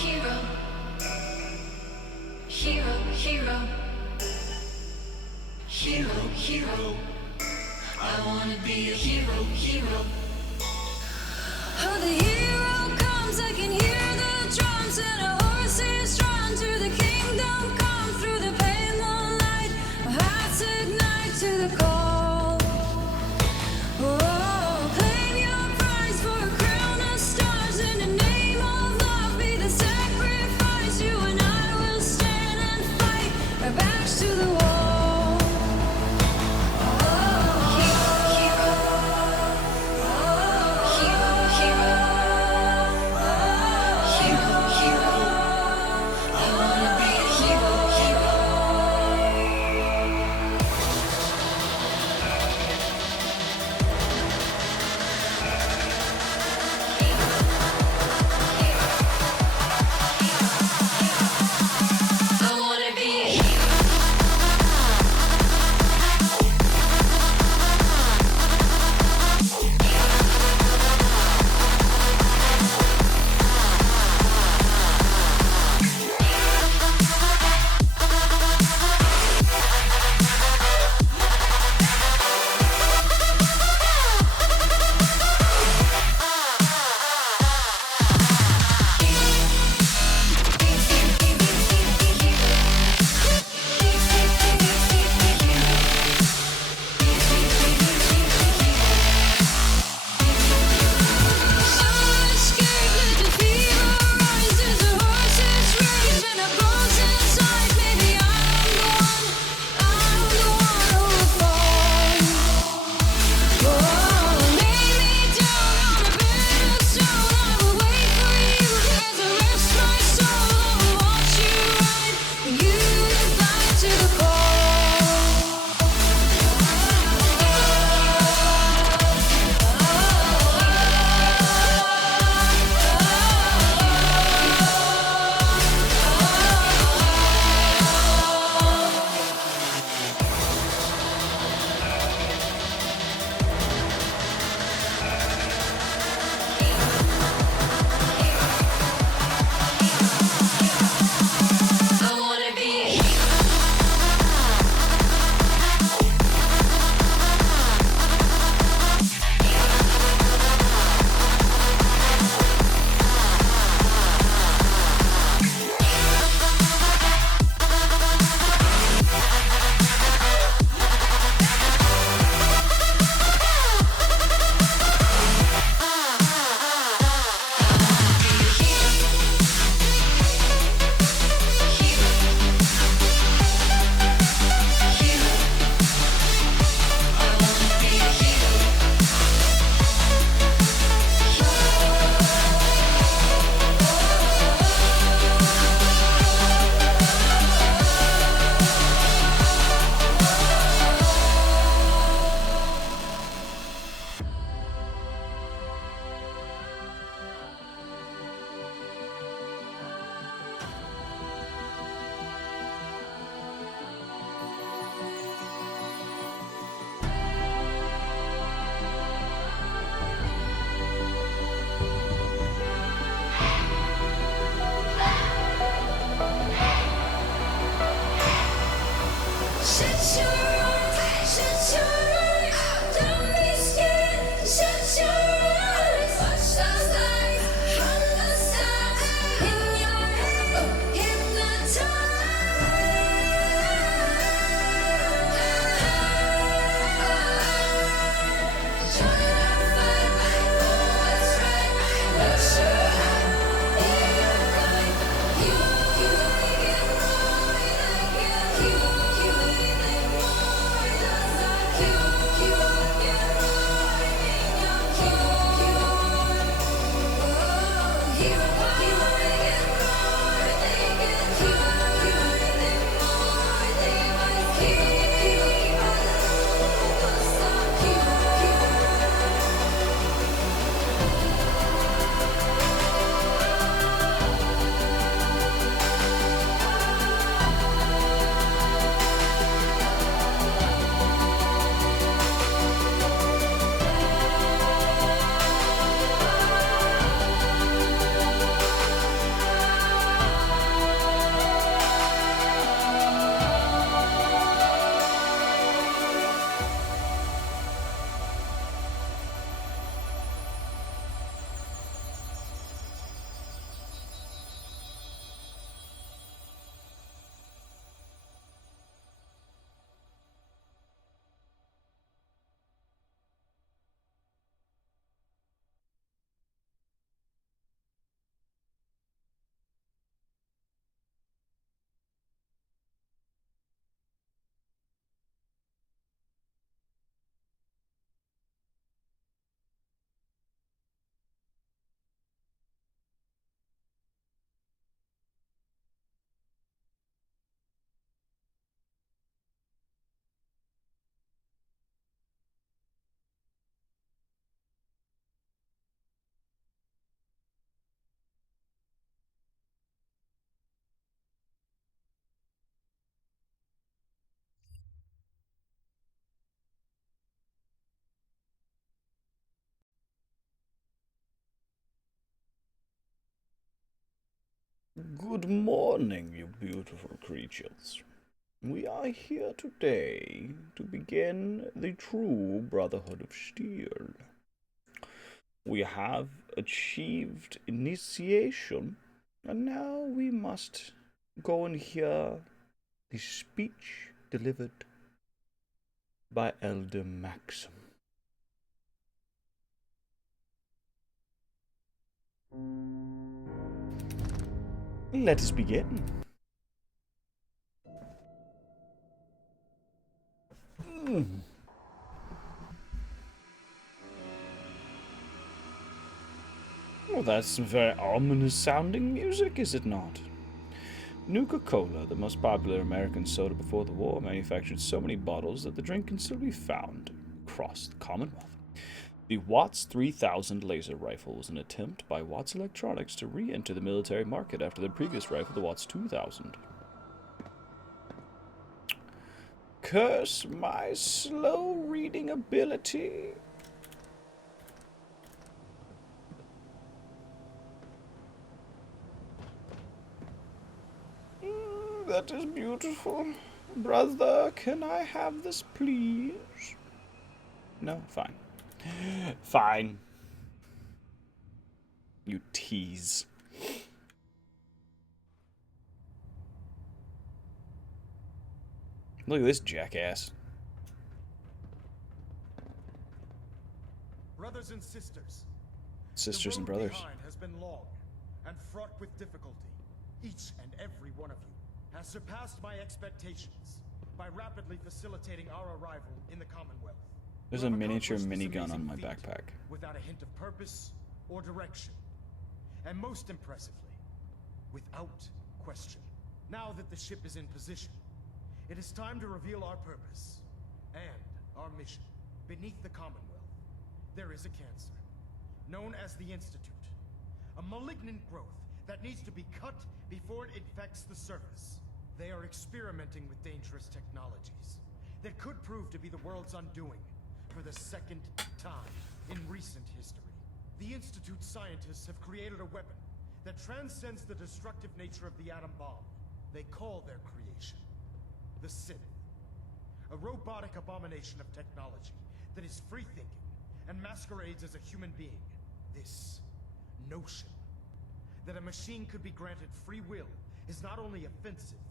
hero, hero, hero, hero, hero. I wanna be a hero, hero. Oh, the hero comes, I can hear the drums, and a horse is drawn to the kingdom come. Through the pale moonlight, our hearts ignite to the call. Oh, claim your prize for a crown of stars. In the name of love, be the sacrifice. You and I will stand and fight, our backs to the wall. Oh, hero, hero. Oh, hero, hero. Good morning, you beautiful creatures. We are here today to begin the true Brotherhood of Steel. We have achieved initiation, and now we must go and hear the speech delivered by Elder Maxim. Let us begin. Well, that's some very ominous sounding music, is it not? Nuka-Cola, the most popular American soda before the war, manufactured so many bottles that the drink can still be found across the Commonwealth. The Watts 3000 laser rifle was an attempt by Watts Electronics to re-enter the military market after the previous rifle, the Watts 2000. Curse my slow reading ability. That is beautiful. Brother, can I have this, please? No? Fine. Fine. You tease. Look at this jackass. Brothers and sisters. Sisters and brothers. The road behind has been long and fraught with difficulty. Each and every one of you has surpassed my expectations by rapidly facilitating our arrival in the Commonwealth. There's a miniature minigun on my backpack. Without a hint of purpose or direction. And most impressively, without question. Now that the ship is in position, it is time to reveal our purpose and our mission. Beneath the Commonwealth, there is a cancer, known as the Institute. A malignant growth that needs to be cut before it infects the surface. They are experimenting with dangerous technologies that could prove to be the world's undoing for the second time in recent history. The Institute's scientists have created a weapon that transcends the destructive nature of the atom bomb. They call their creation the Sith. A robotic abomination of technology that is free-thinking and masquerades as a human being. This notion that a machine could be granted free will is not only offensive,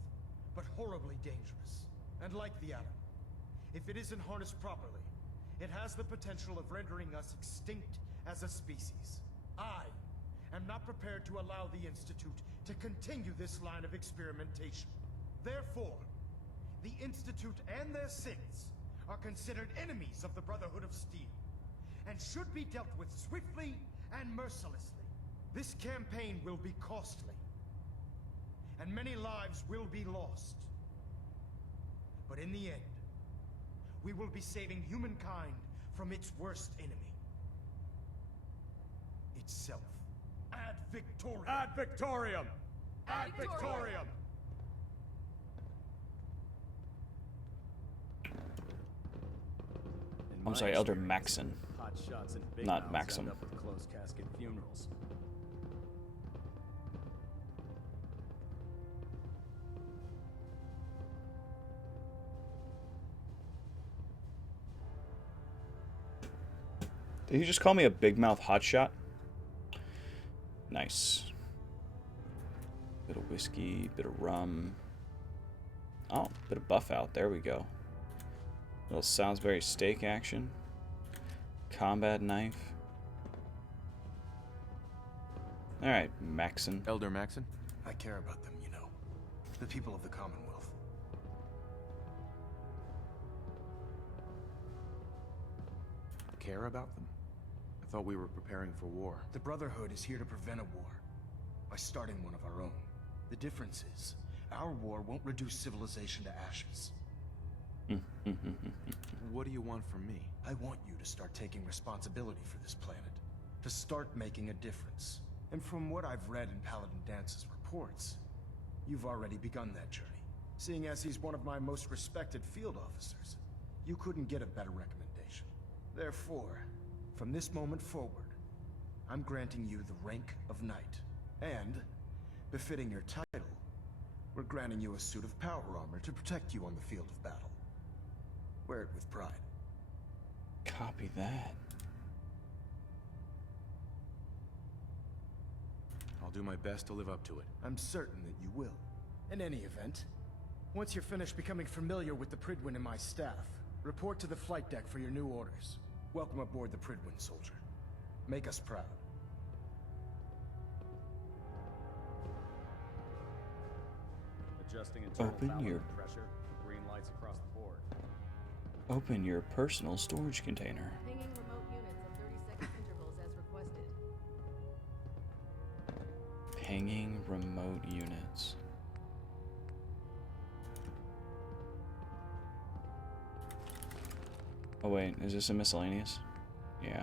but horribly dangerous. And like the atom, if it isn't harnessed properly, it has the potential of rendering us extinct as a species. I am not prepared to allow the Institute to continue this line of experimentation. Therefore, the Institute and their Siths are considered enemies of the Brotherhood of Steel, and should be dealt with swiftly and mercilessly. This campaign will be costly, and many lives will be lost. But in the end, we will be saving humankind from its worst enemy. Itself. Ad Victoriam! Ad Victoriam! Ad Victoriam! I'm sorry, Elder Maxon. Not Maxim. Up with closed casket funerals. Did he just call me a big mouth hotshot? Nice. Bit of whiskey, bit of rum. Oh, bit of buff out. There we go. Little sounds very steak action. Combat knife. Alright, Maxon. Elder Maxon? I care about them, you know. The people of the Commonwealth. Care about them? I thought we were preparing for war. The Brotherhood is here to prevent a war by starting one of our own. The difference is, our war won't reduce civilization to ashes. What do you want from me? I want you to start taking responsibility for this planet. To start making a difference. And from what I've read in Paladin Dance's reports, you've already begun that journey. Seeing as he's one of my most respected field officers, you couldn't get a better recommendation. Therefore, from this moment forward, I'm granting you the rank of Knight. And Befitting your title, we're granting you a suit of power armor to protect you on the field of battle. Wear it with pride. Copy that. I'll do my best to live up to it. I'm certain that you will. In any event, once you're finished becoming familiar with the Pridwin and my staff, report to the flight deck for your new orders. Welcome aboard the Pridwin, soldier. Make us proud. Adjusting internal Open power your- and pressure. Green lights across the board. Open your personal storage container. Pinging remote units at 30-second intervals as requested. Pinging remote units. Oh wait, is this a miscellaneous? Yeah.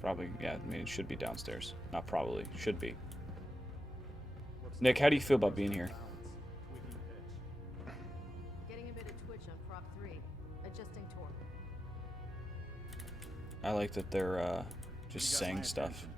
Probably, yeah, I mean, it should be downstairs. Not probably, should be. Nick, how do you feel about being here? Tweaking pitch. Getting a bit of twitch on prop 3. Adjusting torque. I like that they're just You got my saying stuff. attention.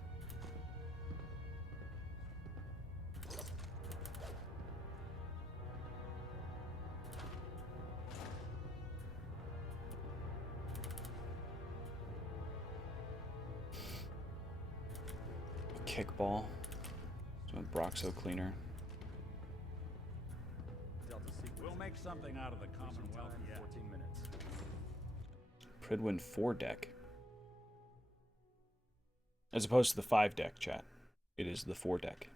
Kickball. Some Broxo cleaner. Delta sequence. We'll make something out of the Commonwealth Time, yet. 14 minutes. Pridwin 4 deck. As opposed to the 5 deck, chat. It is the 4 deck.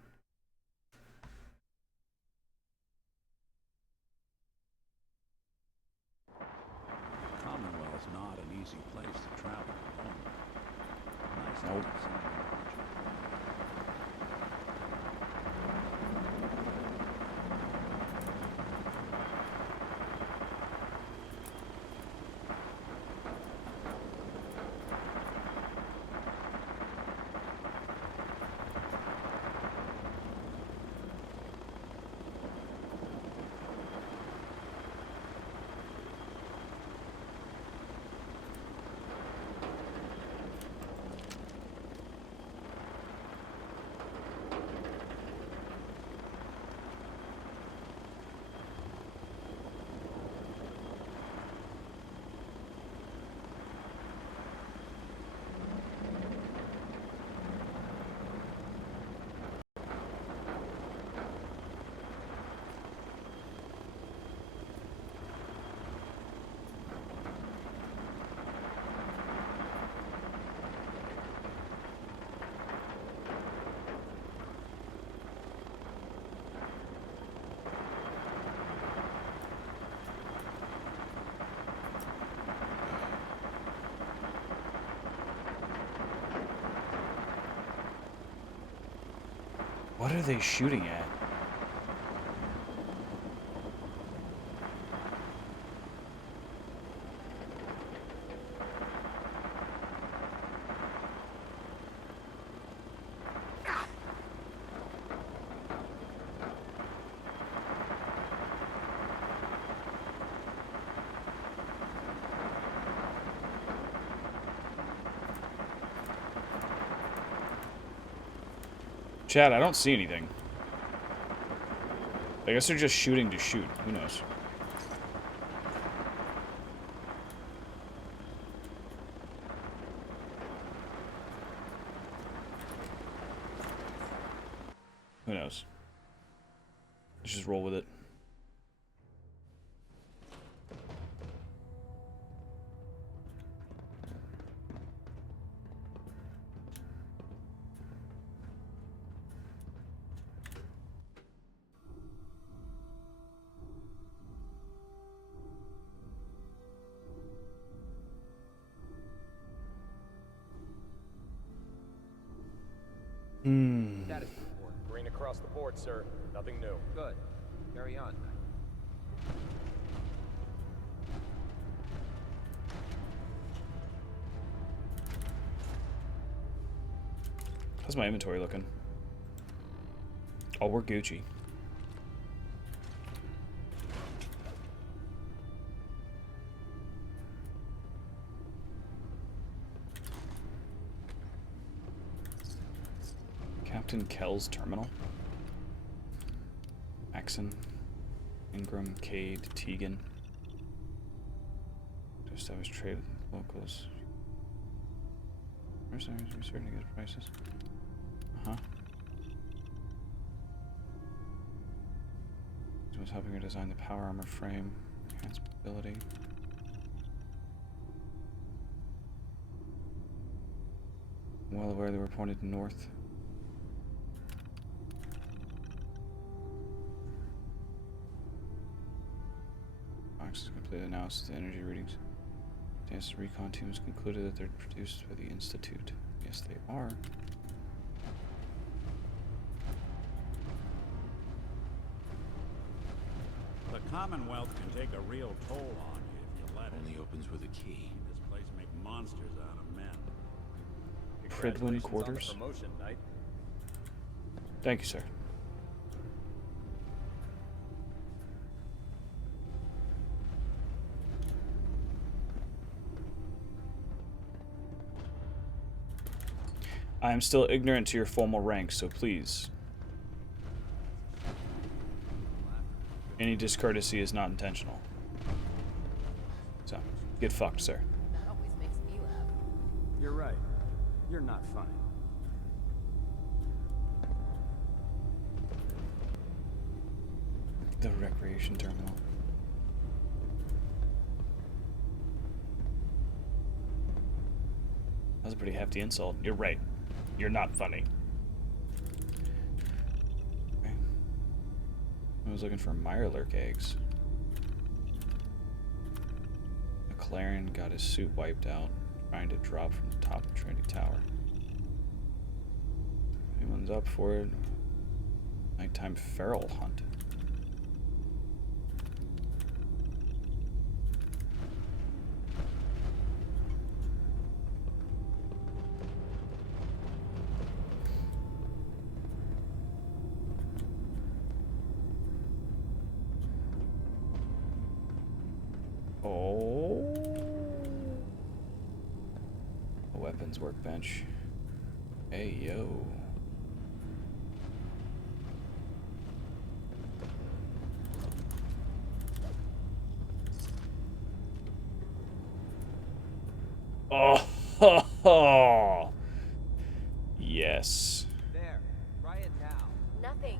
Commonwealth's not an easy place to travel alone. Nice to Nope. have someone to watch you. What are they shooting at? Chad, I don't see anything. I guess they're just shooting to shoot. Who knows? Who knows? Let's just roll with it. Status report. Green across the board, sir. Nothing new. Good. Carry on. How's my inventory looking? Oh, we're Gucci. Stockton Kells Terminal. Maxon, Ingram, Cade, Teagan. To establish trade with locals. Mercenaries are certain to get prices. Uh-huh. This was helping her design the power armor frame. Enhanced mobility. Well aware they were pointed north. Fox has completed analysis of the energy readings. Dance's recon team has concluded that they're produced by the Institute. Yes, they are. The Commonwealth can take a real toll on you if you let it. Only opens with a key. This place make monsters out of men. Pridwin Congratulations on the quarters. promotion, Knight. Thank you, sir. I am still ignorant to your formal rank, so please. Any discourtesy is not intentional. So, get fucked, sir. That always makes me laugh. You're right. You're not funny. The recreation terminal. That was a pretty hefty insult. You're right. You're not funny. Okay. I was looking for Mirelurk eggs. McLaren got his suit wiped out, trying to drop from the top of Trinity Tower. Anyone's up for it? Nighttime feral hunt. Oh. A weapons workbench. Hey, yo. Oh, yes. There. Try it now. Nothing.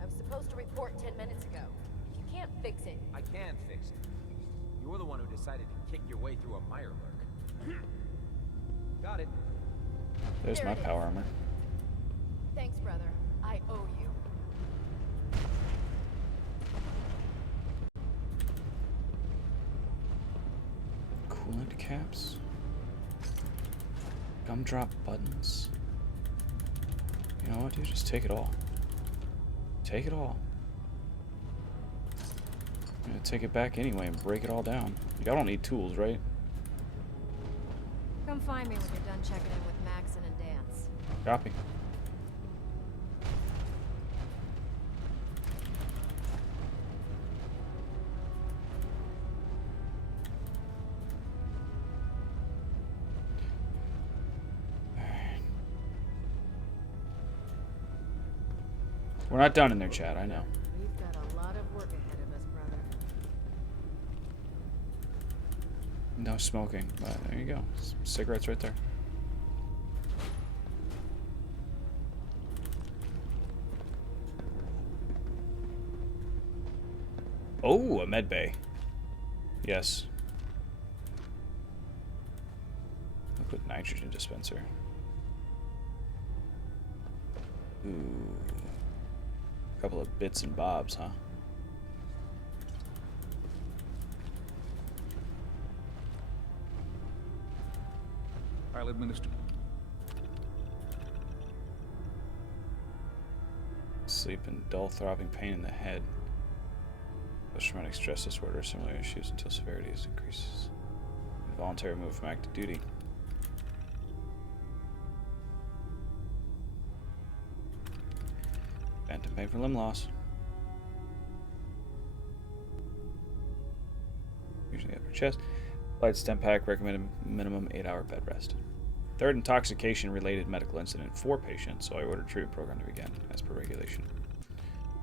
I was supposed to report 10 minutes ago. You can't fix it. I can fix it. You're the one who decided to kick your way through a Mirelurk. Got it. There's There my it is. power armor. Thanks, brother. I owe you. Coolant caps. Gumdrop buttons. You know what, dude? Just take it all. Take it all. I'm gonna take it back anyway and break it all down. Y'all don't need tools, right? Come find me when you're done checking in with Maxon and Dance. Copy. We're not done in there, Chad, I know. We've got a lot of work ahead of us, brother. No smoking, but there you go. Cigarettes right there. Oh, a med bay. Yes. Liquid nitrogen dispenser. Ooh. A couple of bits and bobs, huh? I'll administer. Sleep and dull throbbing pain in the head. Post-traumatic stress disorder, similar issues until severity increases. Involuntary move from active duty. Phantom pain for limb loss. Usually upper chest. Light stem pack, recommended minimum 8-hour bed rest. Third intoxication-related medical incident, 4 patients, so I ordered treatment program to begin, as per regulation.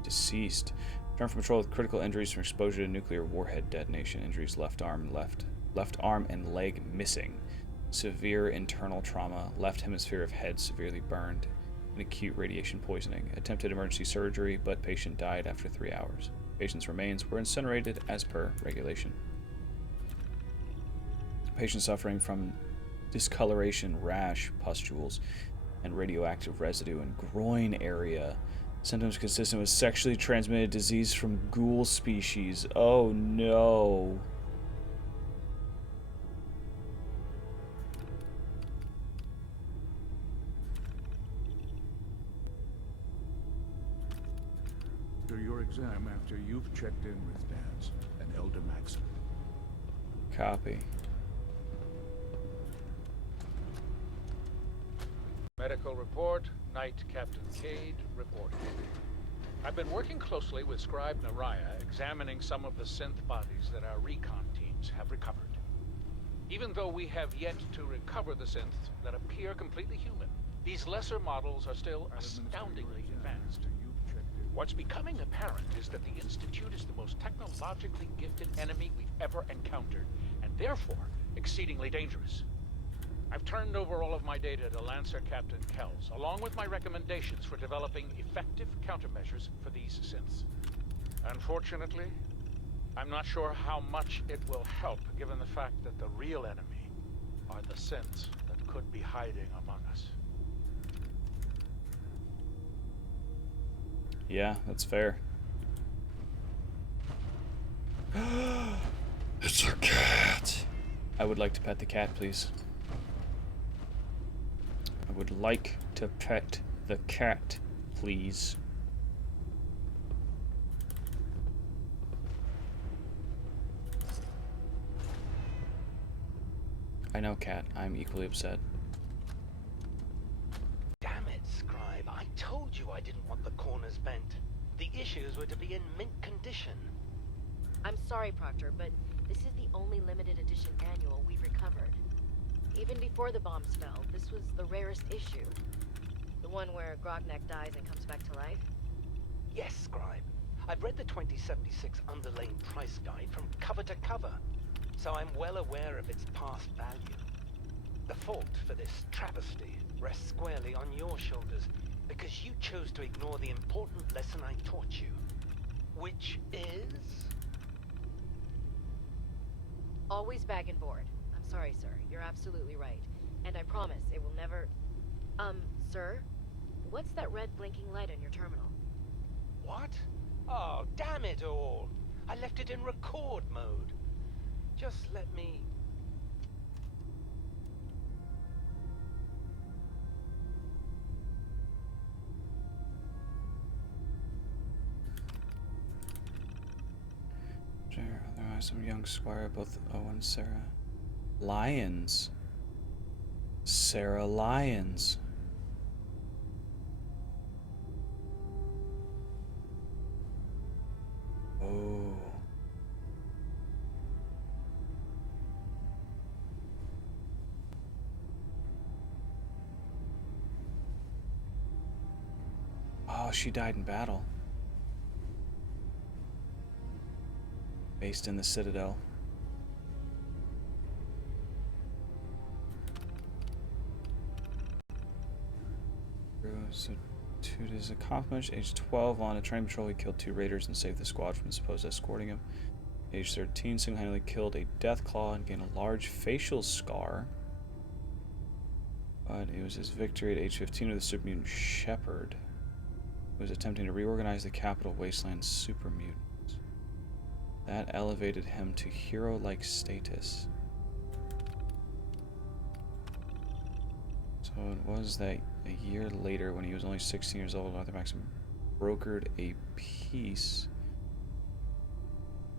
Deceased. Returned from patrol with critical injuries from exposure to nuclear warhead detonation. Injuries left arm and leg missing. Severe internal trauma. Left hemisphere of head severely burned. And acute radiation poisoning. Attempted emergency surgery, but patient died after 3 hours. Patient's remains were incinerated as per regulation. Patient suffering from discoloration, rash, pustules, and radioactive residue in groin area. Symptoms consistent with sexually transmitted disease from ghoul species. Oh no. Do your exam after you've checked in with Daz and Elder Maxim. Copy. Medical report, Night Captain Cade reporting. I've been working closely with Scribe Naraya, examining some of the synth bodies that our recon teams have recovered. Even though we have yet to recover the synths that appear completely human, these lesser models are still astoundingly advanced. What's becoming apparent is that the Institute is the most technologically gifted enemy we've ever encountered, and therefore exceedingly dangerous. I've turned over all of my data to Lancer Captain Kells, along with my recommendations for developing effective countermeasures for these synths. Unfortunately, I'm not sure how much it will help, given the fact that the real enemy are the synths that could be hiding among us. Yeah, that's fair. It's a cat. I would like to pet the cat, please. I would like to pet the cat, please. I know, cat. I'm equally upset. Damn it, Scribe. I told you I didn't want the corners bent. The issues were to be in mint condition. I'm sorry, Proctor, but this is the only limited edition annual we've recovered. Even before the bombs fell, this was the rarest issue. The one where Grognak dies and comes back to life. Yes, Scribe. I've read the 2076 underlain price guide from cover to cover, so I'm well aware of its past value. The fault for this travesty rests squarely on your shoulders, because you chose to ignore the important lesson I taught you. Which is? Always bag and board. I'm sorry, sir. You're absolutely right. And I promise it will never... sir? What's that red blinking light on your terminal? What? Oh, damn it all! I left it in record mode. Just let me... Otherwise, some young squire, both Owen and Sarah. Lyons. Sarah Lyons. Oh. Oh, she died in battle. Based in the Citadel. So, to his accomplishment, age 12, on a training patrol, he killed 2 raiders and saved the squad from the supposed escorting him. Age 13, single-handedly killed a Deathclaw and gained a large facial scar. But it was his victory at age 15 with the super mutant Shepherd, who was attempting to reorganize the capital wasteland super mutants. That elevated him to hero-like status. So it was that a year later, when he was only 16 years old, Arthur Maxim brokered a peace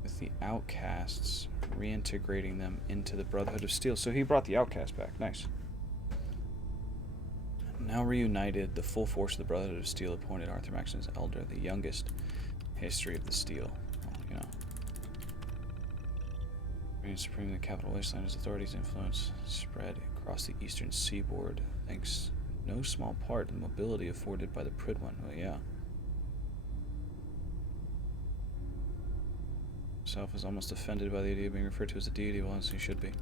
with the Outcasts, reintegrating them into the Brotherhood of Steel. So he brought the Outcasts back. Nice. Now reunited, the full force of the Brotherhood of Steel appointed Arthur Maxim as Elder, the youngest history of the Steel. Well, you know. Reigning supreme in the capital wasteland, his authority's influence spread across the eastern seaboard, thanks no small part to the mobility afforded by the Pridwen. Oh yeah. Self is almost offended by the idea of being referred to as a deity. Well, as he should be.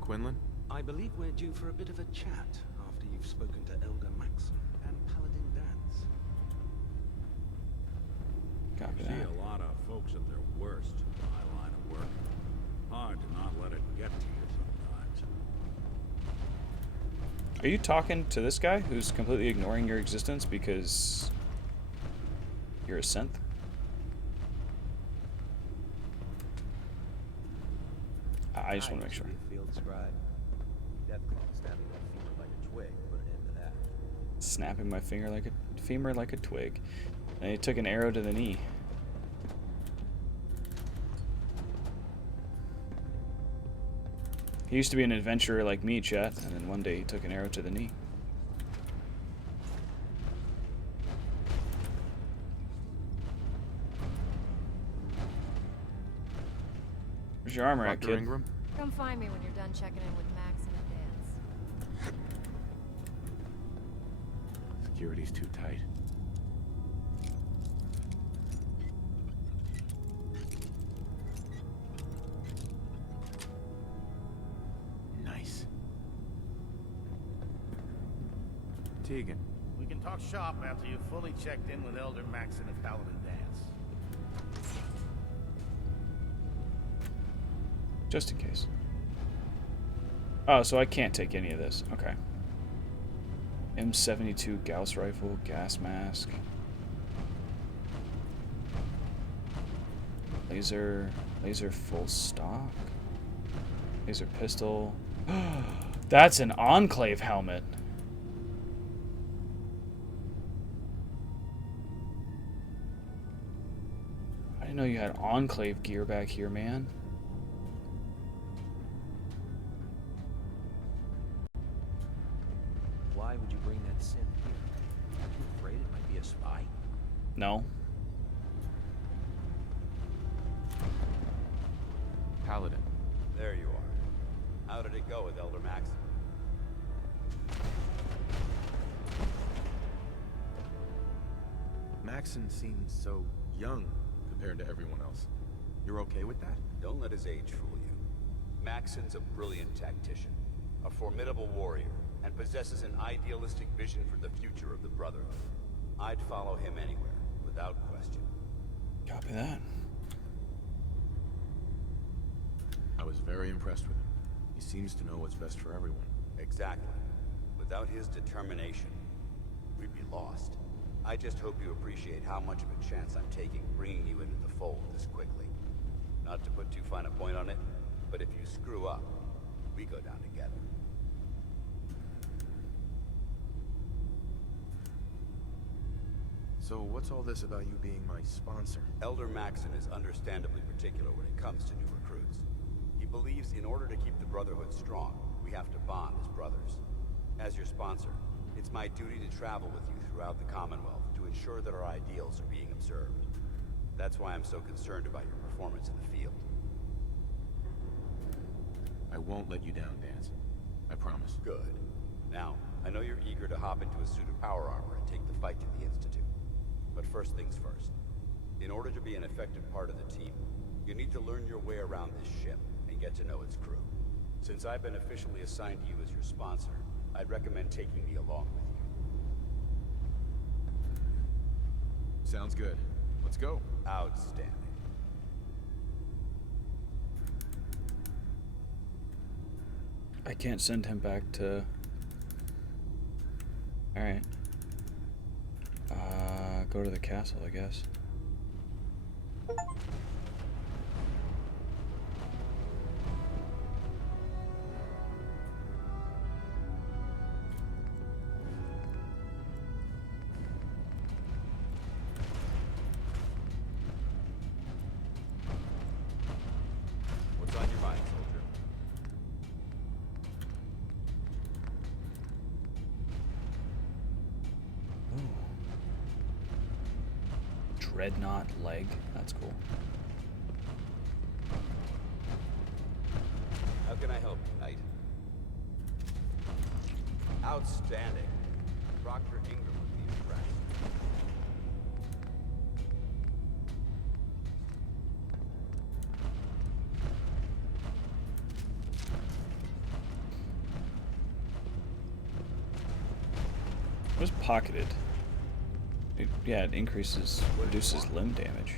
Quinlan? I believe we're due for a bit of a chat after you've spoken to Elder Maxim and Paladin Dance. Copy See that. a lot of folks at their worst in my line of work. Hard to not let it get to you sometimes. Are you talking to this guy who's completely ignoring your existence because you're a synth? I just want to make sure. Field scribe. Deathclaw stabbing my finger like a twig. Put an end to that. Snapping my femur like a twig. And he took an arrow to the knee. He used to be an adventurer like me, chat, and then one day he took an arrow to the knee. Where's your armor at, Dr. kid? Ingram? Come find me when you're done checking in with Max and Dance. Security's too tight. Nice. Tegan. We can talk shop after you've fully checked in with Elder Maxon and Paladin Dance. Just in case. Oh, so I can't take any of this. Okay. M72 Gauss rifle, gas mask. Laser full stock. Laser pistol. That's an Enclave helmet. I didn't know you had Enclave gear back here, man. Why would you bring that synth here? Aren't you afraid it might be a spy? No. Paladin. There you are. How did it go with Elder Maxon? Maxon seems so young compared to everyone else. You're okay with that? Don't let his age fool you. Maxon's a brilliant tactician, a formidable warrior, and possesses an idealistic vision for the future of the Brotherhood. I'd follow him anywhere, without question. Copy that. I was very impressed with him. He seems to know what's best for everyone. Exactly. Without his determination, we'd be lost. I just hope you appreciate how much of a chance I'm taking bringing you into the fold this quickly. Not to put too fine a point on it, but if you screw up, we go down together. So what's all this about you being my sponsor? Elder Maxon is understandably particular when it comes to new recruits. He believes in order to keep the Brotherhood strong, we have to bond as brothers. As your sponsor, it's my duty to travel with you throughout the Commonwealth to ensure that our ideals are being observed. That's why I'm so concerned about your performance in the field. I won't let you down, Dance. I promise. Good. Now, I know you're eager to hop into a suit of power armor and take the fight to the Institute. But first things first. In order to be an effective part of the team, you need to learn your way around this ship and get to know its crew. Since I've been officially assigned to you as your sponsor, I'd recommend taking me along with you. Sounds good. Let's go. Outstanding. I can't send him back to... Alright. Go to the castle, I guess. What's on your mind, soldier? Dreadnought leg. That's cool. can I help you, Knight? Outstanding. Proctor Ingram would be impressed. It was pocketed. Yeah, it reduces limb damage.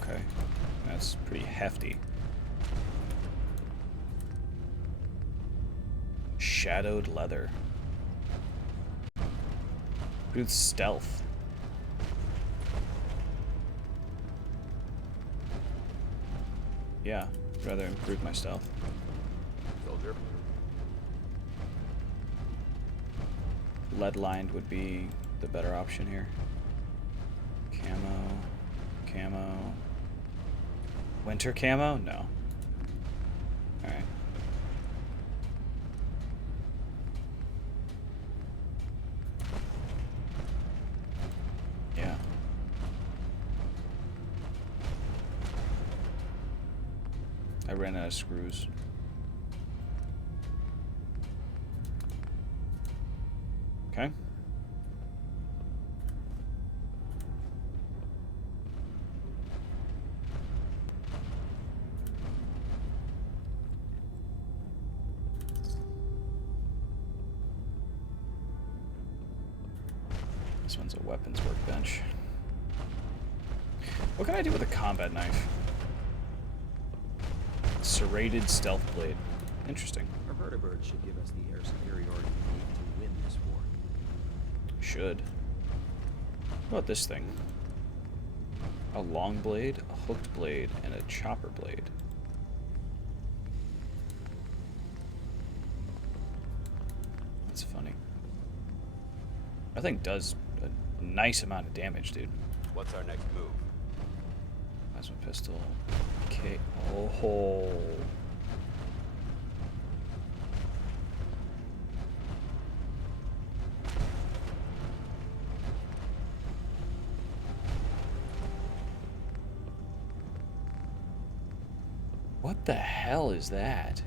Okay, that's pretty hefty. Shadowed leather. Boots stealth. Yeah, I'd rather improve my stealth. Soldier. Lead lined would be the better option here. Camo. Winter camo? No. Alright. Yeah. I ran out of screws. Okay. This one's a weapons workbench. What can I do with a combat knife? Serrated stealth blade. Interesting. Our vertibird should give us the air superiority we need to win this war. Should. What about this thing? A long blade, a hooked blade, and a chopper blade. That's funny. That thing does a nice amount of damage, dude. What's our next move? Plasma pistol. Okay. Oh. What the hell is that?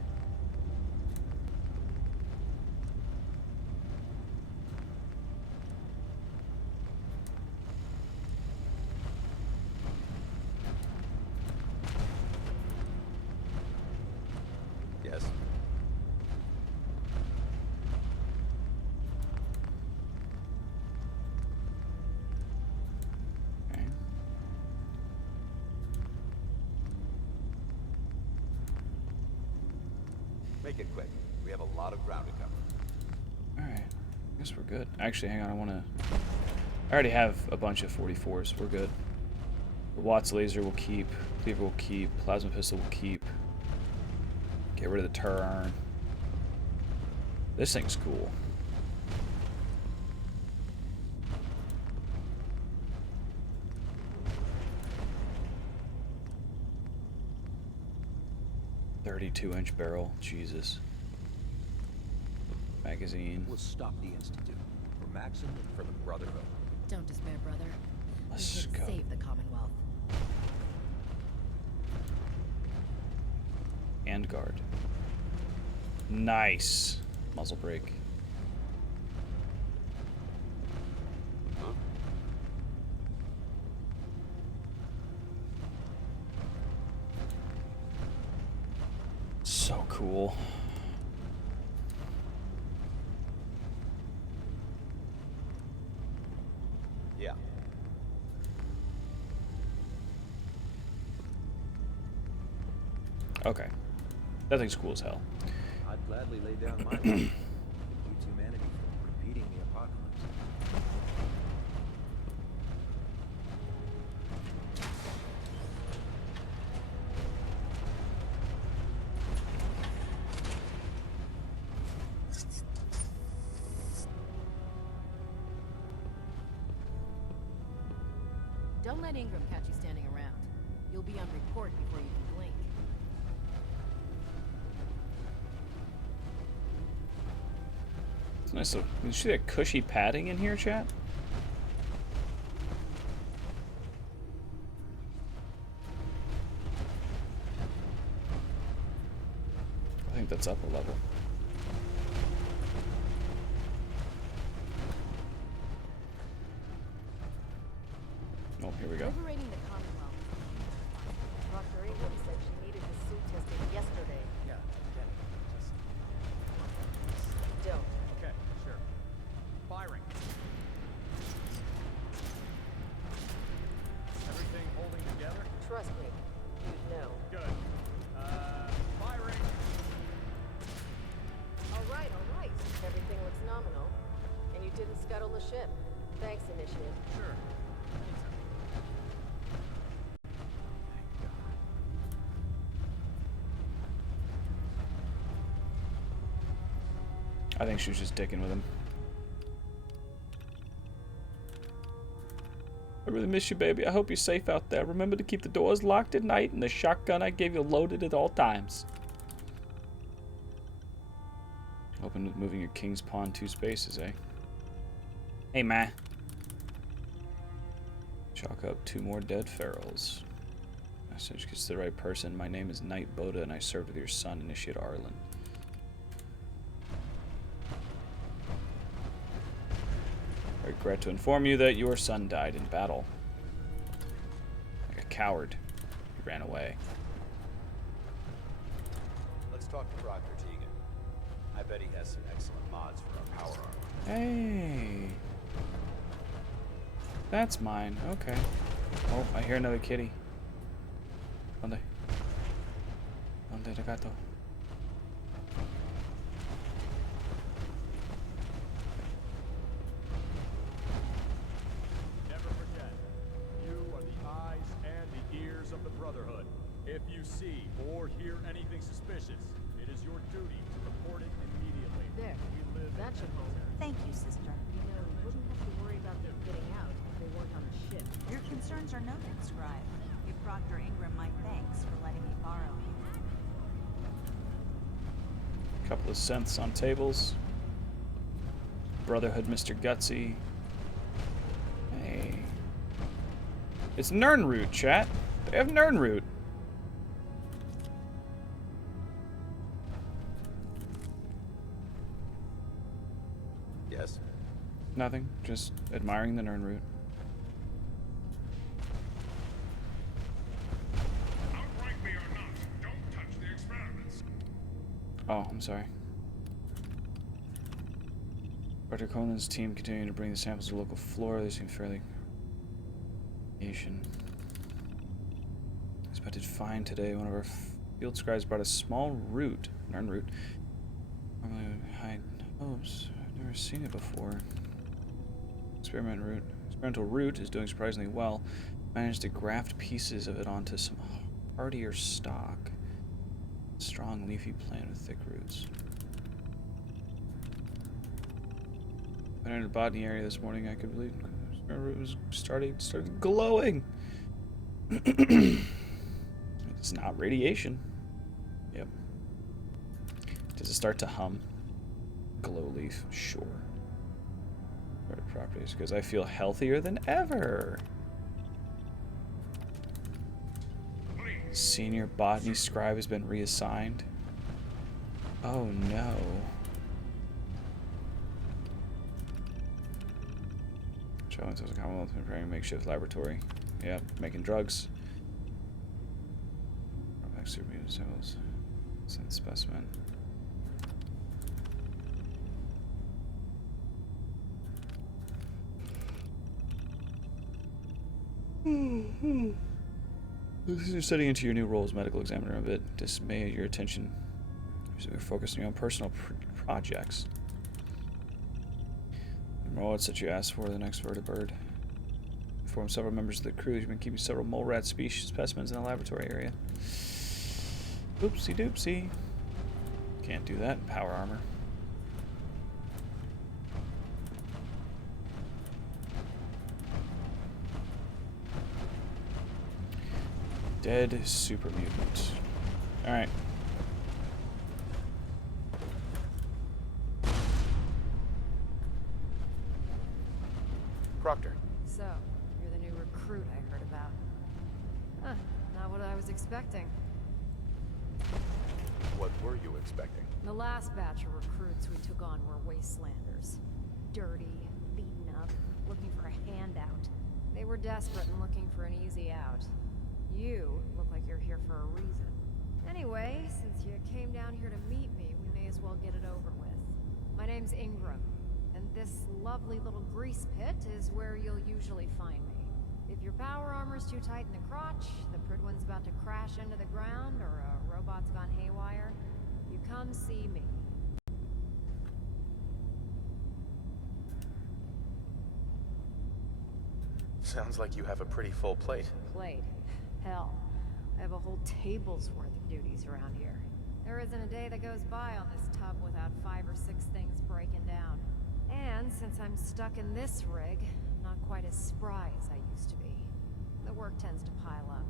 Yes. Okay. Make it quick. We have a lot of ground to cover. Alright. I guess we're good. Actually, hang on. I already have a bunch of 44s. We're good. The Watts laser will keep. Cleaver will keep. Plasma pistol will keep. Get rid of the turn. This thing's cool. .32-inch barrel. Jesus. Magazine. We'll stop the Institute. For Maxim and for the Brotherhood. Don't despair, brother. Let's We go. can save the Commonwealth. And guard. Nice. Muzzle brake. Huh? So cool. Yeah. Okay. That thing's cool as hell. I'd gladly lay down my life to keep humanity from repeating the apocalypse. Don't let Ingram catch you standing around. You'll be on report before you can blink. It's nice. You see that cushy padding in here, chat? I think that's upper level. Oh, here we go. Liberating the Commonwealth. Dr. Ingram said she needed the suit tested yesterday. Yeah, get it. Don't. Okay, sure. Firing. Everything holding together? Trust me. You'd know. Good. Firing. All right. Everything looks nominal. And you didn't scuttle the ship. Thanks, Initiative. Sure. I think she was just dicking with him. I really miss you, baby. I hope you're safe out there. Remember to keep the doors locked at night and the shotgun I gave you loaded at all times. Open with moving your king's pawn 2 spaces, eh? Hey, ma. Chalk up 2 more dead ferals. Message gets to the right person. My name is Knight Boda and I served with your son, Initiate Arlen. I regret to inform you that your son died in battle. Like a coward, he ran away. Let's talk to Proctor Tegan. I bet he has some excellent mods for our power armor. Hey. That's mine. Okay. Oh, I hear another kitty. ¿Dónde? ¿Dónde el gato? Never forget, you are the eyes and the ears of the Brotherhood. If you see or hear anything suspicious, it is your duty to report it immediately. There. That should hold. Thank you, sister. You know, we wouldn't have to worry about them getting out if they weren't on the ship. Your concerns are noted, Scribe. Give Proctor Ingram my thanks for letting me borrow you. Couple of synths on tables. Brotherhood, Mr. Gutsy. Hey. It's Nernroot, chat. They have Nernroot. Yes? Nothing. Just admiring the Nernroot. Outright me or not, don't touch the experiments. Oh, I'm sorry. Dr. Conan's team continuing to bring the samples to local flora. They seem fairly Asian. Expected fine today. One of our field scribes brought a small root, Nernroot. Normally hide hopes. I've never seen it before. Experimental root is doing surprisingly well. Managed to graft pieces of it onto some hardier stock. Strong leafy plant with thick roots. I entered the botany area this morning. I could believe it was started glowing. It's not radiation. Yep. Does it start to hum? Glow leaf, sure. Properties, because I feel healthier than ever. Senior botany scribe has been reassigned. Oh no. Showing to the Commonwealth preparing a makeshift laboratory. Yep, making drugs. Extra mutant cells. Synth specimen. You're studying into your new role as medical examiner a bit. This may your attention. You're focusing on personal projects. The rewards that you asked for the next vertibird. Inform several members of the crew. You've been keeping several mole rat species specimens in the laboratory area. Oopsie doopsie. Can't do that in power armor. Dead super mutant. Alright. Proctor. So, you're the new recruit I heard about. Huh, not what I was expecting. What were you expecting. The last batch of recruits we took on were wastelanders. Dirty, beaten up, looking for a handout. They were desperate and looking for an easy out. You look like you're here for a reason. Anyway, since you came down here to meet me, we may as well get it over with. My name's Ingram, and this lovely little grease pit is where you'll usually find me. If your power armor's too tight in the crotch, the Pridwin's about to crash into the ground, or a robot's gone haywire, you come see me. Sounds like you have a pretty full plate. Plate? Hell, I have a whole table's worth of duties around here. There isn't a day that goes by on this tub without 5 or 6 things breaking down. And since I'm stuck in this rig, I'm not quite as spry as I used to be. The work tends to pile up.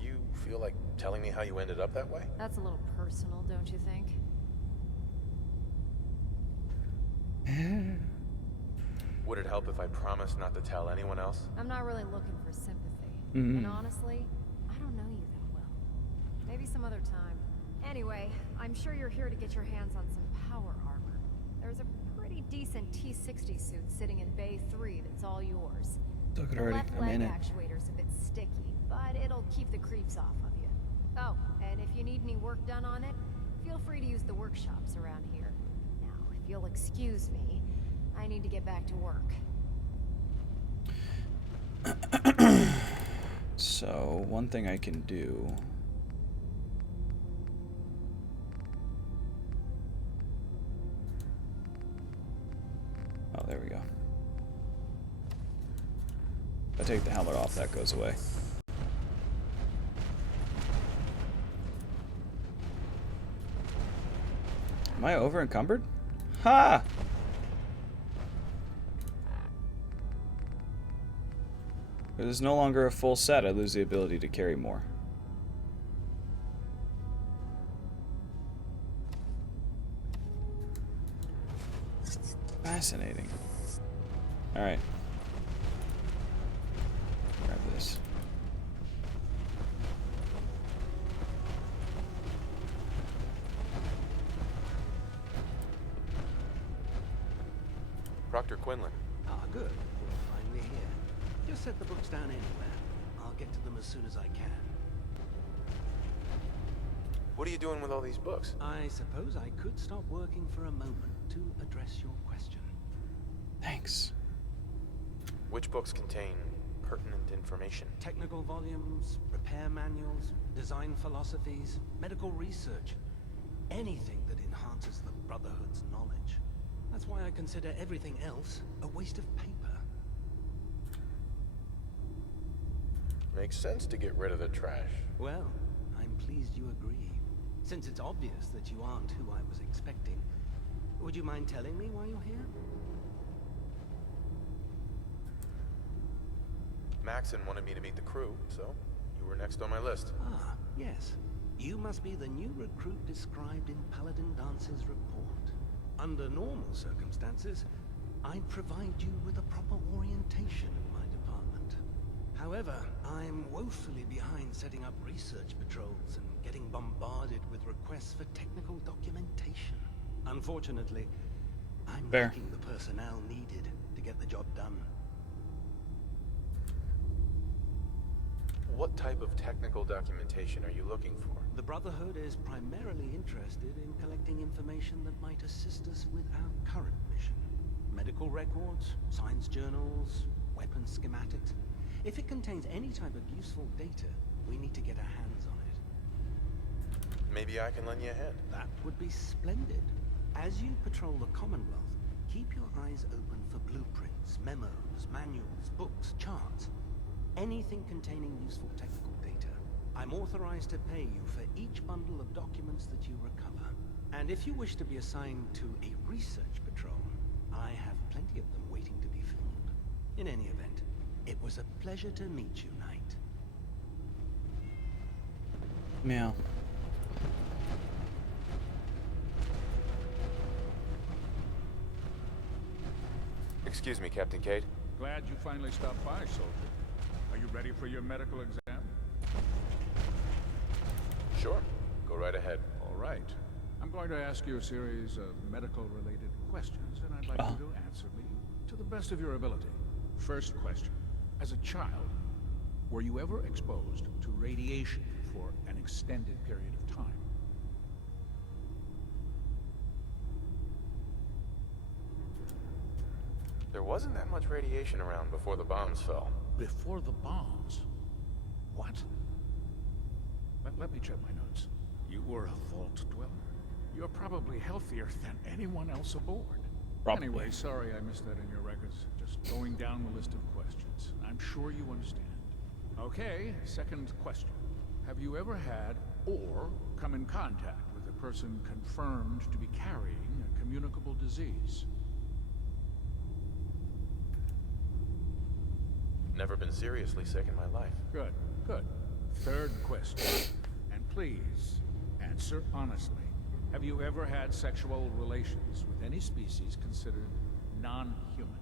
You feel like telling me how you ended up that way? That's a little personal, don't you think? Would it help if I promised not to tell anyone else? I'm not really looking for sympathy. Mm-hmm. And honestly, I don't know you that well. Maybe some other time. Anyway, I'm sure you're here to get your hands on some power armor. There's a pretty decent T-60 suit sitting in Bay 3 that's all yours. Took it The already. left I'm leg in it. actuator's a bit sticky, but it'll keep the creeps off of you. Oh, and if you need any work done on it, feel free to use the workshops around here. Now, if you'll excuse me, I need to get back to work. So, one thing I can do... Oh, there we go. If I take the helmet off, that goes away. Am I over encumbered? Ha! If there's no longer a full set, I lose the ability to carry more. Fascinating. Alright. Grab this. Proctor Quinlan. Ah, good. You're finally here. Just set the books down anywhere. I'll get to them as soon as I can. What are you doing with all these books? I suppose I could stop working for a moment to address your question. Thanks. Which books contain pertinent information? Technical volumes, repair manuals, design philosophies, medical research. Anything that enhances the Brotherhood's knowledge. That's why I consider everything else a waste of paper. Makes sense to get rid of the trash. Well, I'm pleased you agree. Since it's obvious that you aren't who I was expecting, would you mind telling me why you're here? Maxon wanted me to meet the crew, so you were next on my list. Ah, yes. You must be the new recruit described in Paladin Dance's report. Under normal circumstances, I'd provide you with a proper orientation in my department. However, I'm woefully behind setting up research patrols and getting bombarded with requests for technical documentation. Unfortunately, I'm lacking the personnel needed to get the job done. What type of technical documentation are you looking for? The Brotherhood is primarily interested in collecting information that might assist us with our current mission. Medical records, science journals, weapon schematics. If it contains any type of useful data, we need to get our hands on it. Maybe I can lend you a hand. That would be splendid. As you patrol the Commonwealth, keep your eyes open for blueprints, memos, manuals, books, charts. Anything containing useful technical data. I'm authorized to pay you for each bundle of documents that you recover. And if you wish to be assigned to a research patrol, I have plenty of them waiting to be filled. In any event, it was a pleasure to meet you, Knight. Meow. Excuse me, Captain Cade. Glad you finally stopped by, soldier. Are you ready ready for your medical exam? Sure. Go right ahead. All right. I'm going to ask you a series of medical-related questions, and I'd like you to answer me to the best of your ability. First question. As a child, were you ever exposed to radiation for an extended period of time? There wasn't that much radiation around before the bombs fell. Before the bombs? What? Let me check my notes. You were a vault dweller. You're probably healthier than anyone else aboard. Probably. Anyway, sorry I missed that in your records. Just going down the list of questions. I'm sure you understand. Okay, second question. Have you ever had or come in contact with a person confirmed to be carrying a communicable disease? Never been seriously sick in my life. Good, good. Third question. And please, answer honestly. Have you ever had sexual relations with any species considered non-human?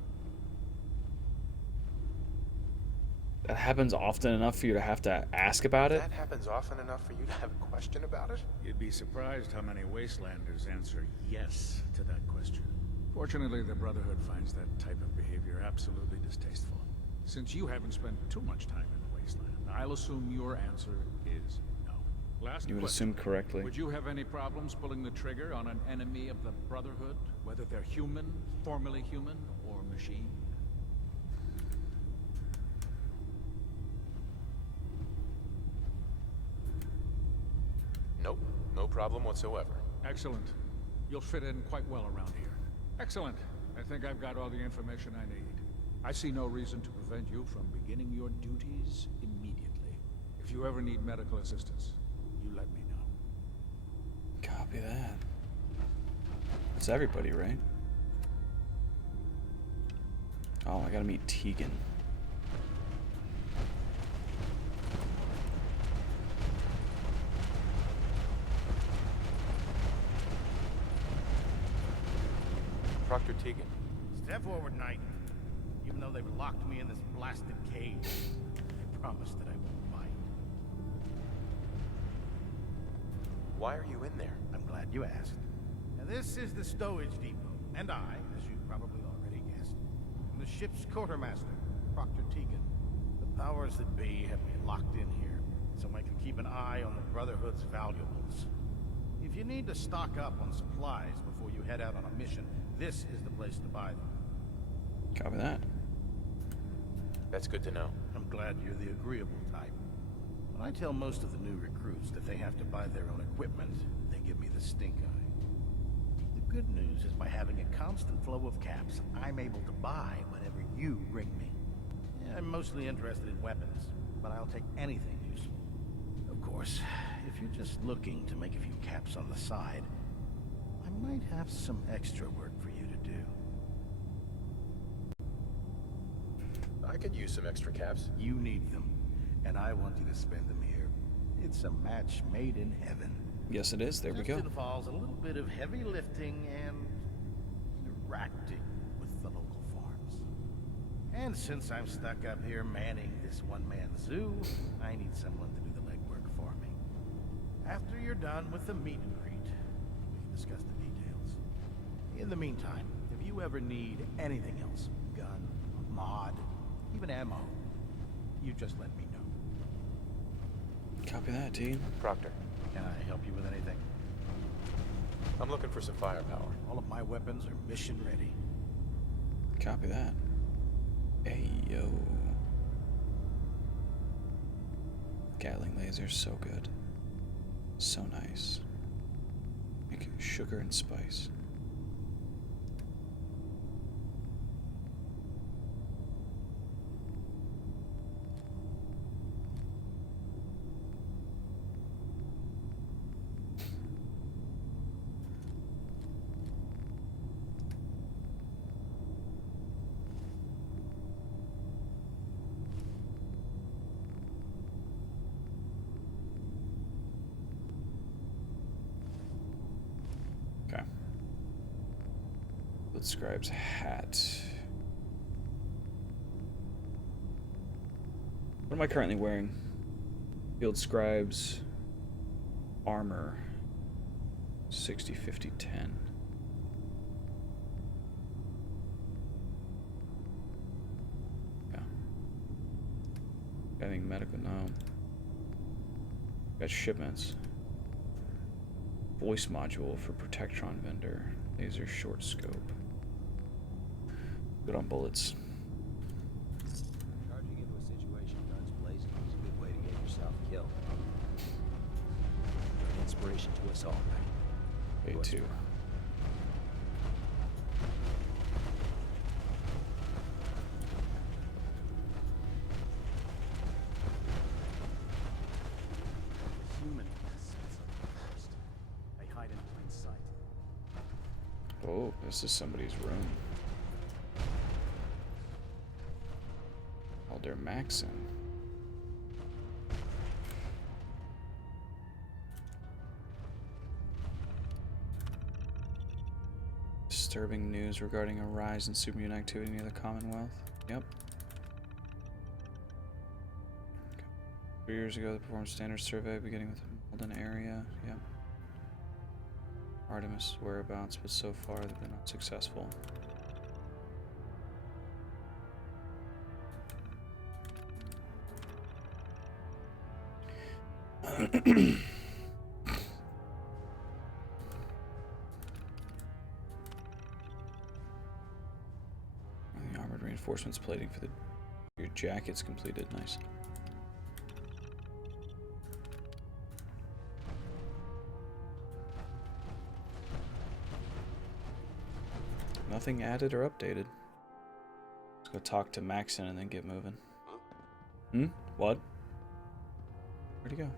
That happens often enough for you to have to ask about it? That happens often enough for you to have a question about it? You'd be surprised how many Wastelanders answer yes to that question. Fortunately, the Brotherhood finds that type of behavior absolutely distasteful. Since you haven't spent too much time in the Wasteland, I'll assume your answer is no. Last You would question. assume correctly. Would you have any problems pulling the trigger on an enemy of the Brotherhood, whether they're human, formerly human, or machine? Nope. No problem whatsoever. Excellent. You'll fit in quite well around here. Excellent. I think I've got all the information I need. I see no reason to prevent you from beginning your duties immediately. If you ever need medical assistance, you let me know. Copy that. It's everybody, right? Oh, I gotta meet Tegan. Proctor Tegan. Step forward, Knight. Even though they've locked me in this blasted cage, I promise that I won't bite. Why are you in there? I'm glad you asked. Now, this is the stowage depot, and I, as you probably already guessed, am the ship's quartermaster, Proctor Tegan. The powers that be have me locked in here, so I can keep an eye on the Brotherhood's valuables. If you need to stock up on supplies before you head out on a mission, this is the place to buy them. Copy that. That's good to know. I'm glad you're the agreeable type. When I tell most of the new recruits that they have to buy their own equipment, they give me the stink eye. The good news is by having a constant flow of caps, I'm able to buy whatever you bring me. Yeah, I'm mostly interested in weapons, but I'll take anything useful. Of course, if you're just looking to make a few caps on the side, I might have some extra work for you to do. I could use some extra caps. You need them, and I want you to spend them here. It's a match made in heaven. Yes, it is. There we go. It involves a little bit of heavy lifting and interacting with the local farms. And since I'm stuck up here manning this one-man zoo, I need someone to do the legwork for me. After you're done with the meet and greet, we can discuss the details. In the meantime, if you ever need anything else, gun, mod, even ammo, you just let me know. Copy that, T. Proctor. Can I help you with anything? I'm looking for some firepower. All of my weapons are mission ready. Copy that. Hey, yo. Gatling laser, so good. So nice. Like sugar and spice. Okay. Let's Scribe's hat. What am I currently wearing? Field Scribe's armor. 60, 50, 10. Yeah. I think medical, no. Got shipments. Voice module for Protectron vendor. Laser short scope. Good on bullets. Charging into a situation guns blazing is a good way to get yourself killed. You're an inspiration to us all, right? A2. Human innocence of the worst. They hide in plain sight. Oh, this is somebody's room. Alder Maxon. Disturbing news regarding a rise in supermutant activity near the Commonwealth. Yep. 3 years ago, they performed standard survey beginning with the Malden area. Yep. Artemis whereabouts, but so far they've been unsuccessful. The armored reinforcements plating for your jacket's completed. Nice. Nothing added or updated. Let's go talk to Maxon and then get moving. Hmm? What? Where'd he go?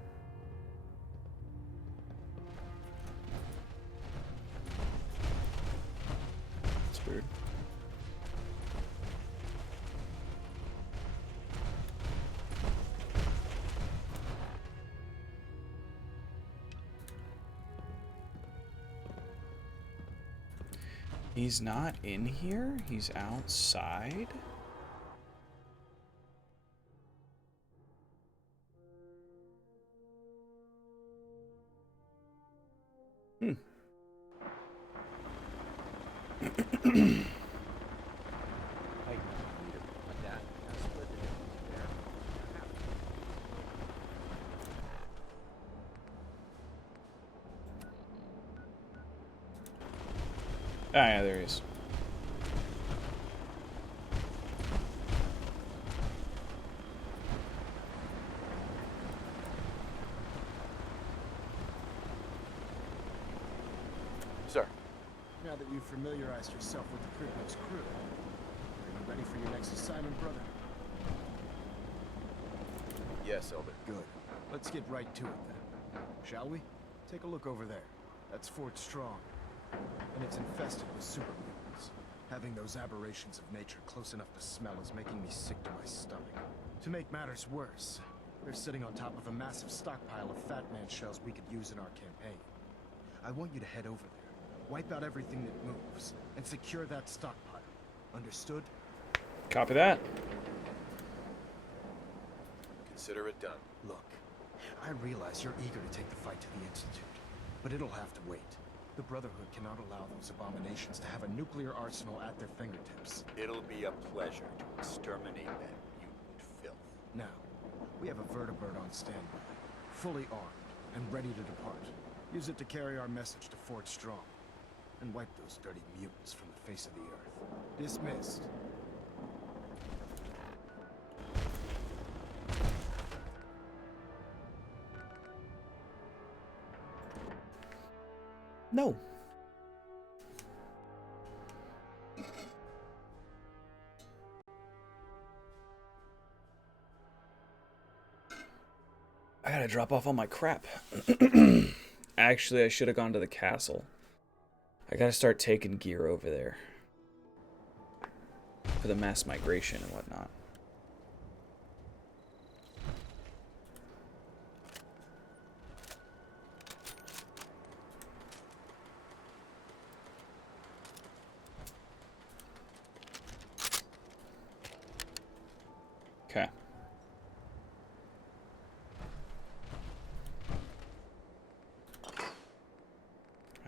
That's weird. He's not in here? He's outside? Hmm. Ah, yeah, there he is. Sir. Now that you've familiarized yourself with the Kryptos crew, are you ready for your next assignment, brother? Yes, Elder. Good. Let's get right to it then. Shall we? Take a look over there. That's Fort Strong. And it's infested with super mutants. Having those aberrations of nature close enough to smell is making me sick to my stomach. To make matters worse, they're sitting on top of a massive stockpile of Fat Man shells we could use in our campaign. I want you to head over there, wipe out everything that moves, and secure that stockpile. Understood? Copy that. Consider it done. Look, I realize you're eager to take the fight to the Institute, but it'll have to wait. The Brotherhood cannot allow those abominations to have a nuclear arsenal at their fingertips. It'll be a pleasure to exterminate that mutant filth. Now, we have a vertibird on standby, fully armed and ready to depart. Use it to carry our message to Fort Strong, and wipe those dirty mutants from the face of the earth. Dismissed. No. I gotta drop off all my crap. Actually, I should have gone to the castle. I gotta start taking gear over there. For the mass migration and whatnot. Okay.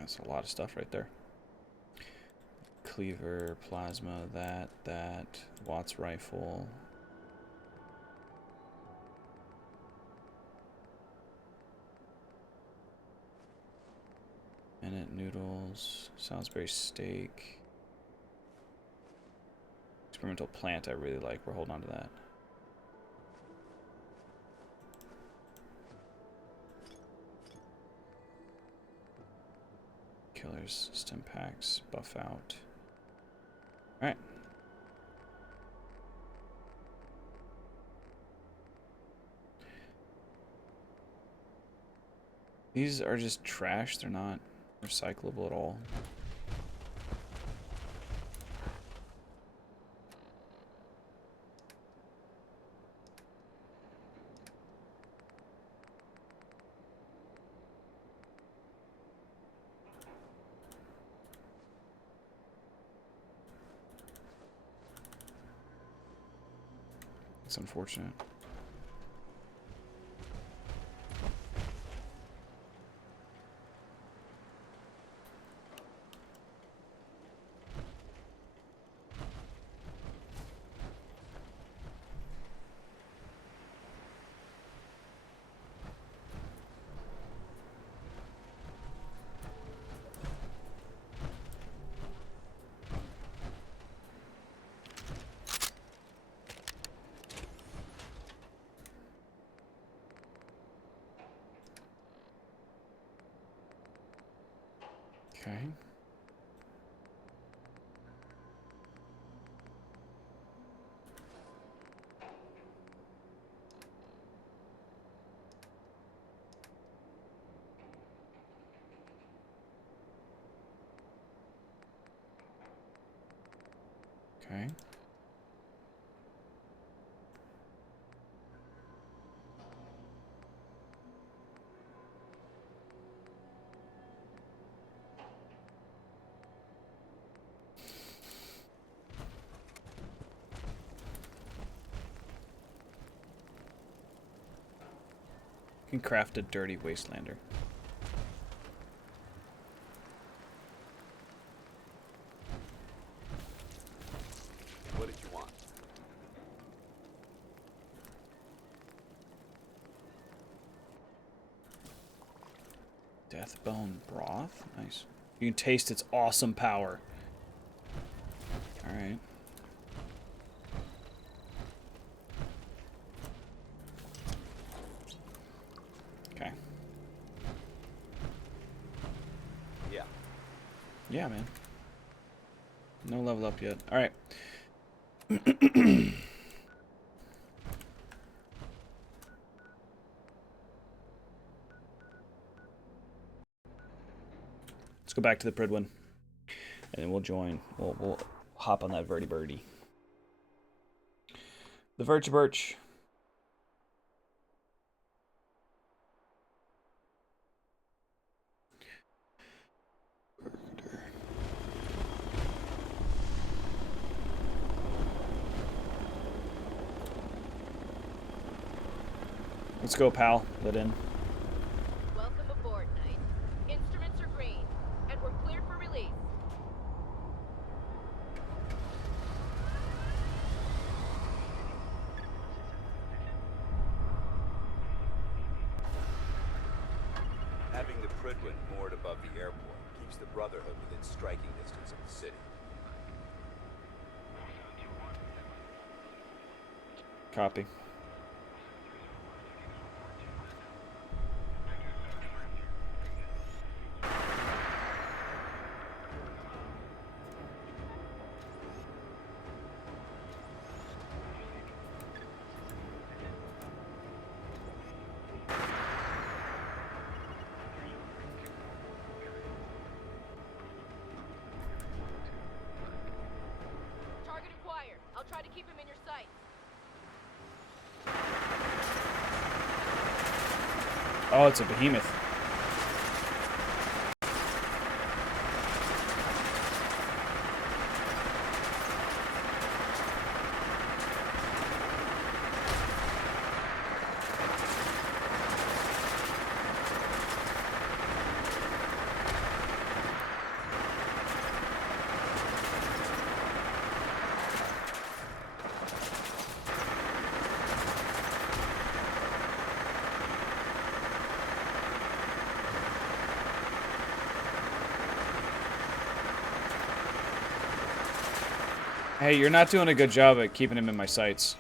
That's a lot of stuff right there. Cleaver, plasma, that, Watt's rifle. Minute noodles, Salisbury steak. Experimental plant I really like. We're holding on to that. Killers, stim packs, buff out. Alright. These are just trash. They're not recyclable at all. It's unfortunate. Okay. Okay. You can craft a dirty wastelander. What did you want? Deathbone broth? Nice. You can taste its awesome power. Alright. Okay. Yeah. Yeah, man. No level up yet. Alright. Let's go back to the Pridwin. And then we'll join. We'll hop on that Verti Birdie. The Virtue Birch. Let's go, pal. Let in. Welcome aboard, Knight. Instruments are green, and we're cleared for release. Having the Pridwin moored above the airport keeps the Brotherhood within striking distance of the city. Copy. Target acquired. I'll try to keep him in your sight. Oh, it's a behemoth. Hey, you're not doing a good job at keeping him in my sights.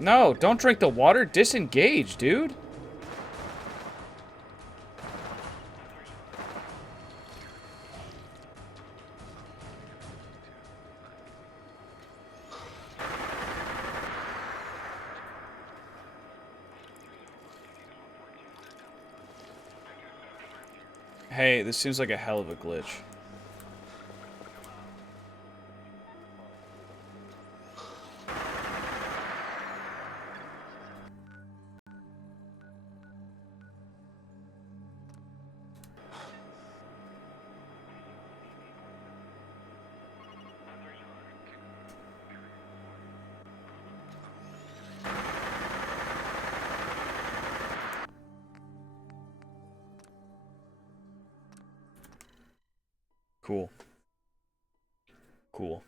No, don't drink the water. Disengage, dude. Hey, this seems like a hell of a glitch. Cool. Cool.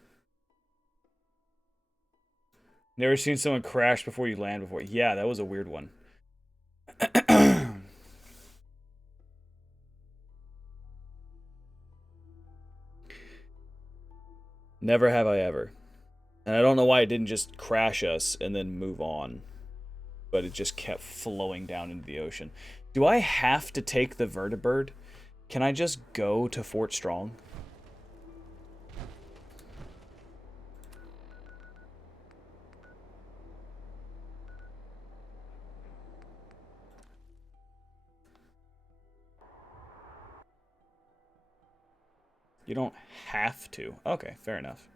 Never seen someone crash before you land before. Yeah, that was a weird one. Never have I ever. And I don't know why it didn't just crash us and then move on. But it just kept flowing down into the ocean. Do I have to take the vertibird? Can I just go to Fort Strong? You don't have to. Okay, fair enough.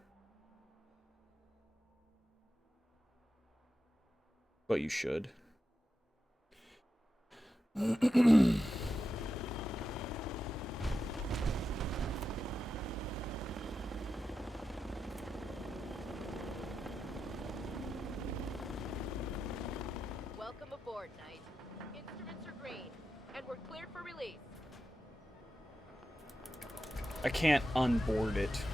But you should. Welcome aboard, Knight. Instruments are green, and we're cleared for release. I can't unboard it.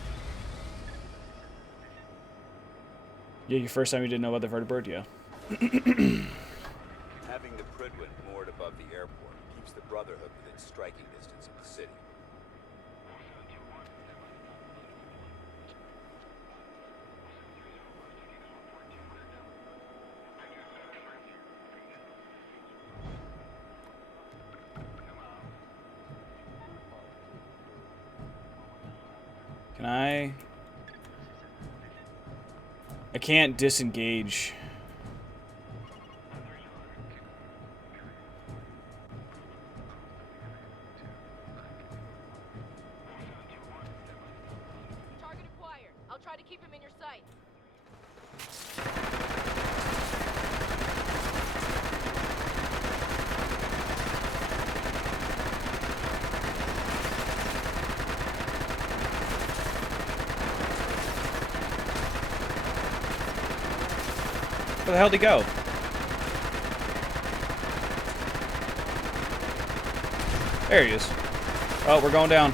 Yeah, your first time you didn't know about the vertibird? Yeah. Having the Prydwen moored above the airport keeps the Brotherhood within striking distance of the city. Can I can't disengage. Target acquired. I'll try to keep him in your sight. Where the hell did he go? There he is. Oh, we're going down.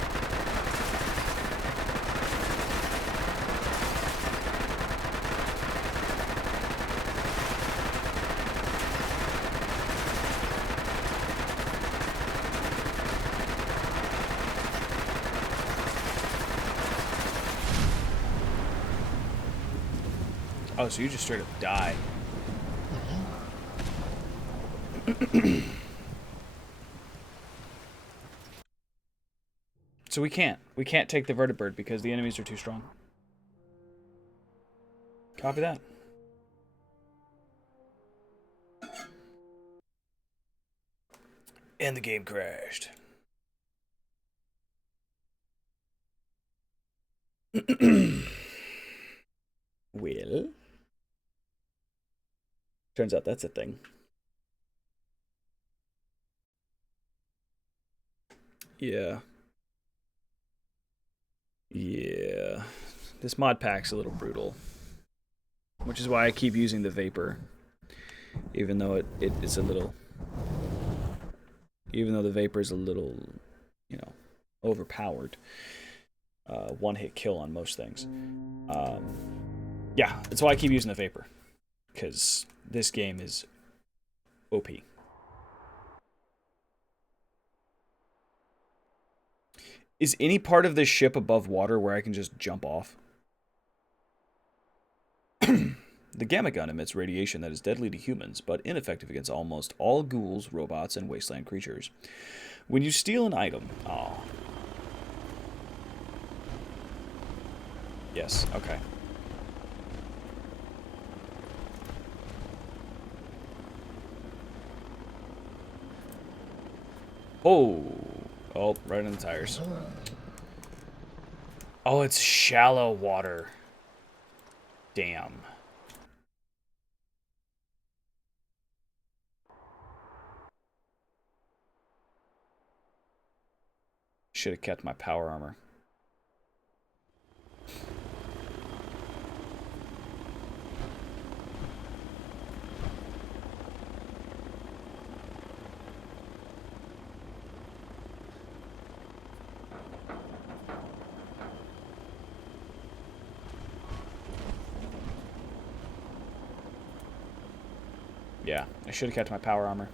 Oh, so you just straight up die. So we can't take the vertibird because the enemies are too strong. Copy that. And the game crashed. Well, turns out that's a thing. Yeah. Yeah. This mod pack's a little brutal. which is why I keep using the vapor, even though it is a little, even though the vapor is a little, you know, overpowered. One-hit kill on most things. Yeah, that's why I keep using the vapor, because this game is OP. Is any part of this ship above water where I can just jump off? The gamma gun emits radiation that is deadly to humans, but ineffective against almost all ghouls, robots, and wasteland creatures. When you steal an item... Oh. Yes, okay. Oh. Oh, right in the tires. Oh, it's shallow water. Damn. Should have kept my power armor. Yeah, I should have kept my power armor.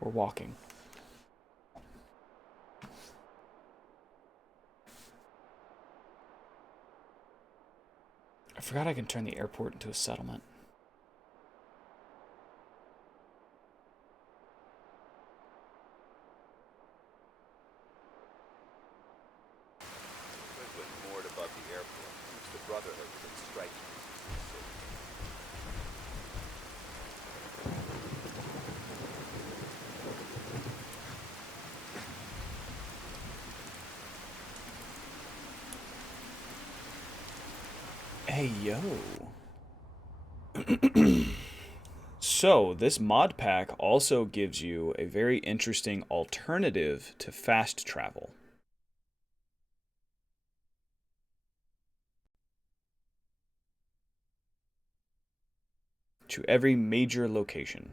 We're walking. I forgot I can turn the airport into a settlement. Moored above the airport keeps the Brotherhood within striking distance. Hey, yo. So, this mod pack also gives you a very interesting alternative to fast travel. To every major location.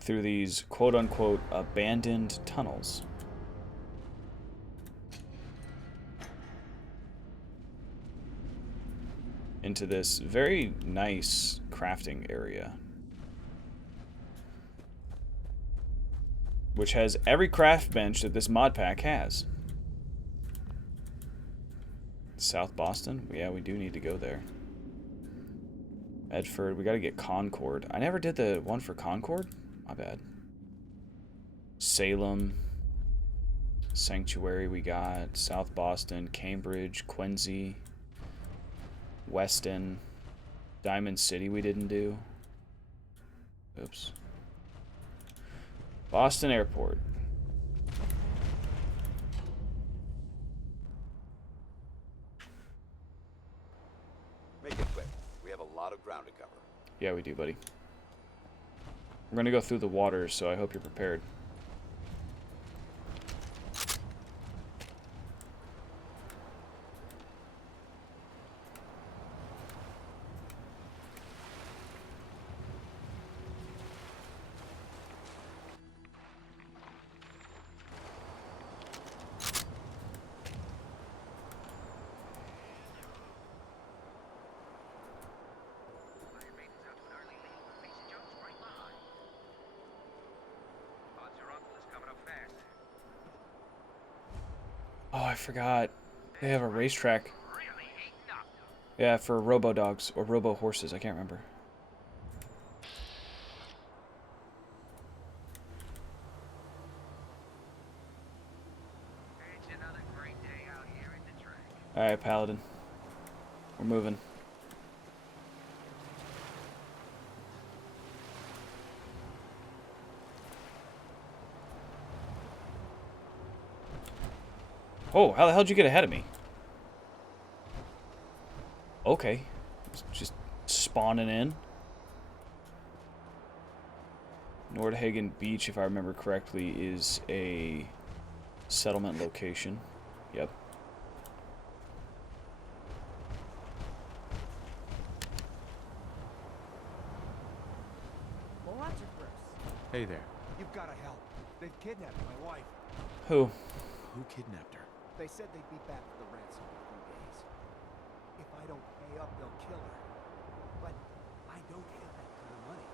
Through these quote-unquote abandoned tunnels. Into this very nice crafting area. Which has every craft bench that this mod pack has. South Boston? Yeah, we do need to go there. Edford, we gotta get Concord. I never did the one for Concord? My bad. Salem. Sanctuary we got. South Boston, Cambridge, Quincy. Weston. Diamond City we didn't do. Oops. Boston Airport. Make it quick. We have a lot of ground to cover. Yeah, we do, buddy. We're gonna go through the water, so I hope you're prepared. Oh, I forgot. They have a racetrack. Yeah, for robo dogs or robo horses. I can't remember. Alright, Paladin. We're moving. Oh, how the hell did you get ahead of me? Okay. Just spawning in. Nordhagen Beach, if I remember correctly, is a settlement location. Yep. Well, watch it, Bruce. Hey there. You've got to help. They've kidnapped my wife. Who? Who kidnapped her? They said they'd be back for the ransom in a few days. If I don't pay up, they'll kill her. But I don't have that kind of money.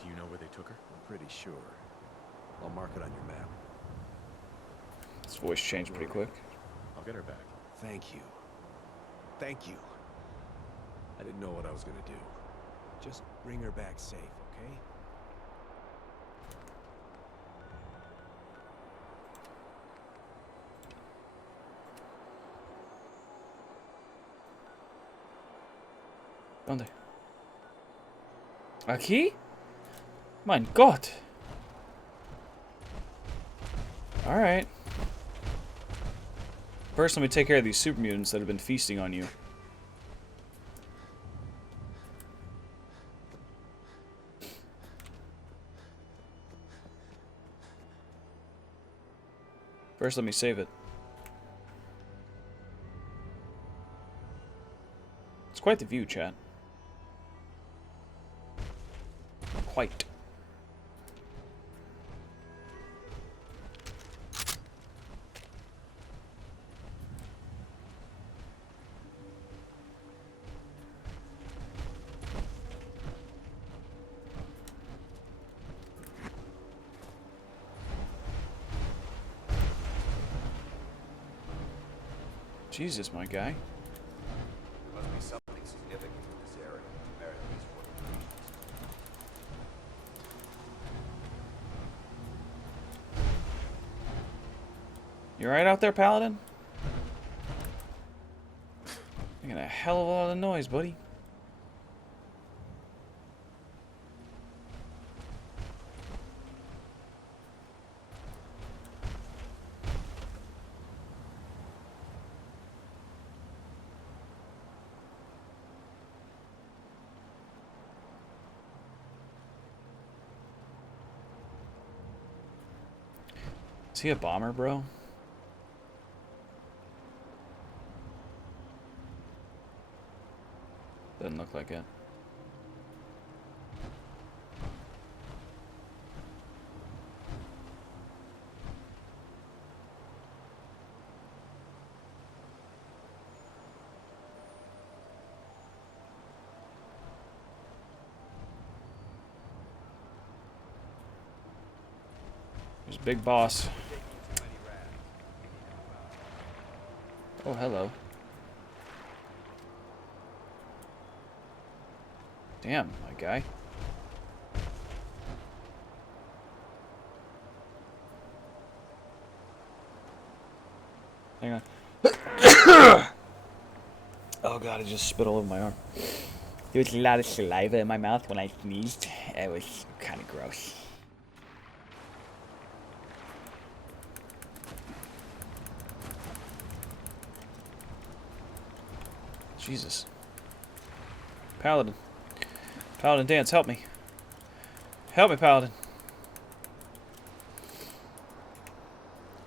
Do you know where they took her? I'm pretty sure. I'll mark it on your map. His voice changed pretty quick. I'll get her back. Thank you. Thank you. I didn't know what I was gonna do. Just bring her back safe, okay? ¿Dónde? ¿Aquí? Mein Gott. Alright. First, let me take care of these super mutants that have been feasting on you. First, let me save it. It's quite the view, chat. Quite. Jesus, my guy. There must be something significant in this area to merit these fortifications. You right out there, Paladin? Making a hell of a lot of noise, buddy. Is he a bomber, bro? Doesn't look like it. There's Big Boss. Oh, hello. Damn, my guy. Hang on. Oh god, I just spit all over my arm. There was a lot of saliva in my mouth when I sneezed. It was kind of gross. Jesus. Paladin. Paladin Dance, help me. Help me, Paladin.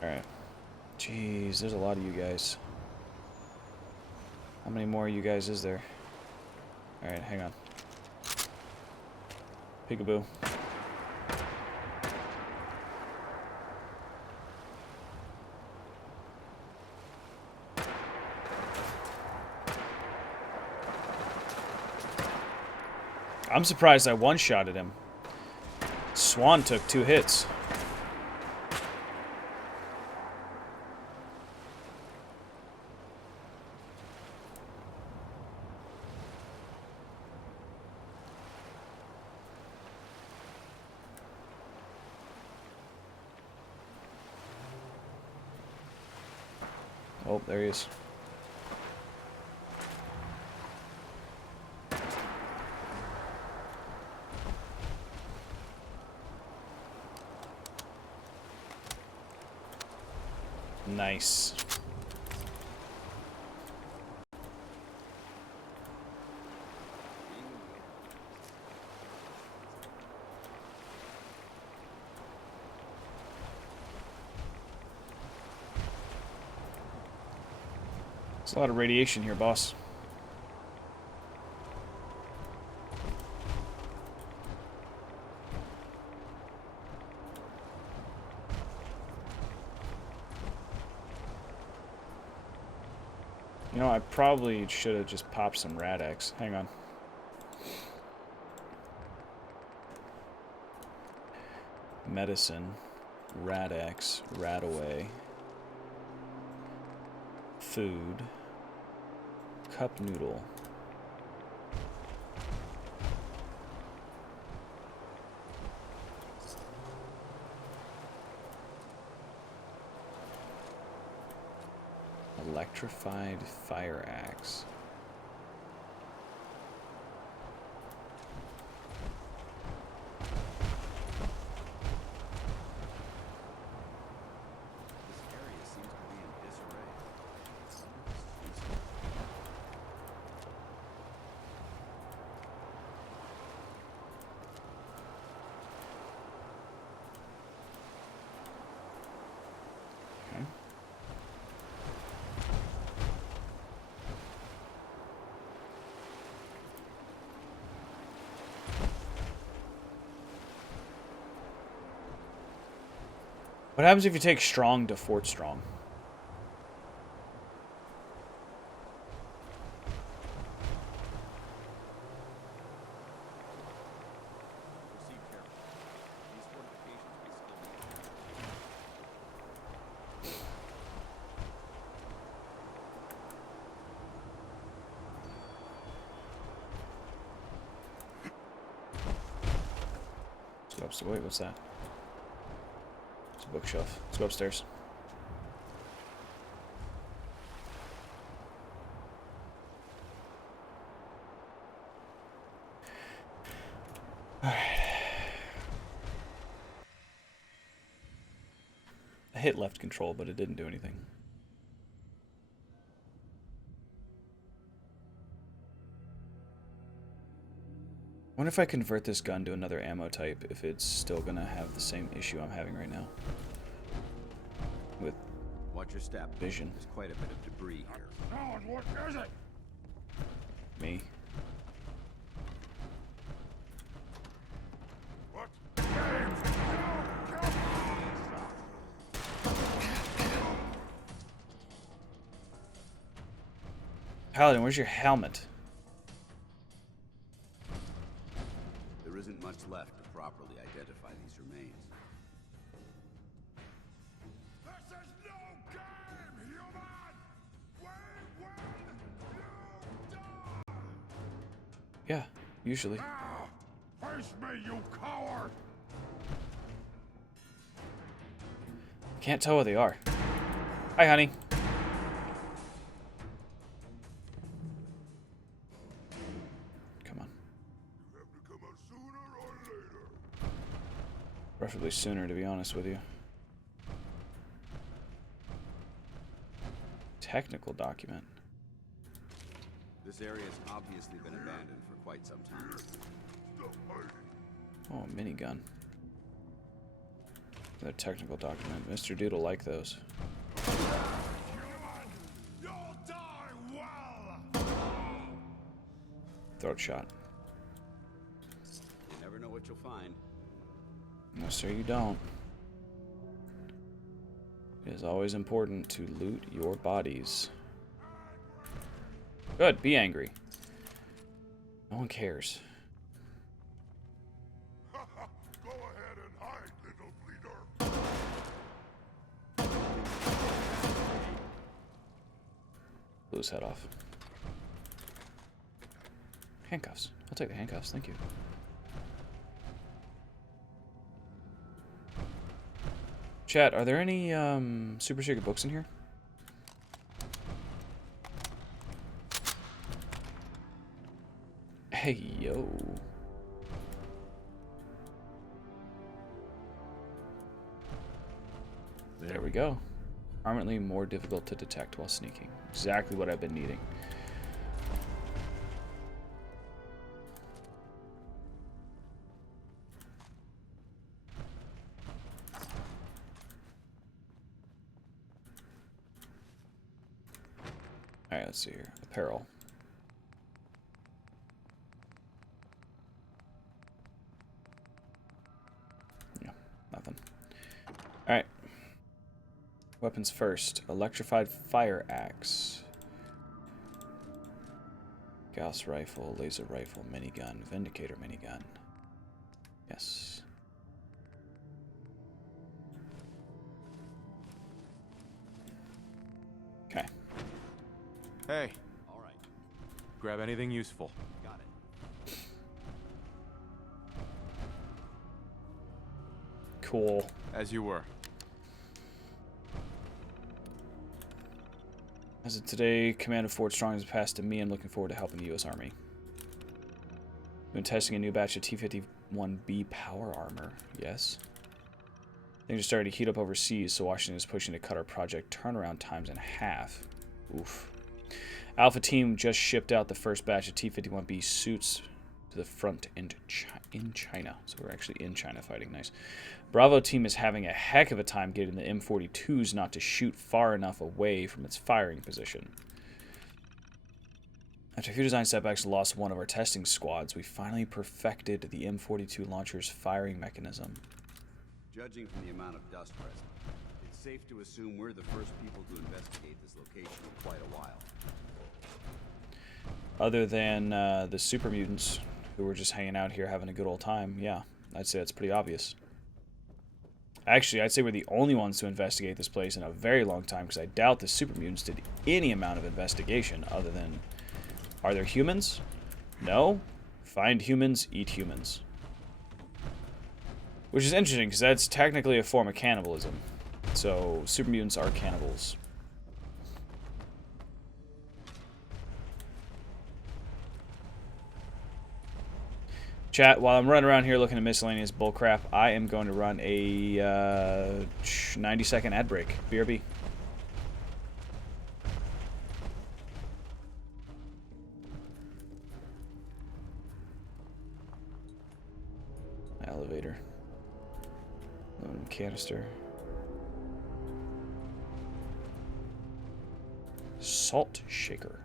Alright. Jeez, there's a lot of you guys. How many more of you guys is there? Alright, hang on. Peekaboo. I'm surprised I one-shotted him. Swan took 2 hits. Oh, there he is. Nice. There's a lot of radiation here, boss. You know, I probably should have just popped some Rad-X. Hang on. Medicine, Rad-X, Radaway, food, cup noodle. Electrified fire axe. This area seems to be in disarray. Okay. What happens if you take strong to Fort Strong? Proceed carefully. These fortifications may still be intact. Let's go upstairs. Wait, what's that? It's a bookshelf. Let's go upstairs. Alright. I hit left control, but it didn't do anything. I wonder if I convert this gun to another ammo type, if it's still gonna have the same issue I'm having right now. With Watch your step. Vision. There's quite a bit of debris here. God, what is it? Me. What? Paladin, where's your helmet? There isn't much left to properly identify these remains. This is no game, human! We win, you die! Yeah, usually. Now, face me, you coward! Can't tell what they are. Hi, honey. Come on. You have to come out sooner or later. Preferably sooner, to be honest with you. Technical document. This area has obviously been abandoned for quite some time. Oh, a minigun. Another technical document. Mr. Dude will like those. You'll die well! Throat shot. You never know what you'll find. No, sir, you don't. It is always important to loot your bodies. Good, be angry. No one cares. Go ahead and hide, little bleeder. Blew his head off. Handcuffs. I'll take the handcuffs, thank you. Chat, are there any super secret books in here? Hey, yo. There we go. Permanently more difficult to detect while sneaking. Exactly what I've been needing. Alright, let's see here. Apparel. Yeah, nothing. Alright. Weapons first. Electrified fire axe. Gauss rifle, laser rifle, minigun, Vindicator minigun. Yes. Okay. Hey. All right. Grab anything useful. Got it. Cool. As you were. As of today, command of Fort Strong is passed to me. I'm looking forward to helping the U.S. Army. Been testing a new batch of T-51B power armor. Yes. Things are starting to heat up overseas, so Washington is pushing to cut our project turnaround times in half. Oof. Alpha Team just shipped out the first batch of T-51B suits to the front in China. So we're actually in China fighting. Nice. Bravo Team is having a heck of a time getting the M42s not to shoot far enough away from its firing position. After a few design setbacks and lost one of our testing squads, we finally perfected the M42 launcher's firing mechanism. Judging from the amount of dust present, it's safe to assume we're the first people to investigate this location in quite a while. Other than the super mutants who were just hanging out here having a good old time, yeah, I'd say that's pretty obvious. Actually, I'd say we're the only ones to investigate this place in a very long time, because I doubt the super mutants did any amount of investigation other than, are there humans? No. Find humans, eat humans. Which is interesting, because that's technically a form of cannibalism. So, super mutants are cannibals. Chat, while I'm running around here looking at miscellaneous bullcrap, I am going to run a 90-second ad break. BRB. Elevator. Aluminum canister. Salt shaker.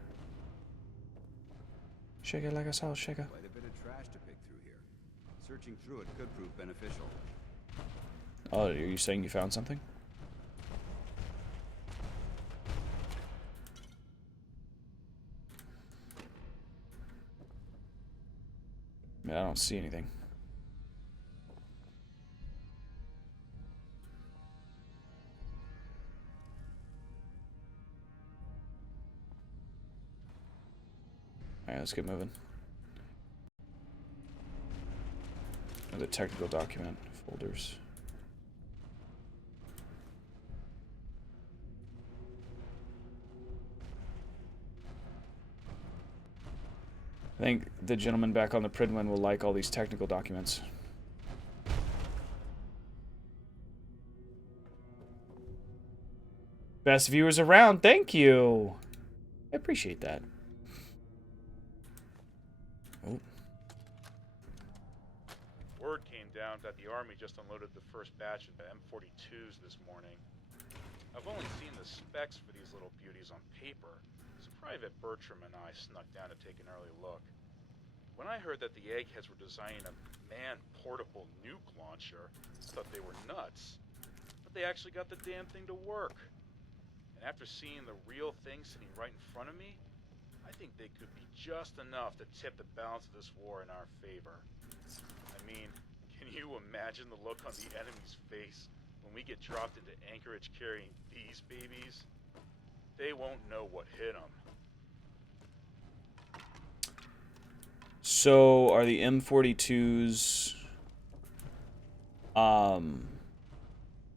Shake it like a salt shaker. Quite a bit of trash to pick through here. Searching through it could prove beneficial. Oh, are you saying you found something? Yeah, I don't see anything. Alright, let's get moving. The technical document folders. I think the gentleman back on the Pridwin will like all these technical documents. Best viewers around, thank you! I appreciate that. Oh. Word came down that the Army just unloaded the first batch of the M42s this morning. I've only seen the specs for these little beauties on paper, so Private Bertram and I snuck down to take an early look. When I heard that the eggheads were designing a man-portable nuke launcher, I thought they were nuts. But they actually got the damn thing to work. And after seeing the real thing sitting right in front of me, I think they could be just enough to tip the balance of this war in our favor. I mean, can you imagine the look on the enemy's face when we get dropped into Anchorage carrying these babies? They won't know what hit them. So, are the M42s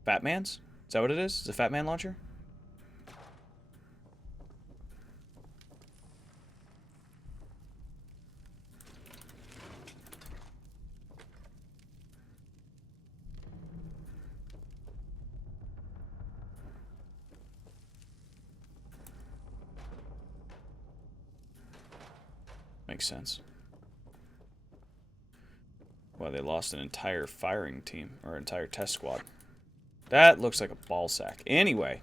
Fat Man's? Is that what it is? Is it a Fat Man launcher? Makes sense. Well, they lost an entire firing team, or entire test squad. That looks like a ball sack. Anyway.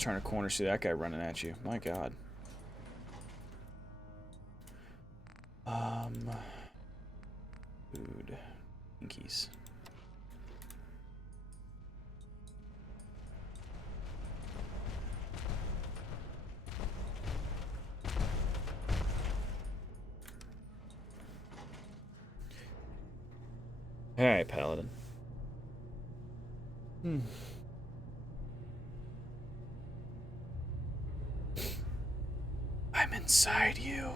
just turn a corner, see that guy running at you. My God. Food. Pinkies. Alright, Paladin. I'm inside you.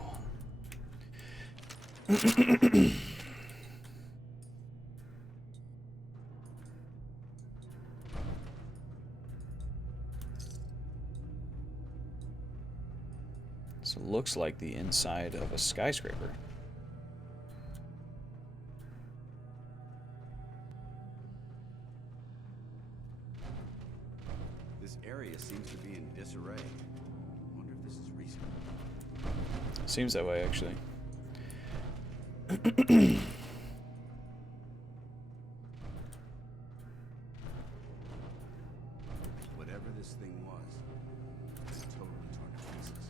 So it looks like the inside of a skyscraper. This area seems to be in disarray. I wonder if this is recent. Seems that way, actually. Whatever this thing was, it's totally torn to pieces.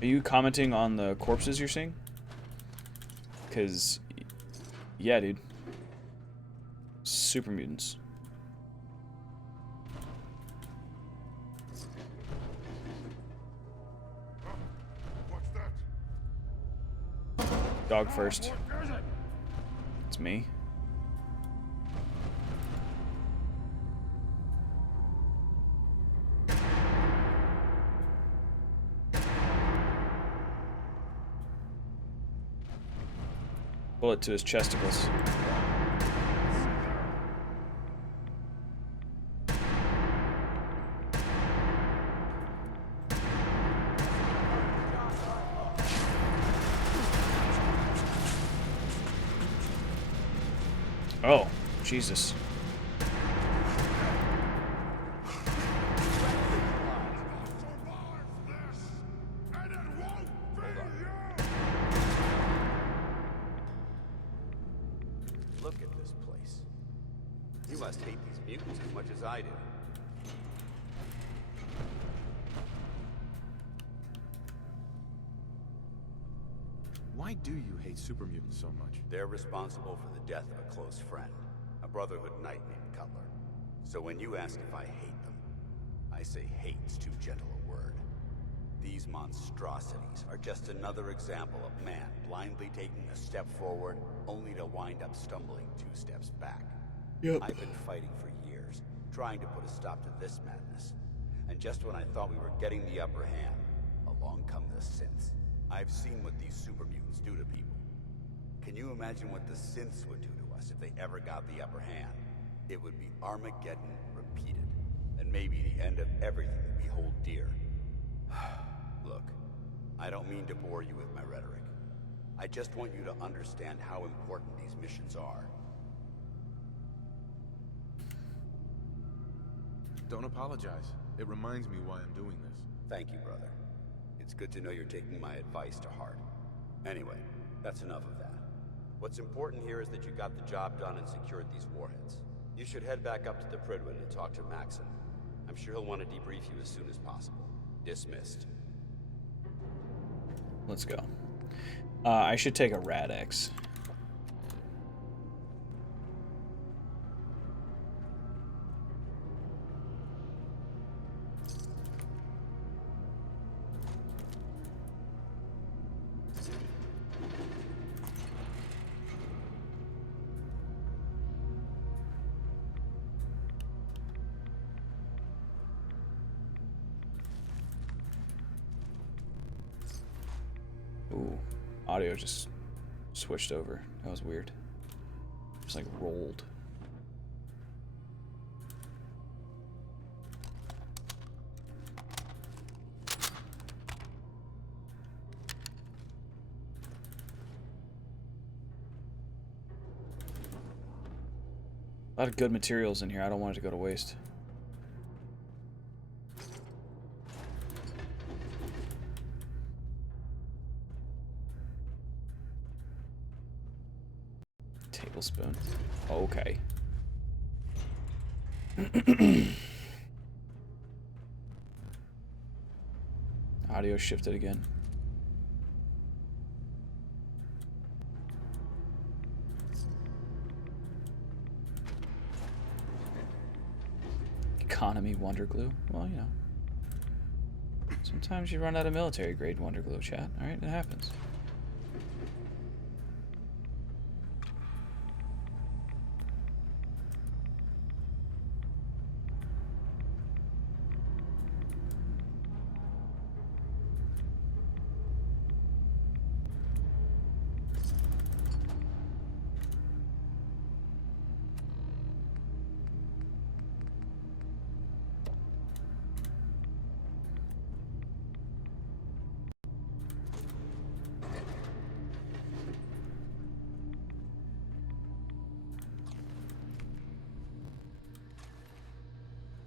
Are you commenting on the corpses you're seeing? Because, yeah, dude. Super mutants. Dog first. It's me. Bullet to his chesticles. Oh, Jesus. Look at this place. You must hate these mutants as much as I do. Why do you hate super mutants so much? They're responsible for the death of a close friend, a Brotherhood knight named Cutler. So when you ask if I hate them, I say hate's too gentle a word. These monstrosities are just another example of man blindly taking a step forward, only to wind up stumbling 2 steps back. Yep. I've been fighting for years, trying to put a stop to this madness. And just when I thought we were getting the upper hand, along come the synths. I've seen what these super mutants do to people. Can you imagine what the synths would do to us if they ever got the upper hand? It would be Armageddon repeated, and maybe the end of everything that we hold dear. Look, I don't mean to bore you with my rhetoric. I just want you to understand how important these missions are. Don't apologize. It reminds me why I'm doing this. Thank you, brother. It's good to know you're taking my advice to heart. Anyway, that's enough of that. What's important here is that you got the job done and secured these warheads. You should head back up to the Prydwen and talk to Maxon. I'm sure he'll want to debrief you as soon as possible. Dismissed. Let's go. I should take a Rad-X. Ooh, audio just switched over. That was weird. Just like rolled. A lot of good materials in here. I don't want it to go to waste. Tablespoon. Okay. Audio shifted again. Economy Wonder Glue. Well, you know. Sometimes you run out of military grade Wonder Glue, chat. Alright, it happens.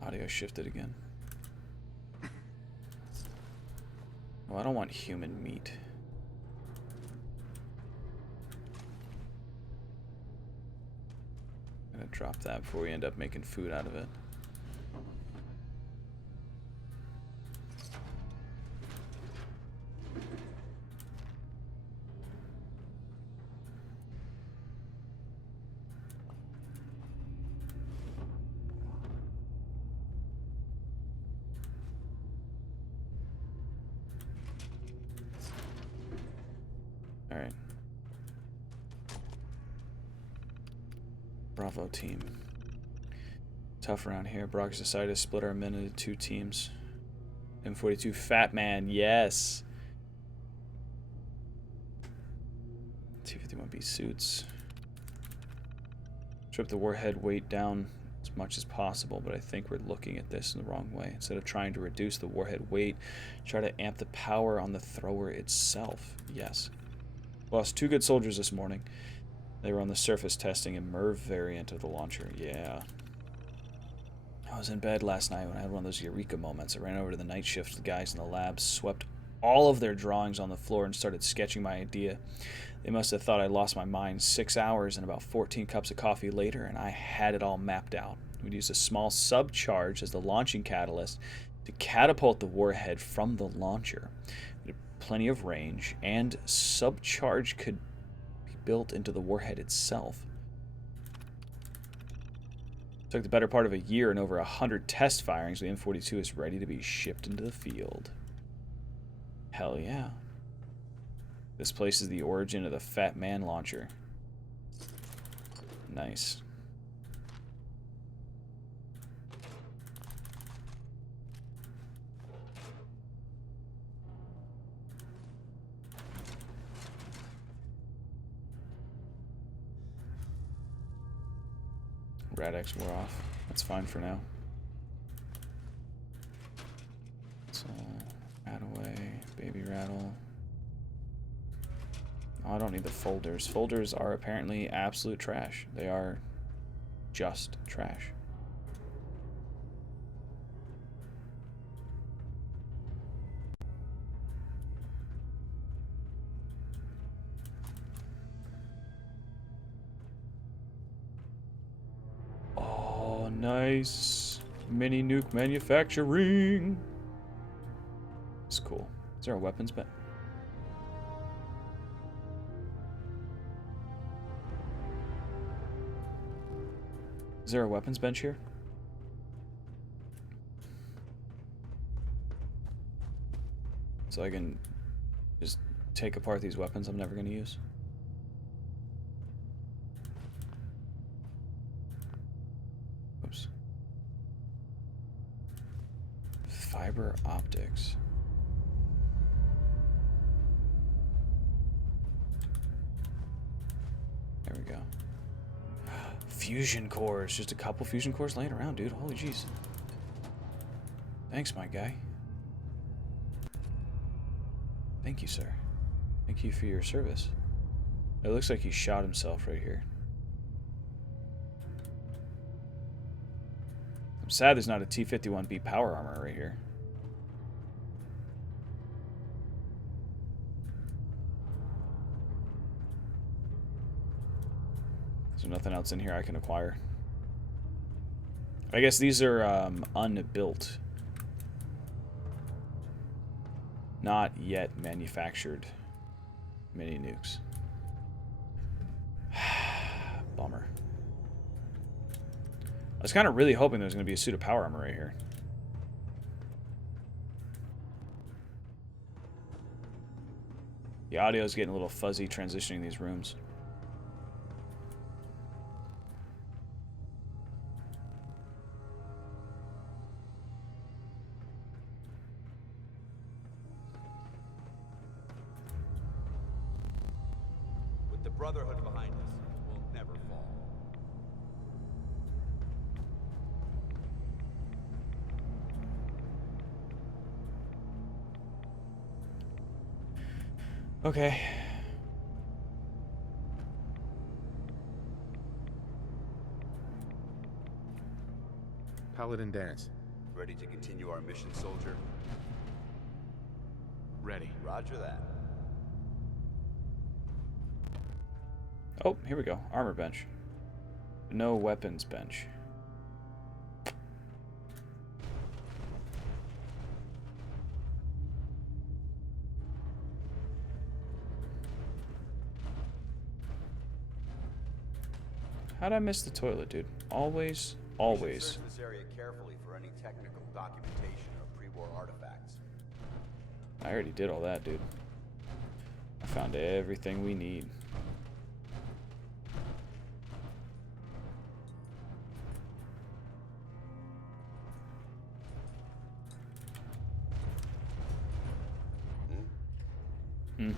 Audio shifted again. Well, I don't want human meat. I'm gonna drop that before we end up making food out of it. Alright. Bravo team. Tough around here. Brock's decided to split our men into 2 teams. M42 Fat Man, yes. T-51B suits. Strip the warhead weight down as much as possible, but I think we're looking at this in the wrong way. Instead of trying to reduce the warhead weight, try to amp the power on the thrower itself. Yes. Lost 2 good soldiers this morning. They were on the surface testing a MERV variant of the launcher. Yeah. I was in bed last night when I had one of those eureka moments. I ran over to the night shift guys in the lab, swept all of their drawings on the floor, and started sketching my idea. They must have thought I lost my mind. 6 hours and about 14 cups of coffee later, and I had it all mapped out. We'd use a small subcharge as the launching catalyst to catapult the warhead from the launcher. We had plenty of range, and subcharge could be built into the warhead itself. Took the better part of a year and over 100 test firings. The M42 is ready to be shipped into the field. Hell yeah. This place is the origin of the Fat Man launcher. Nice. Radx wore off. That's fine for now. So, rat away, baby rattle. Oh, I don't need the folders. Folders are apparently absolute trash. They are just trash. Oh, nice. Mini nuke manufacturing. It's cool. Is there a weapons bench? Is there a weapons bench here? So I can just take apart these weapons I'm never going to use. Oops. Fiber optics. There we go. Fusion cores. Just a couple fusion cores laying around, dude. Holy jeez. Thanks, my guy. Thank you, sir. Thank you for your service. It looks like he shot himself right here. I'm sad there's not a T-51B power armor right here. So nothing else in here I can acquire. I guess these are unbuilt. Not yet manufactured mini nukes. Bummer. I was kind of really hoping there was going to be a suit of power armor right here. The audio is getting a little fuzzy transitioning these rooms. With the Brotherhood behind us, we'll never fall. Okay. Paladin dance. Ready to continue our mission, soldier? Ready. Roger that. Oh, here we go. Armor bench. No weapons bench. How'd I miss the toilet, dude? Always, always. Search this area carefully for any technical documentation or pre-war artifacts. I already did all that, dude. I found everything we need. Hmm.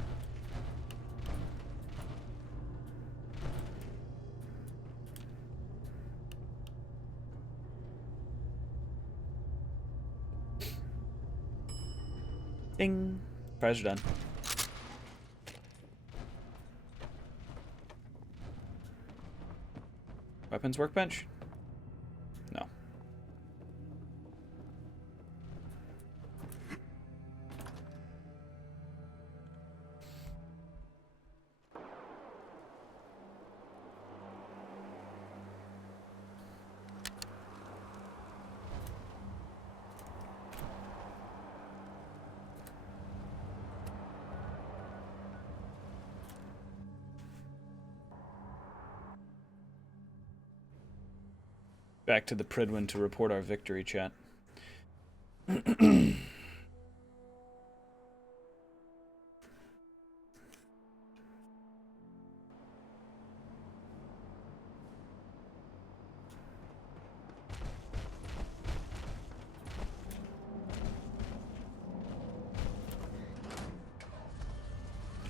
Ding. Prize are done. Weapons workbench? No. Back to the Pridwin to report our victory, chat.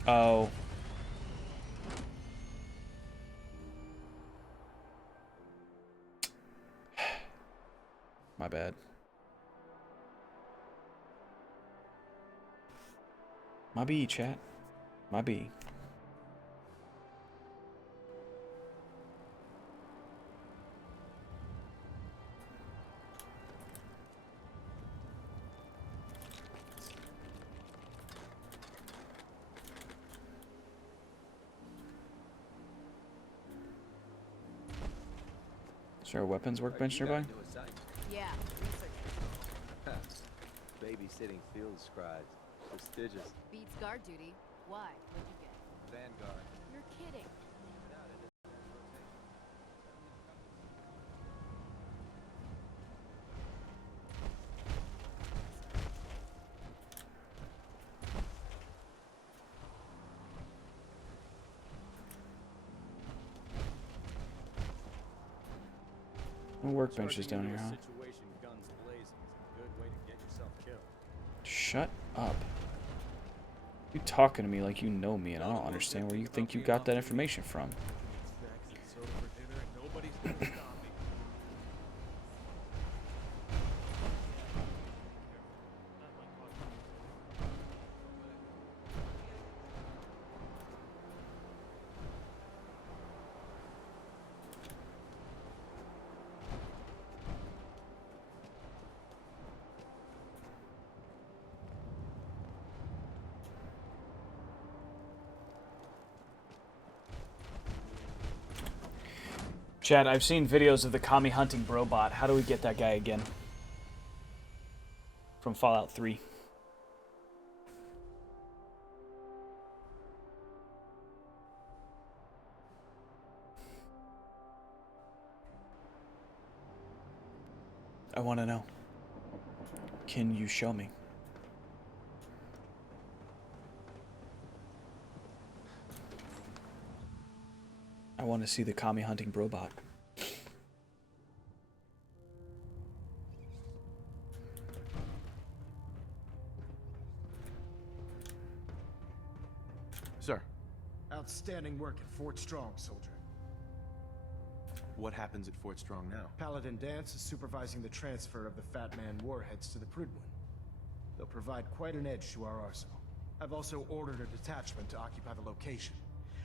Oh. My bad. My B, chat. My B. Is there a weapons workbench nearby? Yeah, Babysitting field scribes. Prestigious. beats guard duty. Why? What'd you get? Vanguard. You're kidding. No workbenches down here, huh? Shut up. You talking to me like you know me, and I don't understand where you think you got that information from. Chad, I've seen videos of the Kami hunting Brobot. How do we get that guy again? From Fallout 3. I want to know. Can you show me? I want to see the Kami hunting Brobot. Sir. Outstanding work at Fort Strong, soldier. What happens at Fort Strong now? Paladin Dance is supervising the transfer of the Fat Man warheads to the Prydwen. They'll provide quite an edge to our arsenal. I've also ordered a detachment to occupy the location,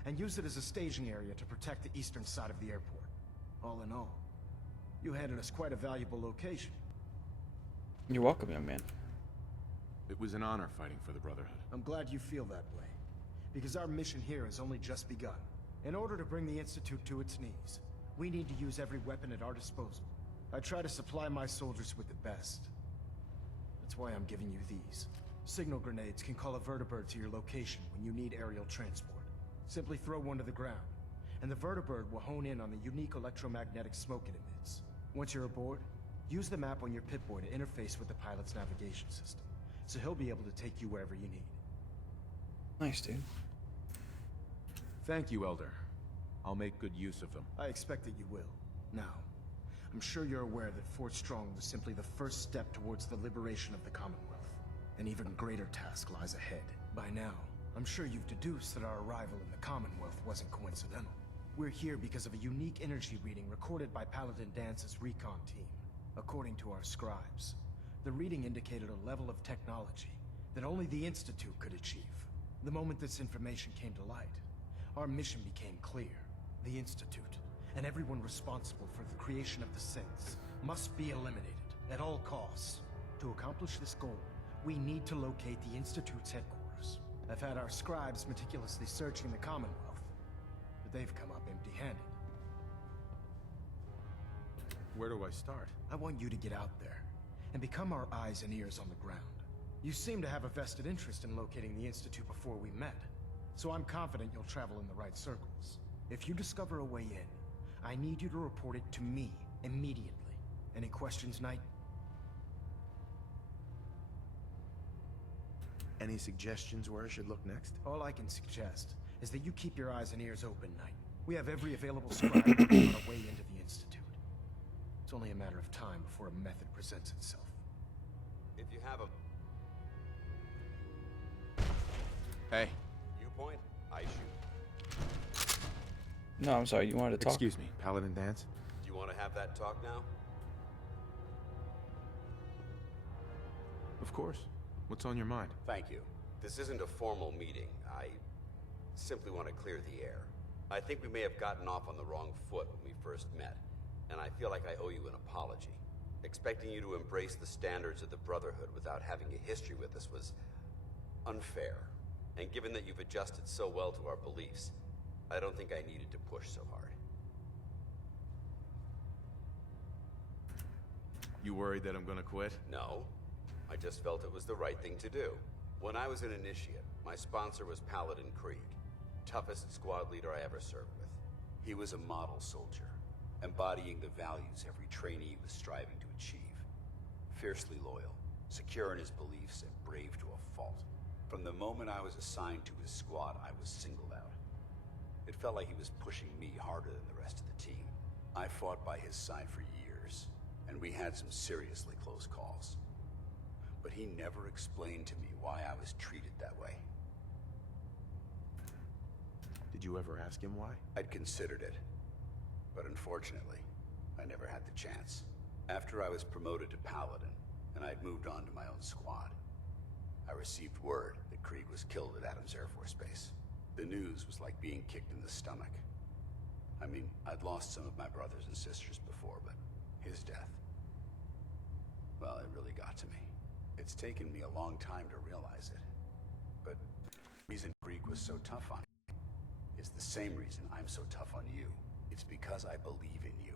and use it as a staging area to protect the eastern side of the airport. All in all, you handed us quite a valuable location. You're welcome, young man. It was an honor fighting for the Brotherhood. I'm glad you feel that way, because our mission here has only just begun. In order to bring the Institute to its knees, we need to use every weapon at our disposal. I try to supply my soldiers with the best. That's why I'm giving you these. Signal grenades can call a vertibird to your location when you need aerial transport. Simply throw one to the ground, and the vertibird will hone in on the unique electromagnetic smoke it emits. Once you're aboard, use the map on your Pip-Boy to interface with the pilot's navigation system, so he'll be able to take you wherever you need. Nice, dude. Thank you, Elder. I'll make good use of them. I expect that you will. Now, I'm sure you're aware that Fort Strong was simply the first step towards the liberation of the Commonwealth. An even greater task lies ahead. By now, I'm sure you've deduced that our arrival in the Commonwealth wasn't coincidental. We're here because of a unique energy reading recorded by Paladin Dance's recon team. According to our scribes, the reading indicated a level of technology that only the Institute could achieve. The moment this information came to light, our mission became clear. The Institute, and everyone responsible for the creation of the synths, must be eliminated at all costs. To accomplish this goal, we need to locate the Institute's headquarters. I've had our scribes meticulously searching the Commonwealth, but they've come up empty-handed. Where do I start? I want you to get out there and become our eyes and ears on the ground. You seem to have a vested interest in locating the Institute before we met, so I'm confident you'll travel in the right circles. If you discover a way in, I need you to report it to me immediately. Any questions, Knight? Any suggestions where I should look next? All I can suggest is that you keep your eyes and ears open, Knight. We have every available scribe working on a way into the Institute. It's only a matter of time before a method presents itself. If you have a... Hey. You point, I shoot. No, I'm sorry. You wanted to talk? Excuse me, Paladin Dance? Do you want to have that talk now? Of course. What's on your mind? Thank you. This isn't a formal meeting. I simply want to clear the air. I think we may have gotten off on the wrong foot when we first met, and I feel like I owe you an apology. Expecting you to embrace the standards of the Brotherhood without having a history with us was unfair. And given that you've adjusted so well to our beliefs, I don't think I needed to push so hard. You worried that I'm gonna quit? No. I just felt it was the right thing to do. When I was an initiate, my sponsor was Paladin Krieg, toughest squad leader I ever served with. He was a model soldier, embodying the values every trainee was striving to achieve. Fiercely loyal, secure in his beliefs, and brave to a fault. From the moment I was assigned to his squad, I was singled out. It felt like he was pushing me harder than the rest of the team. I fought by his side for years, and we had some seriously close calls. But he never explained to me why I was treated that way. Did you ever ask him why? I'd considered it, but unfortunately, I never had the chance. After I was promoted to Paladin, and I'd moved on to my own squad, I received word that Krieg was killed at Adams Air Force Base. The news was like being kicked in the stomach. I mean, I'd lost some of my brothers and sisters before, but his death, well, it really got to me. It's taken me a long time to realize it, but the reason Krieg was so tough on me is the same reason I'm so tough on you. It's because I believe in you.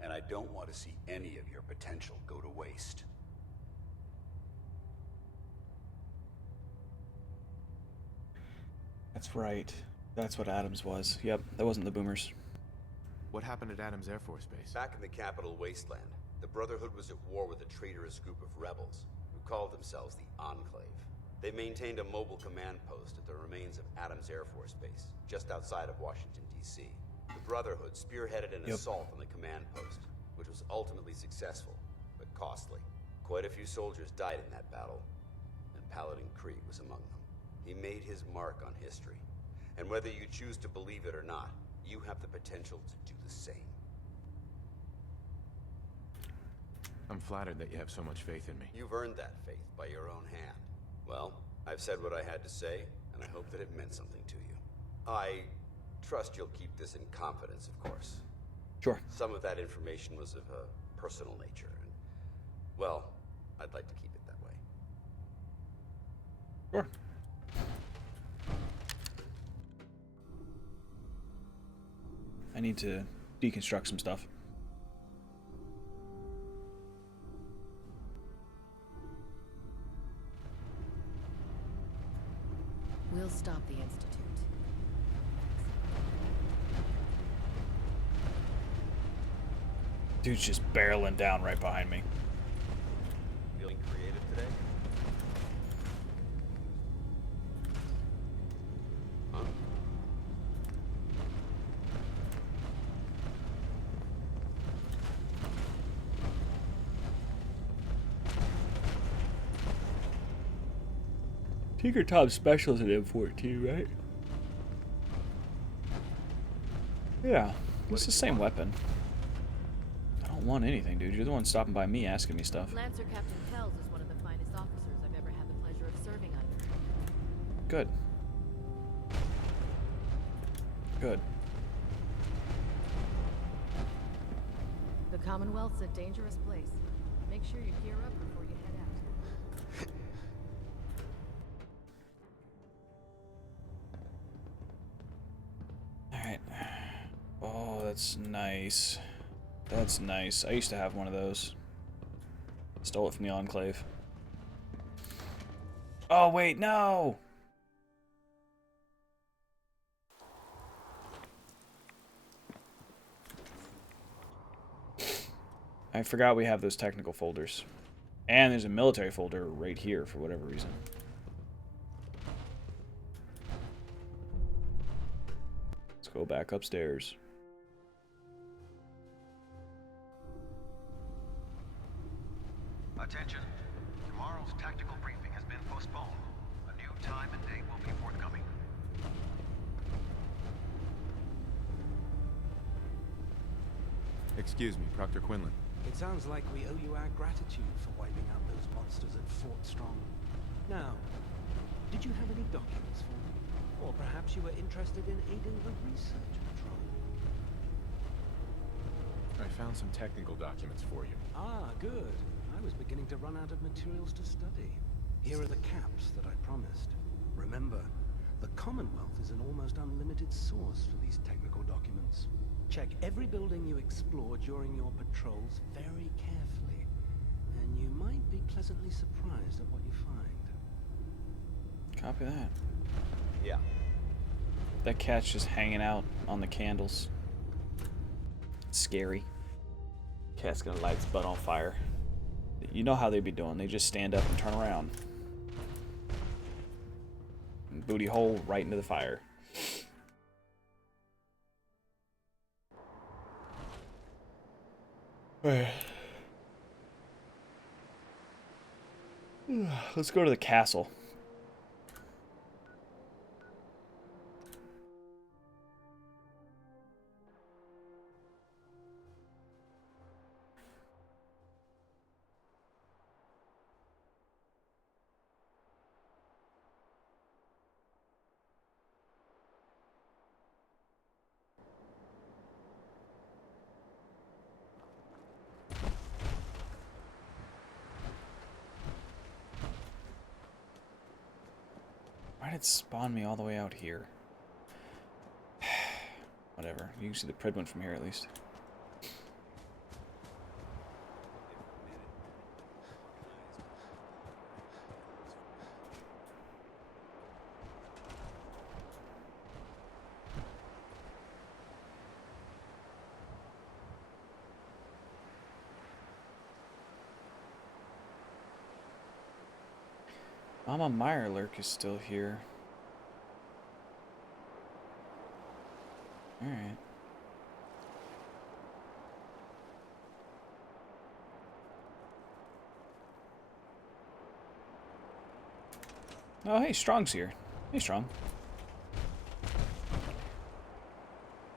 And I don't want to see any of your potential go to waste. That's right. That's what Adams was. Yep, that wasn't the Boomers. What happened at Adams Air Force Base? Back in the capital wasteland, the Brotherhood was at war with a traitorous group of rebels who called themselves the Enclave. They maintained a mobile command post at the remains of Adams Air Force Base, just outside of Washington, D.C. The Brotherhood spearheaded an assault on the command post, which was ultimately successful, but costly. Quite a few soldiers died in that battle, and Paladin Creed was among them. He made his mark on history, and whether you choose to believe it or not, you have the potential to do the same. I'm flattered that you have so much faith in me. You've earned that faith by your own hand. Well, I've said what I had to say, and I hope that it meant something to you. I trust you'll keep this in confidence, of course. Sure. Some of that information was of a personal nature, and, well, I'd like to keep it that way. Sure. I need to deconstruct some stuff. We'll stop the Institute. Dude's just barreling down right behind me. Feeling creative today? Huh? Tinker Top Special's an M14, right? Yeah, it's the same weapon. I don't want anything, dude. You're the one stopping by me asking me stuff. Lancer Captain Kells is one of the finest officers I've ever had the pleasure of serving under. Good. Good. The Commonwealth's a dangerous place. Make sure you gear up before you head out. Alright. Oh, that's nice. That's nice. I used to have one of those. Stole it from the Enclave. Oh, wait, no! I forgot we have those technical folders. And there's a military folder right here for whatever reason. Let's go back upstairs. Attention. Tomorrow's tactical briefing has been postponed. A new time and date will be forthcoming. Excuse me, Proctor Quinlan. It sounds like we owe you our gratitude for wiping out those monsters at Fort Strong. Now, did you have any documents for me? Or perhaps you were interested in aiding the research patrol? I found some technical documents for you. Ah, good. I was beginning to run out of materials to study. Here are the caps that I promised. Remember, the Commonwealth is an almost unlimited source for these technical documents. Check every building you explore during your patrols very carefully, and you might be pleasantly surprised at what you find. Copy that. Yeah. That cat's just hanging out on the candles. It's scary. Cat's gonna light its butt on fire. You know how they be doing. They just stand up and turn around. Booty hole right into the fire. Let's go to the castle. Why did it spawn me all the way out here? Whatever. You can see the Pred one from here at least. Mama Meyerlurk is still here. Alright. Oh, hey, Strong's here. Hey, Strong.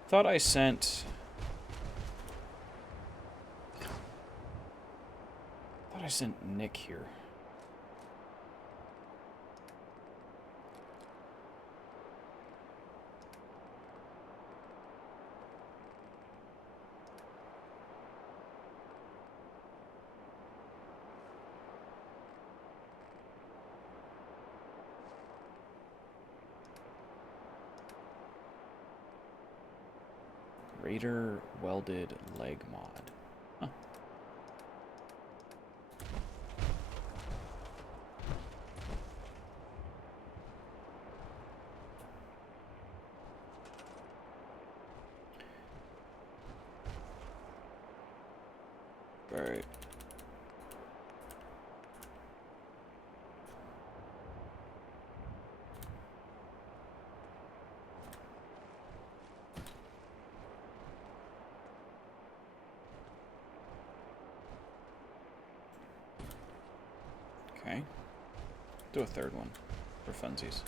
Thought I sent Nick here. Raider welded leg mod. Huh. All right. Okay. Do a third one for funsies.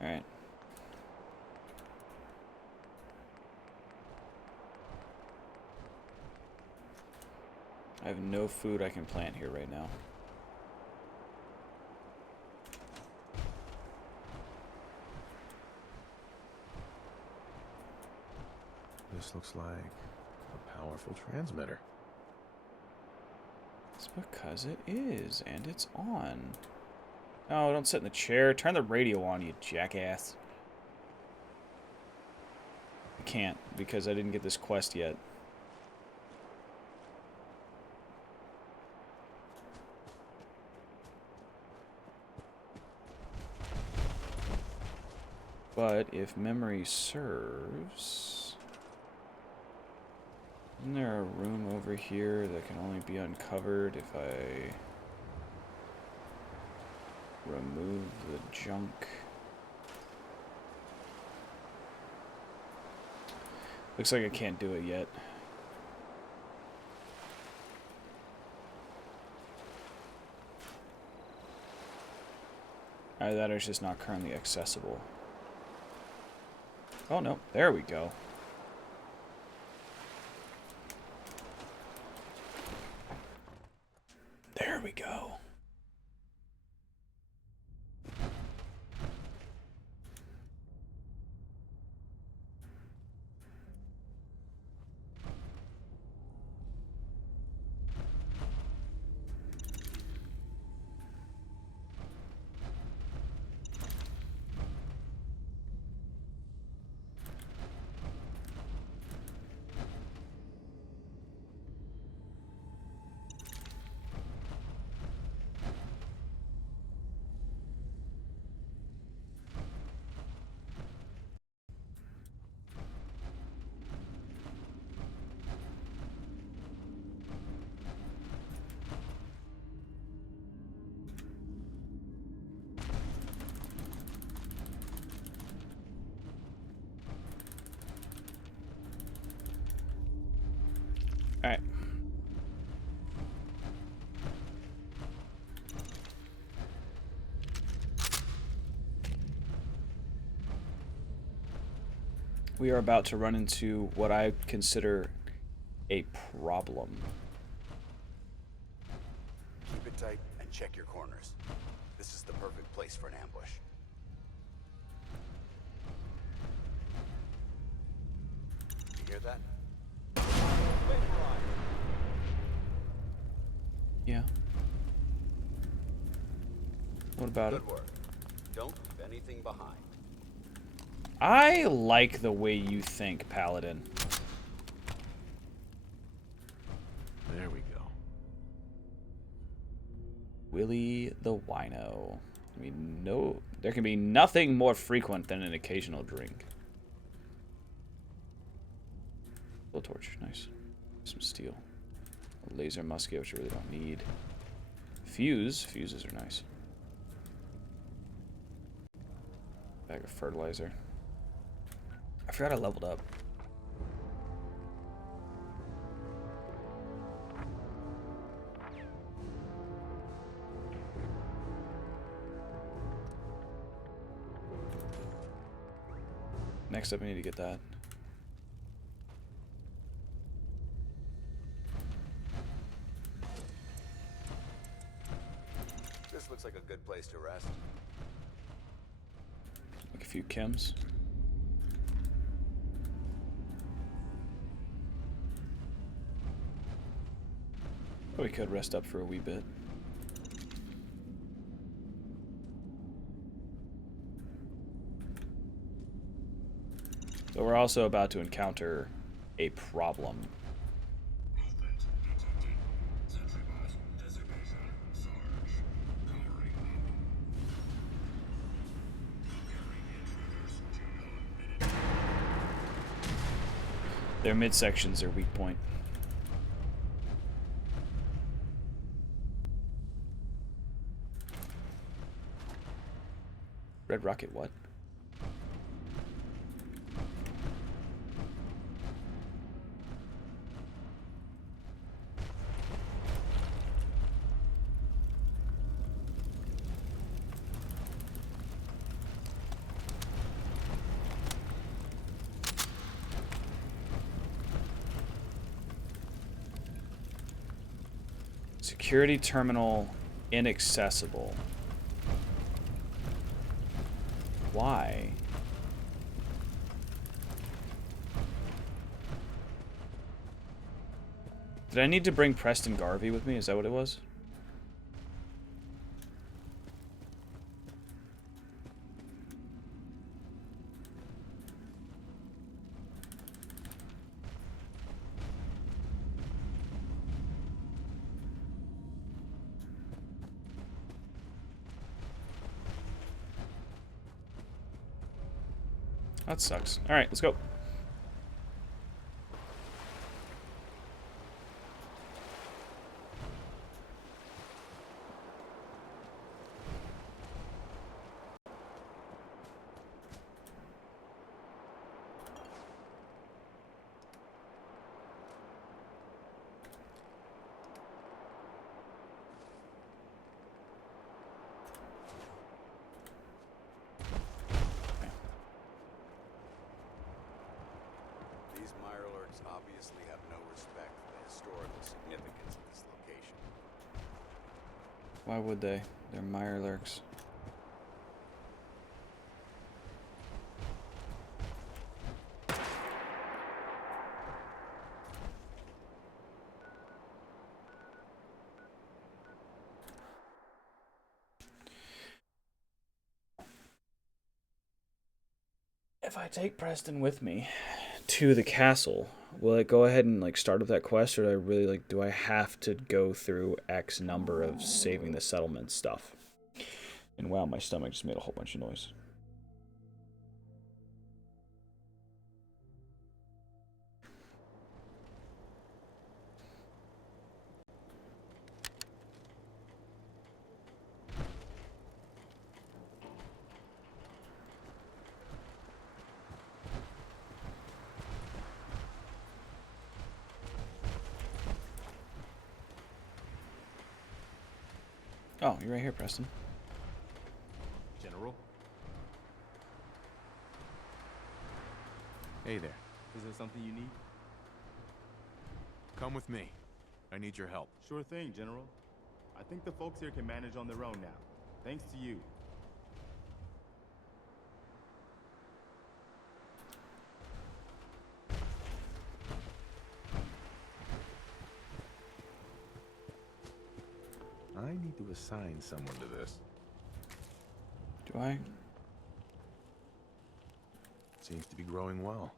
Alright. I have no food I can plant here right now. This looks like a powerful transmitter. It's because it is, and it's on. No, don't sit in the chair. Turn the radio on, you jackass. I can't, because I didn't get this quest yet. But if memory serves... Isn't there a room over here that can only be uncovered if I remove the junk? Looks like I can't do it yet. Either that or it's just not currently accessible. Oh no, there we go. There we go. Alright. We are about to run into what I consider a problem. Keep it tight and check your corners. This is the perfect place for an ambush. You hear that? Yeah. What about it? Good work. Don't leave anything behind. I like the way you think, Paladin. There we go. Willie the Wino. I mean, no, there can be nothing more frequent than an occasional drink. Full torch, nice. Some steel. A laser musket, which I really don't need. Fuses are nice. Bag of fertilizer. I forgot I leveled up. Next up, I need to get that. This looks like a good place to rest. Like a few chems. Oh, we could rest up for a wee bit. So we're also about to encounter a problem. Their midsections are weak point. Red rocket, what? Security terminal inaccessible. Why? Did I need to bring Preston Garvey with me? Is that what it was? That sucks. All right, let's go. These Mirelurks obviously have no respect for the historical significance of this location. Why would they? They're Mirelurks. If I take Preston with me to the castle, will it go ahead and like start up that quest, or do I really do I have to go through X number of saving the settlement stuff? And wow, my stomach just made a whole bunch of noise. Oh, you're right here, Preston. General? Hey there. Is there something you need? Come with me. I need your help. Sure thing, General. I think the folks here can manage on their own now. Thanks to you. I need to assign someone to this. Do I? Seems to be growing well.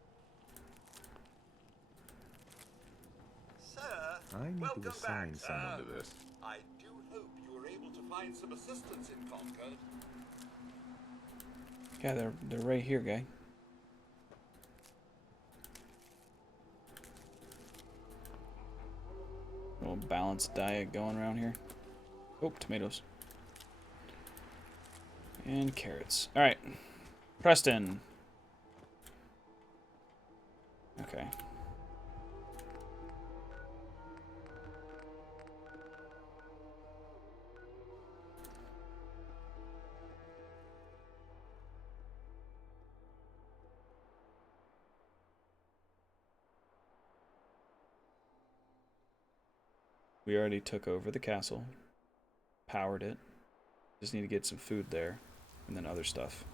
Sir, I need welcome to assign back, someone to this. I do hope you were able to find some assistance in Concord. Yeah, they're right here, guy. Little balanced diet going around here. Oh, tomatoes. And carrots. Alright. Preston. Okay. We already took over the castle. Powered it. Just need to get some food there. And then other stuff.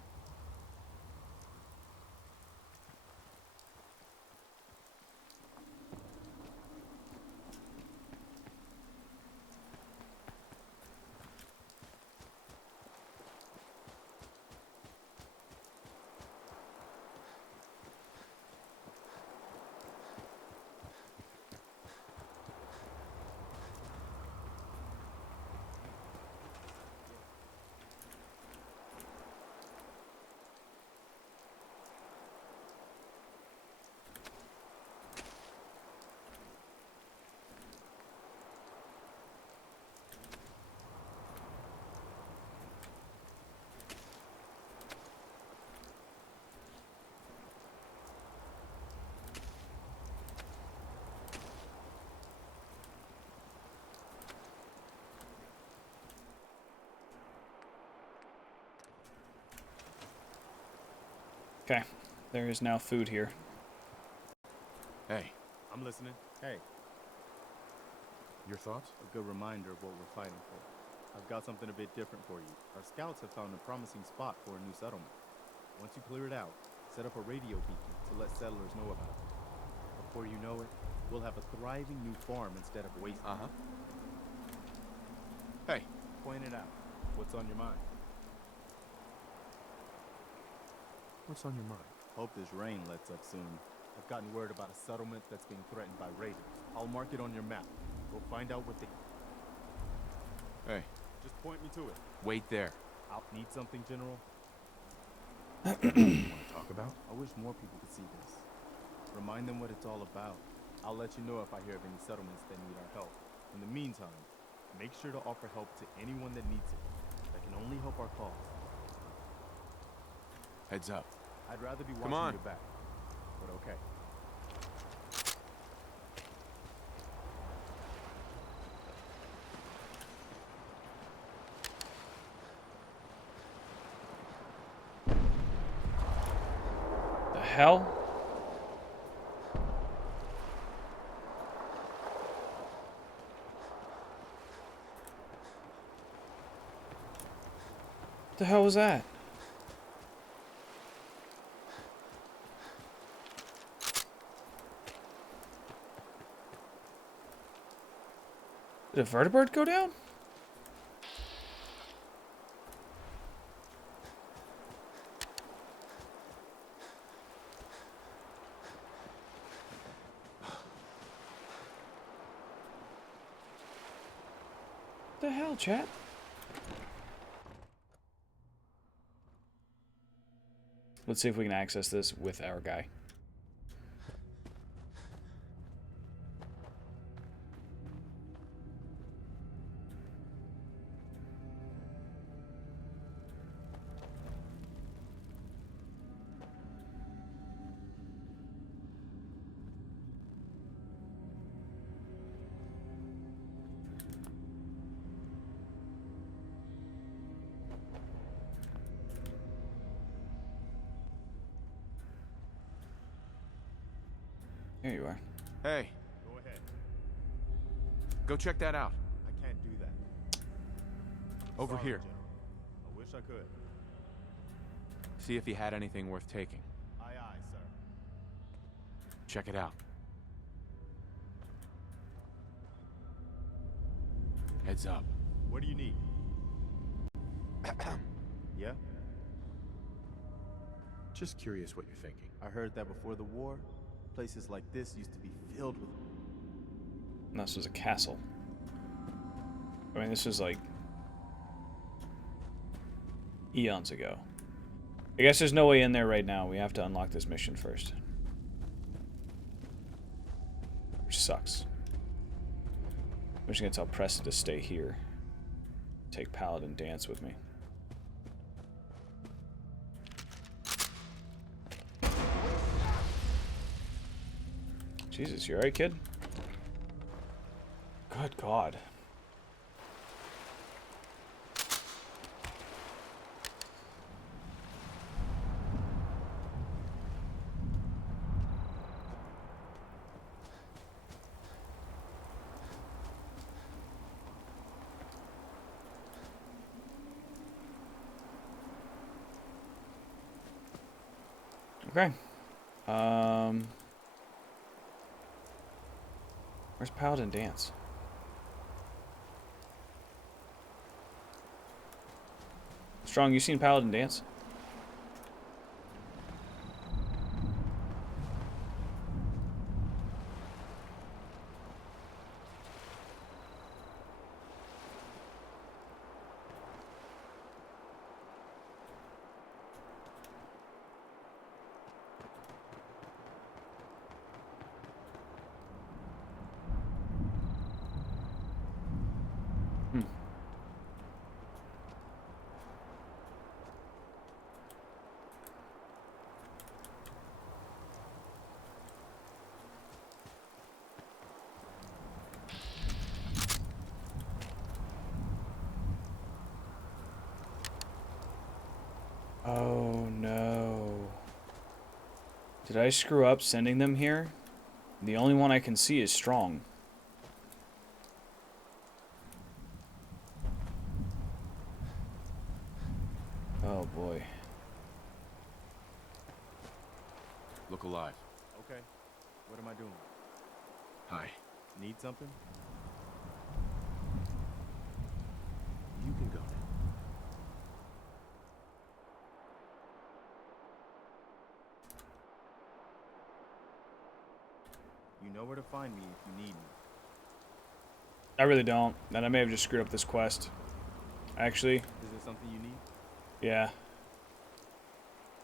Okay, there is now food here. Hey. I'm listening. Hey. Your thoughts? A good reminder of what we're fighting for. I've got something a bit different for you. Our scouts have found a promising spot for a new settlement. Once you clear it out, set up a radio beacon to let settlers know about it. Before you know it, we'll have a thriving new farm instead of wasteland. Hey. Point it out. What's on your mind? What's on your mind? Hope this rain lets up soon. I've gotten word about a settlement that's being threatened by raiders. I'll mark it on your map. Go find out what they... Hey. Just point me to it. Wait there. I'll need something, General. You want to talk about? I wish more people could see this. Remind them what it's all about. I'll let you know if I hear of any settlements that need our help. In the meantime, make sure to offer help to anyone that needs it. That can only help our cause. Heads up. I'd rather be Come watching on. your back, but okay. The hell? The hell was that? Did a vertibird go down? The hell, chat? Let's see if we can access this with our guy. Here you are. Hey. Go ahead. Go check that out. I can't do that. Over Sorry, here. General. I wish I could. See if he had anything worth taking. Aye, aye, sir. Check it out. Heads up. What do you need? Yeah? Just curious what you're thinking. I heard that before the war, places like this used to be filled with... And this was a castle. I mean, this was like eons ago. I guess there's no way in there right now. We have to unlock this mission first. Which sucks. I'm just gonna tell Preston to stay here. Take Paladin Dance with me. Jesus, you alright, kid? Good God. Okay. Where's Paladin Dance? Strong, you seen Paladin Dance? Oh no. Did I screw up sending them here? The only one I can see is Strong. Oh boy. Look alive. Okay. What am I doing? Hi. Need something? You can go now. You know where to find me if you need me. I really don't. And I may have just screwed up this quest. Actually. Is there something you need? Yeah.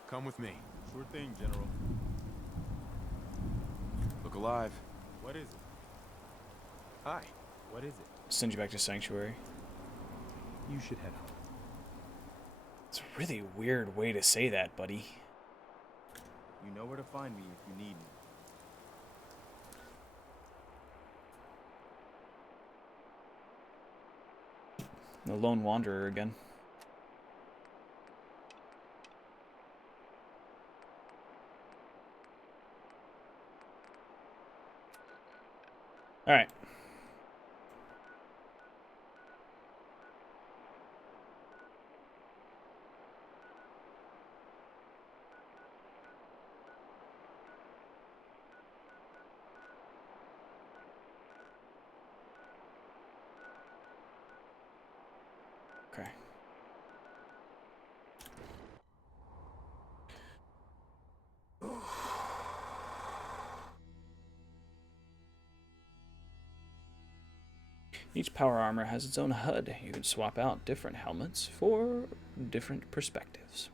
Come with me. Sure thing, General. Look alive. What is it? Hi. What is it? Send you back to Sanctuary. You should head home. It's a really weird way to say that, buddy. You know where to find me if you need me. The Lone Wanderer again. All right. Okay. Each power armor has its own HUD. You can swap out different helmets for different perspectives.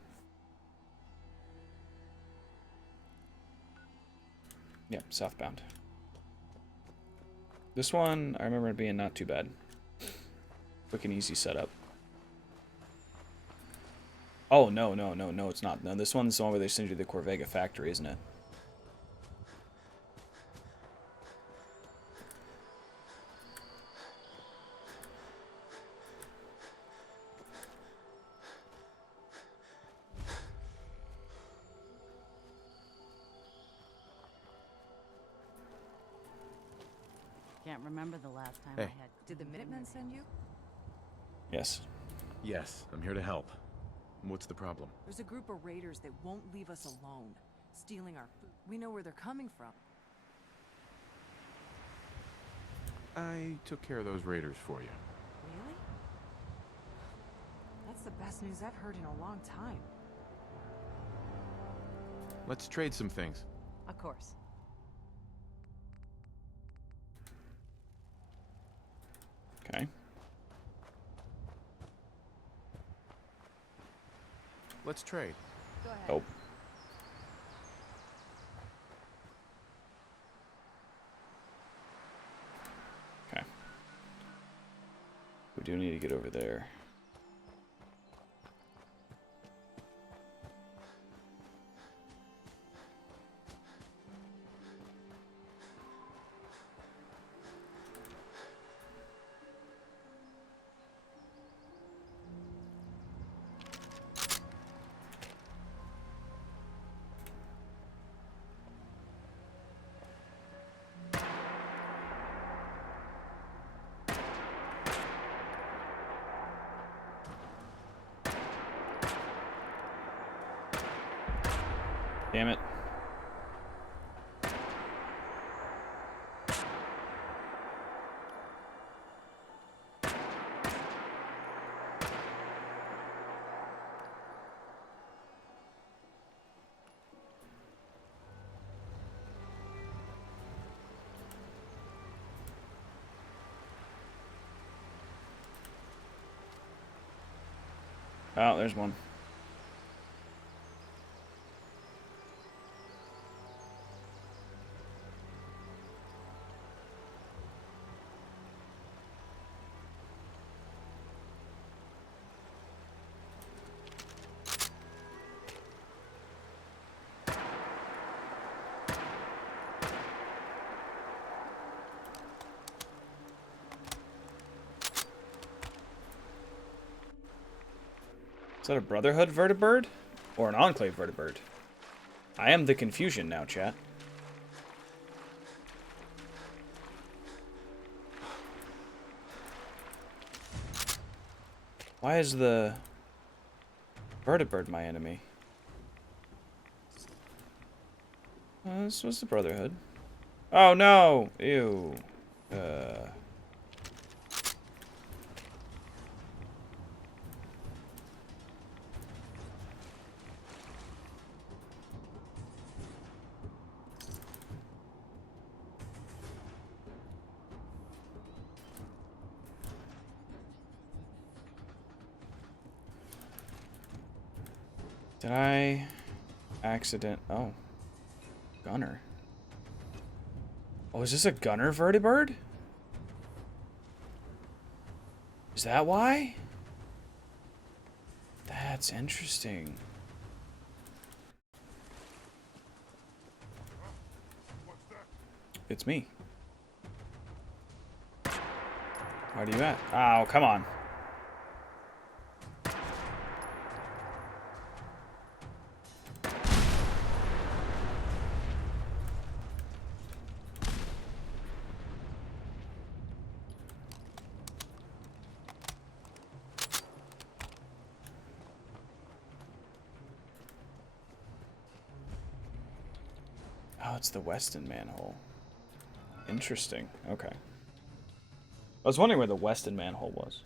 Yep, southbound. This one, I remember it being not too bad. Quick and easy setup. Oh, no, it's not. No, this one's the one where they send you to the Corvega factory, isn't it? Can't remember the last time Hey. I had. Did the Minutemen send you? Yes. Yes, I'm here to help. What's the problem? There's a group of raiders that won't leave us alone, stealing our food. We know where they're coming from. I took care of those raiders for you. Really? That's the best news I've heard in a long time. Let's trade some things. Of course. Okay. Let's trade. Go ahead. Oh. Okay. We do need to get over there. Damn it. Oh, there's one. Is that a Brotherhood vertibird? Or an Enclave vertibird? I am the confusion now, chat. Why is the vertibird my enemy? This was the Brotherhood. Oh no! Ew. Did I accident? Oh. Gunner. Oh, is this a gunner vertibird? Is that why? That's interesting. It's me. Where are you at? Oh, come on. Oh, it's the Weston manhole. Interesting. Okay. I was wondering where the Weston manhole was.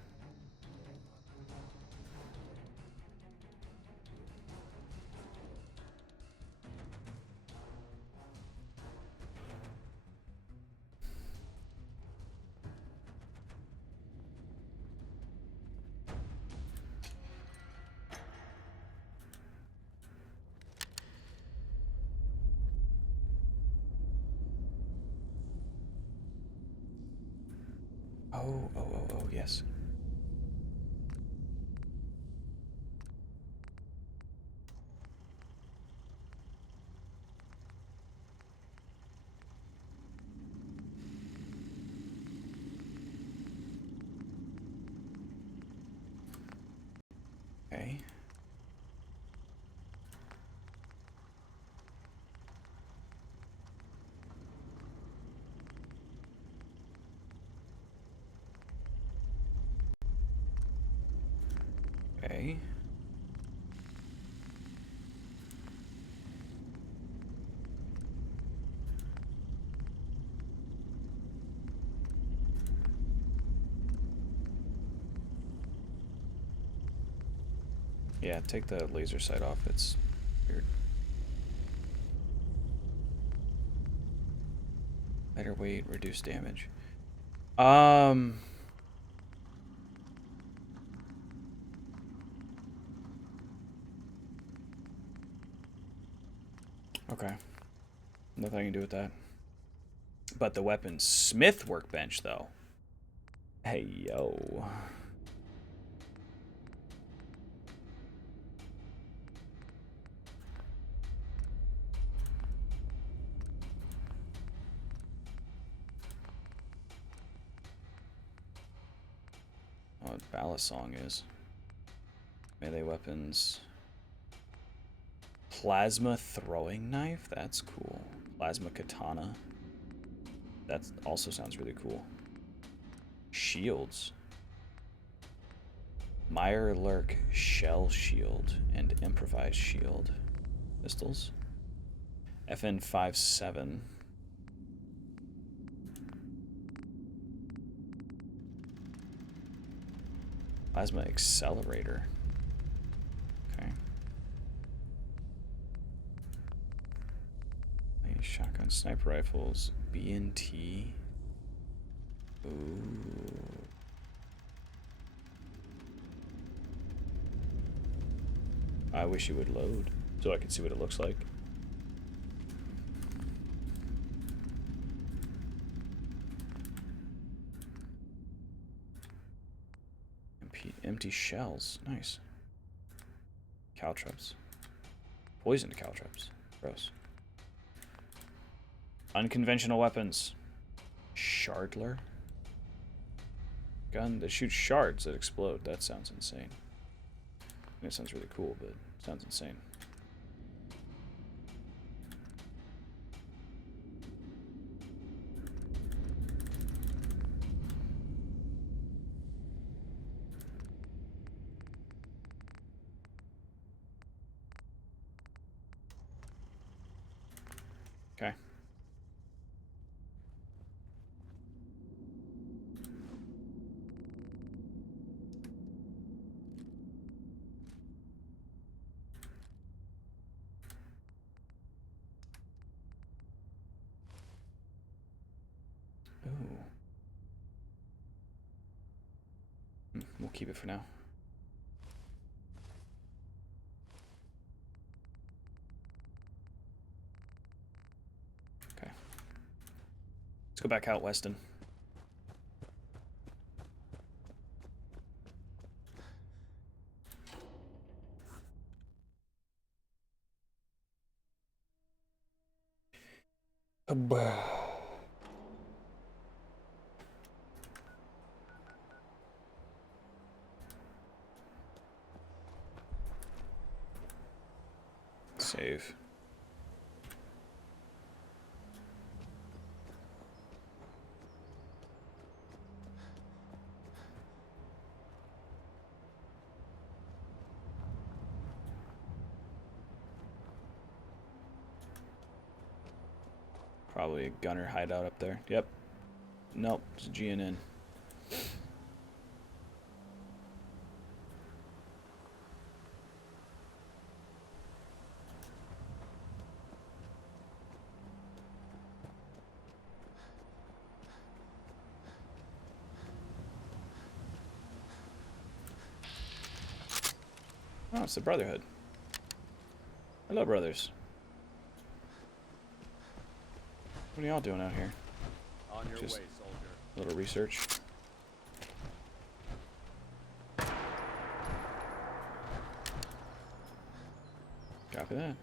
Oh, yes. Okay. Okay. Yeah, take the laser sight off. It's weird. Lighter weight, reduced damage. Okay. Nothing I can do with that. But the weaponsmith workbench, though. Hey, yo. Oh, what Ballast Song is. Melee weapons. Plasma throwing knife? That's cool. Plasma katana. That also sounds really cool. Shields. Meyer Lurk shell shield and improvised shield. Pistols. FN57. Plasma accelerator. Okay. Shotgun sniper rifles. BNT. Ooh. I wish it would load so I could see what it looks like. Empty shells. Nice. Caltrops. Poisoned caltrops. Gross. Unconventional weapons. Shardler. Gun that shoots shards that explode. That sounds insane. It sounds really cool, but it sounds insane. Okay. Ooh. We'll keep it for now. Okay. Let's go back out, Weston. Save. Probably a gunner hideout up there. Yep. Nope, it's GNN. Oh, it's the Brotherhood. Hello, brothers. What are y'all doing out here? On your Just way, soldier. a little research. Copy that.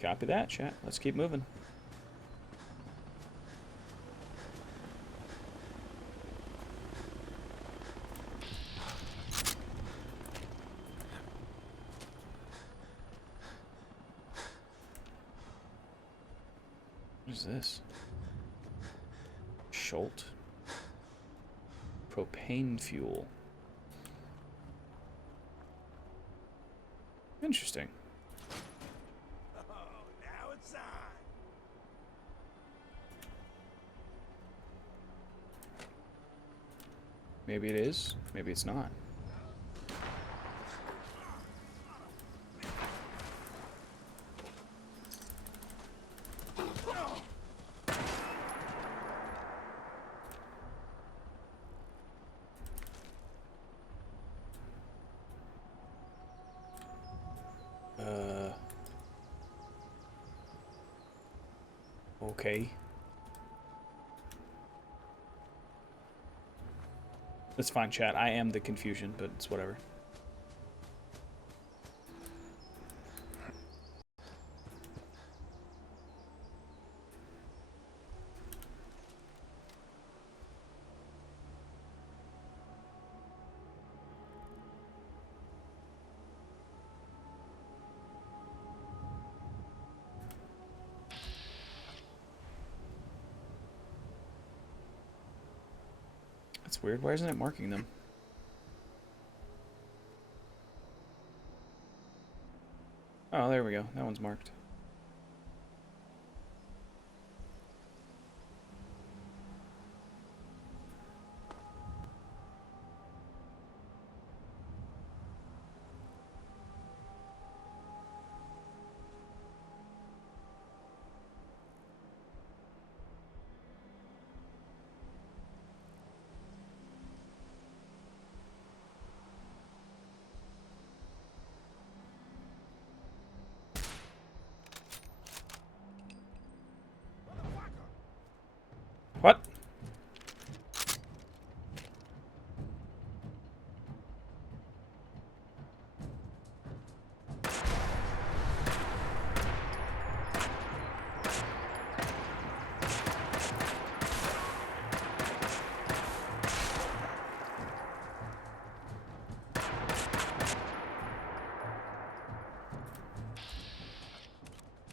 Copy that, chat. Let's keep moving. What is this? Schult. Propane fuel. Interesting. Oh, now it's on. Maybe it is. Maybe it's not. Okay. That's fine, chat. I am the confusion, but it's whatever. That's weird. Why isn't it marking them? Oh, there we go. That one's marked. What?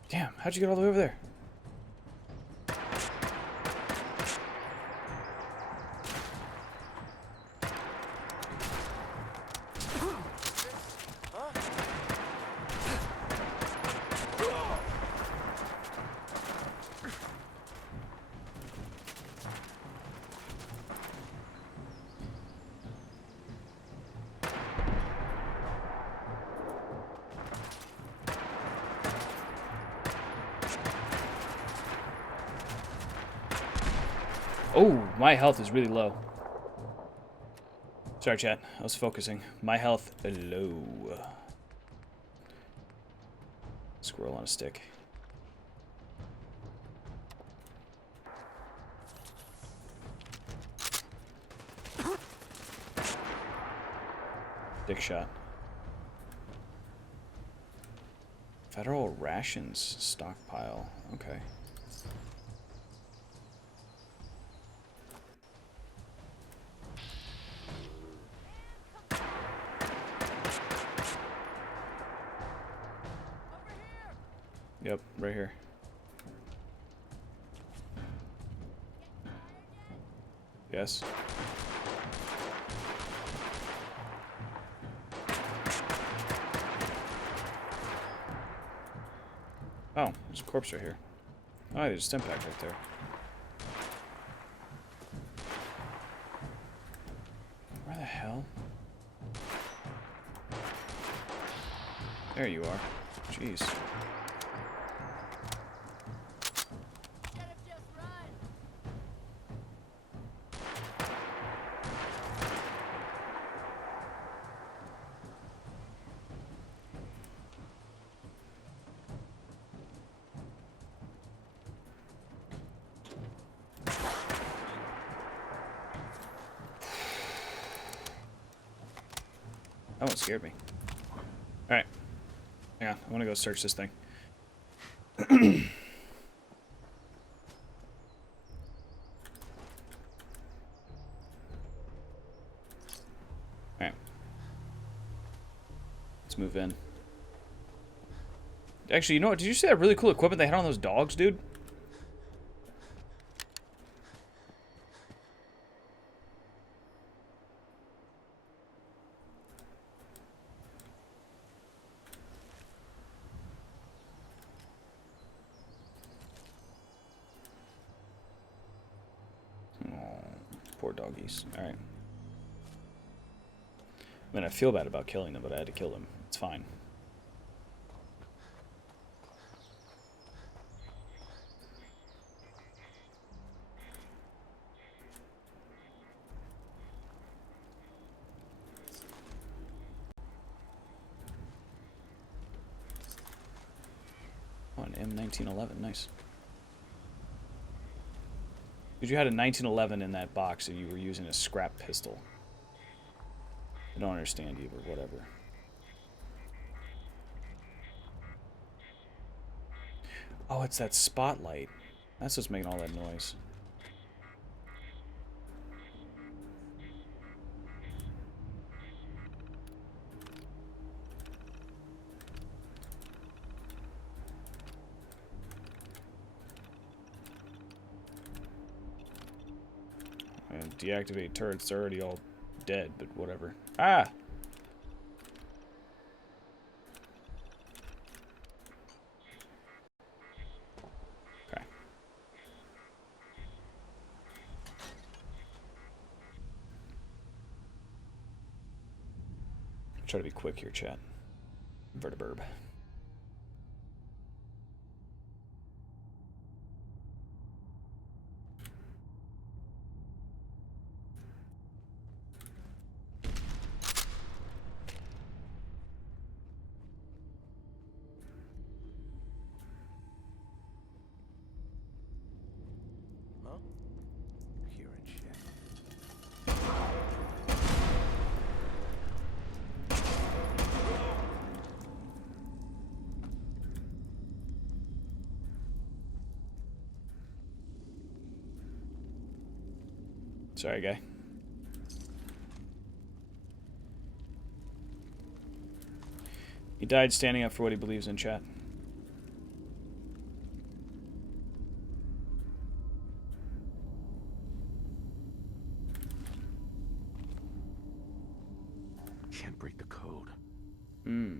Damn, how'd you get all the way over there? Oh, my health is really low. Sorry, chat. I was focusing. My health low. Squirrel on a stick. Dick shot. Federal rations stockpile. Okay. Yep, right here. Yes. Oh, there's a corpse right here. Oh, there's a stim pack right there. Where the hell? There you are. Jeez. That one scared me. Alright. Yeah, I want to go search this thing. Alright. Let's move in. Actually, you know what? Did you see that really cool equipment they had on those dogs, dude? Poor doggies. Alright. I mean, I feel bad about killing them, but I had to kill them. It's fine. Oh, an M1911. Nice. Because you had a 1911 in that box and you were using a scrap pistol. I don't understand you, but whatever. Oh, it's that spotlight. That's what's making all that noise. And deactivate turrets, they're already all dead, but whatever. Ah! Okay. Try to be quick here, chat. Vertiburb. Sorry, guy. He died standing up for what he believes in, chat. Can't break the code. Hmm.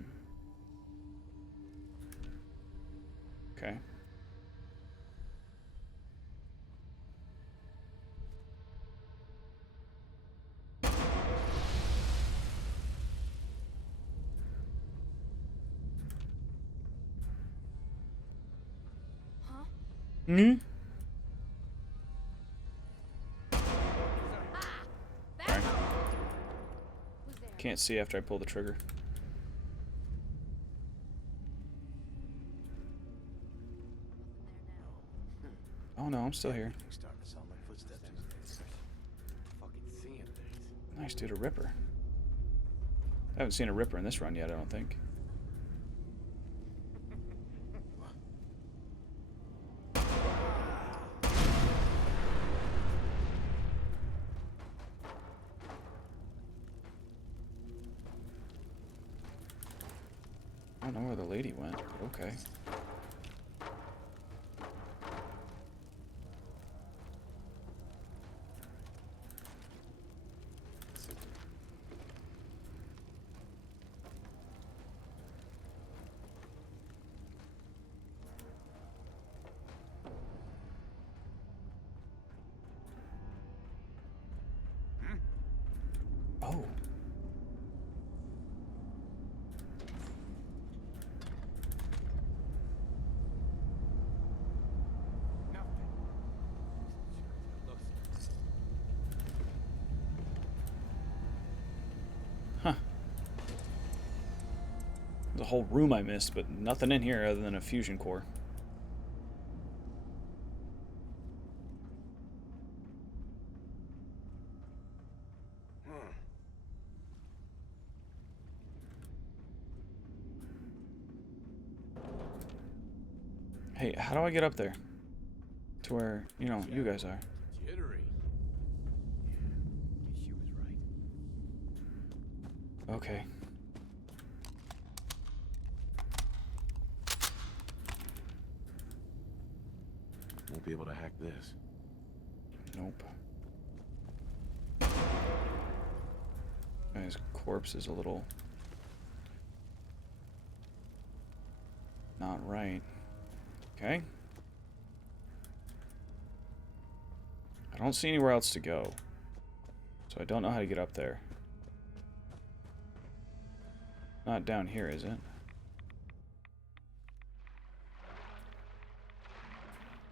Okay. Hmm? Alright. Can't see after I pull the trigger. Oh no, I'm still here. Starting to sound like footsteps. Fucking seeing things. Nice, dude, a ripper. I haven't seen a ripper in this run yet, I don't think. I don't know where the lady went, but okay. Oh. Huh. There's a whole room I missed, but nothing in here other than a fusion core. Hey, how do I get up there? To where, you know, you guys are. Jittery. She was right. Okay. Won't be able to hack this. Nope. His corpse is a little not right. Okay. I don't see anywhere else to go. So I don't know how to get up there. Not down here, is it?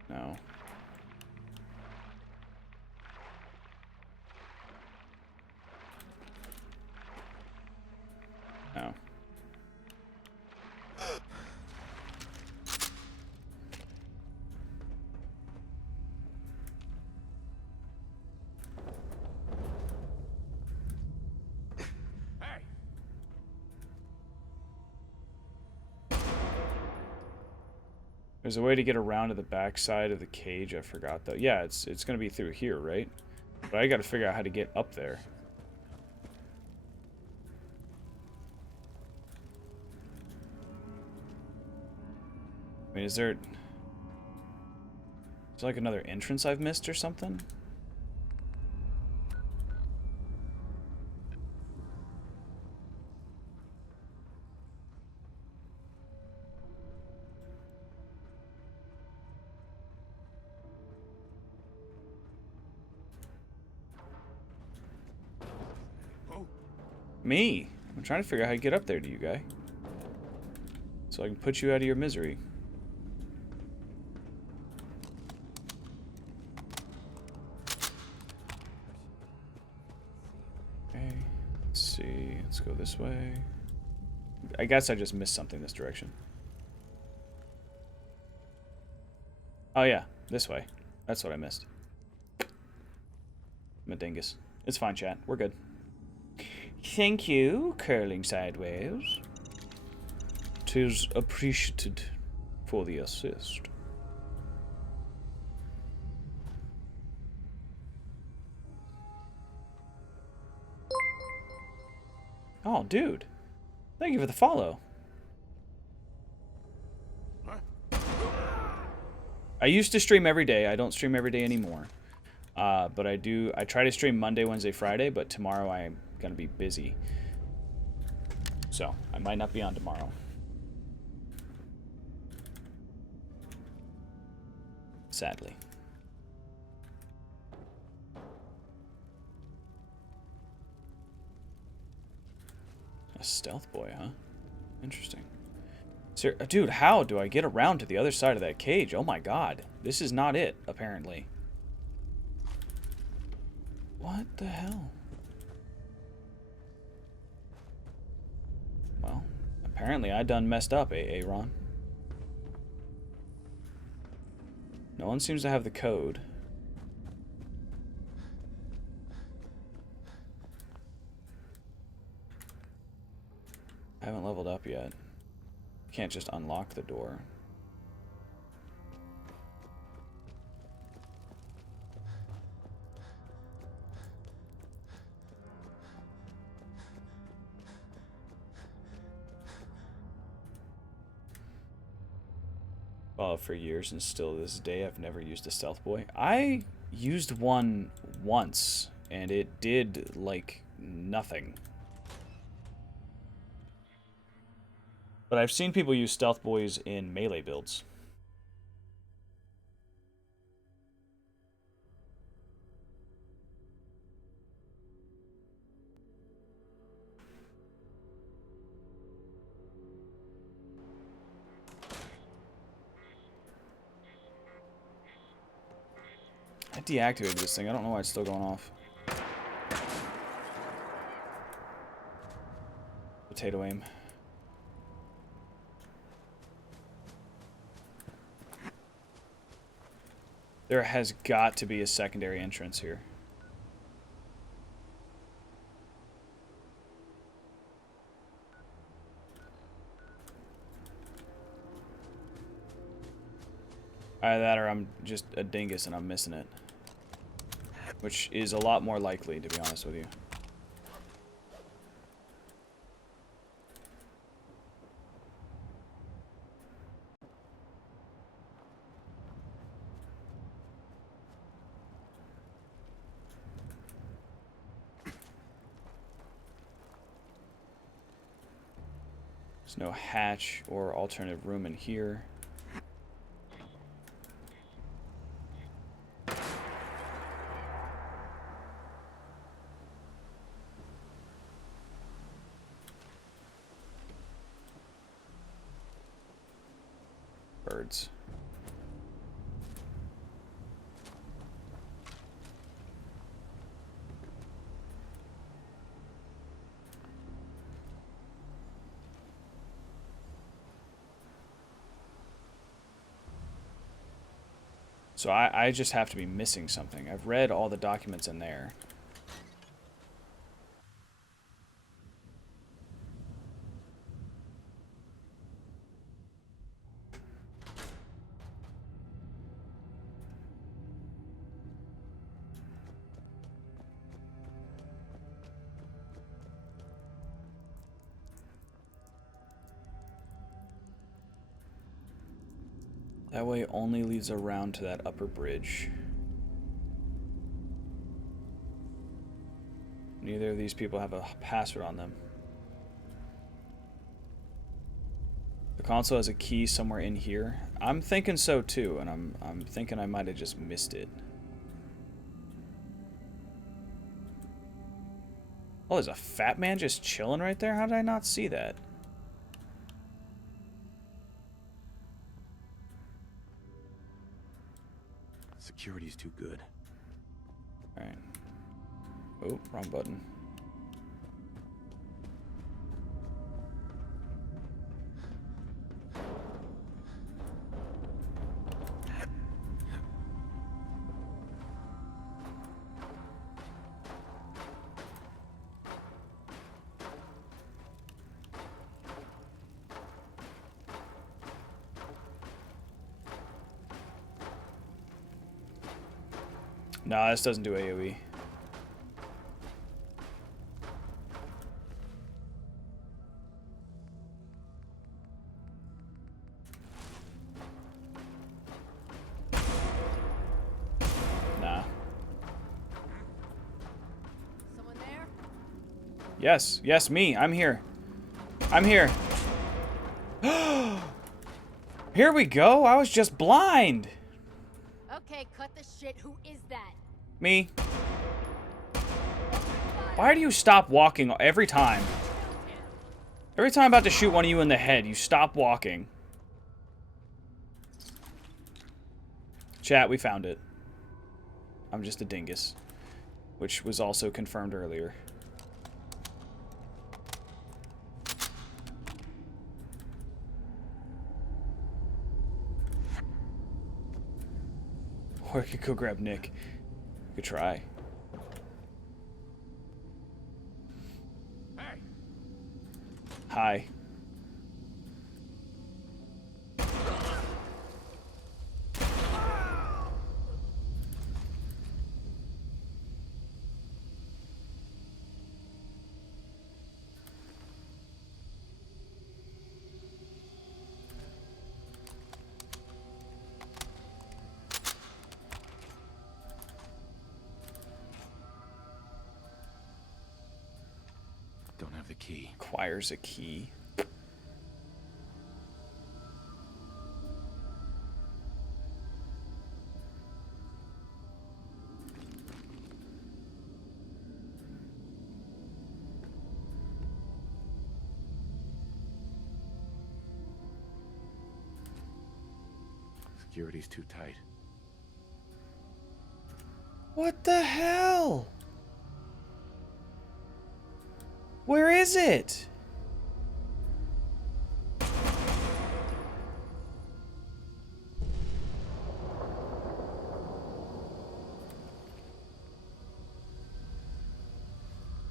No. No. There's a way to get around to the back side of the cage. I forgot though. Yeah, it's gonna be through here, right? But I gotta figure out how to get up there. I mean, is there like another entrance I've missed or something? Me? I'm trying to figure out how to get up there to you, guy. So I can put you out of your misery. Okay. Let's see. Let's go this way. I guess I just missed something this direction. Oh yeah, this way. That's what I missed. I'm a dingus. It's fine, chat. We're good. Thank you, curling sideways. 'Tis appreciated for the assist. Oh, dude. Thank you for the follow. I used to stream every day. I don't stream every day anymore. But I try to stream Monday, Wednesday, Friday, but tomorrow I'm going to be busy. So, I might not be on tomorrow. Sadly. A stealth boy, huh? Interesting. Dude, how do I get around to the other side of that cage? Oh my god. This is not it, apparently. What the hell? Well, apparently I done messed up, Aaron. No one seems to have the code. I haven't leveled up yet. Can't just unlock the door. Well, for years and still to this day, I've never used a stealth boy. I used one once, and it did, like, nothing. But I've seen people use stealth boys in melee builds. I deactivated this thing. I don't know why it's still going off. Potato aim. There has got to be a secondary entrance here. Either that or I'm just a dingus and I'm missing it. Which is a lot more likely, to be honest with you. There's no hatch or alternative room in here. Birds. So I just have to be missing something. I've read all the documents in there. That way only leads around to that upper bridge. Neither of these people have a password on them. The console has a key somewhere in here. I'm thinking so too, and I'm thinking I might have just missed it. Oh, there's a fat man just chilling right there? How did I not see that? Security's too good. Alright. Oh, wrong button. No, this doesn't do AoE. Nah. Someone there? Yes, yes, me. I'm here. I'm here. Here we go. I was just blind. Okay, cut the shit. Who is that? Me. Why do you stop walking every time? Every time I'm about to shoot one of you in the head, you stop walking. Chat, we found it. I'm just a dingus. Which was also confirmed earlier. Or I could go grab Nick. Could try. Hey. Hi. Don't have the key. Acquires a key. Security's too tight. What the hell? Where is it?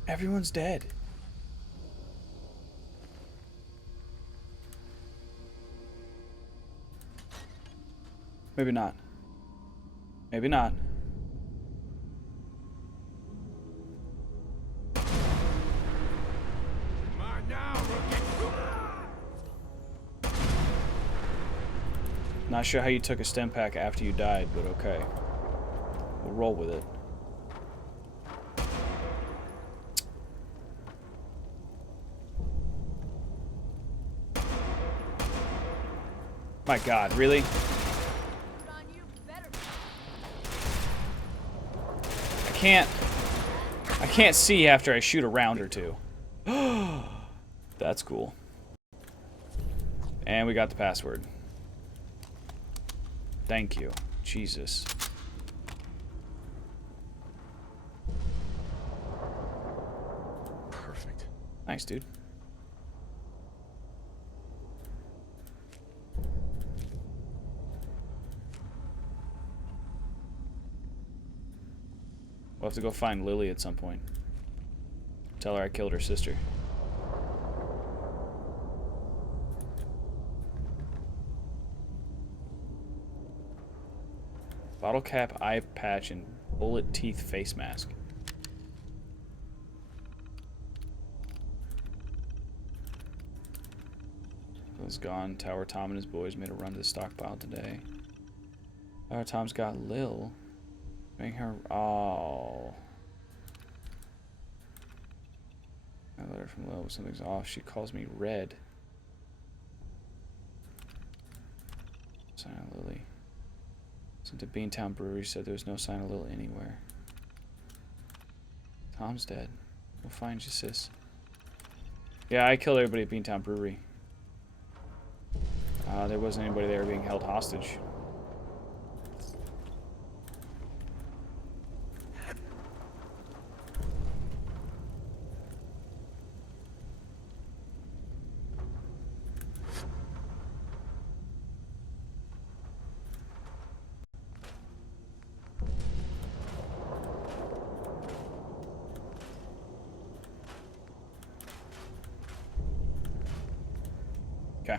Everyone's dead. Maybe not. Maybe not. Not sure how you took a stem pack after you died, but okay. We'll roll with it. My God, really? I can't see after I shoot a round or two. That's cool. And we got the password. Thank you. Jesus. Perfect. Nice, dude. We'll have to go find Lily at some point. Tell her I killed her sister. Bottle cap, eye patch, and bullet teeth face mask. Bill's gone. Tower Tom and his boys made a run to the stockpile today. Tower Tom's got Lil. Bring her. Oh. A letter from Lil. Something's off. She calls me Red. Sign of Lily. Sent to Beantown Brewery. Said there was no sign of Lil anywhere. Tom's dead. We'll find you, sis. Yeah, I killed everybody at Beantown Brewery. There wasn't anybody there being held hostage. Okay.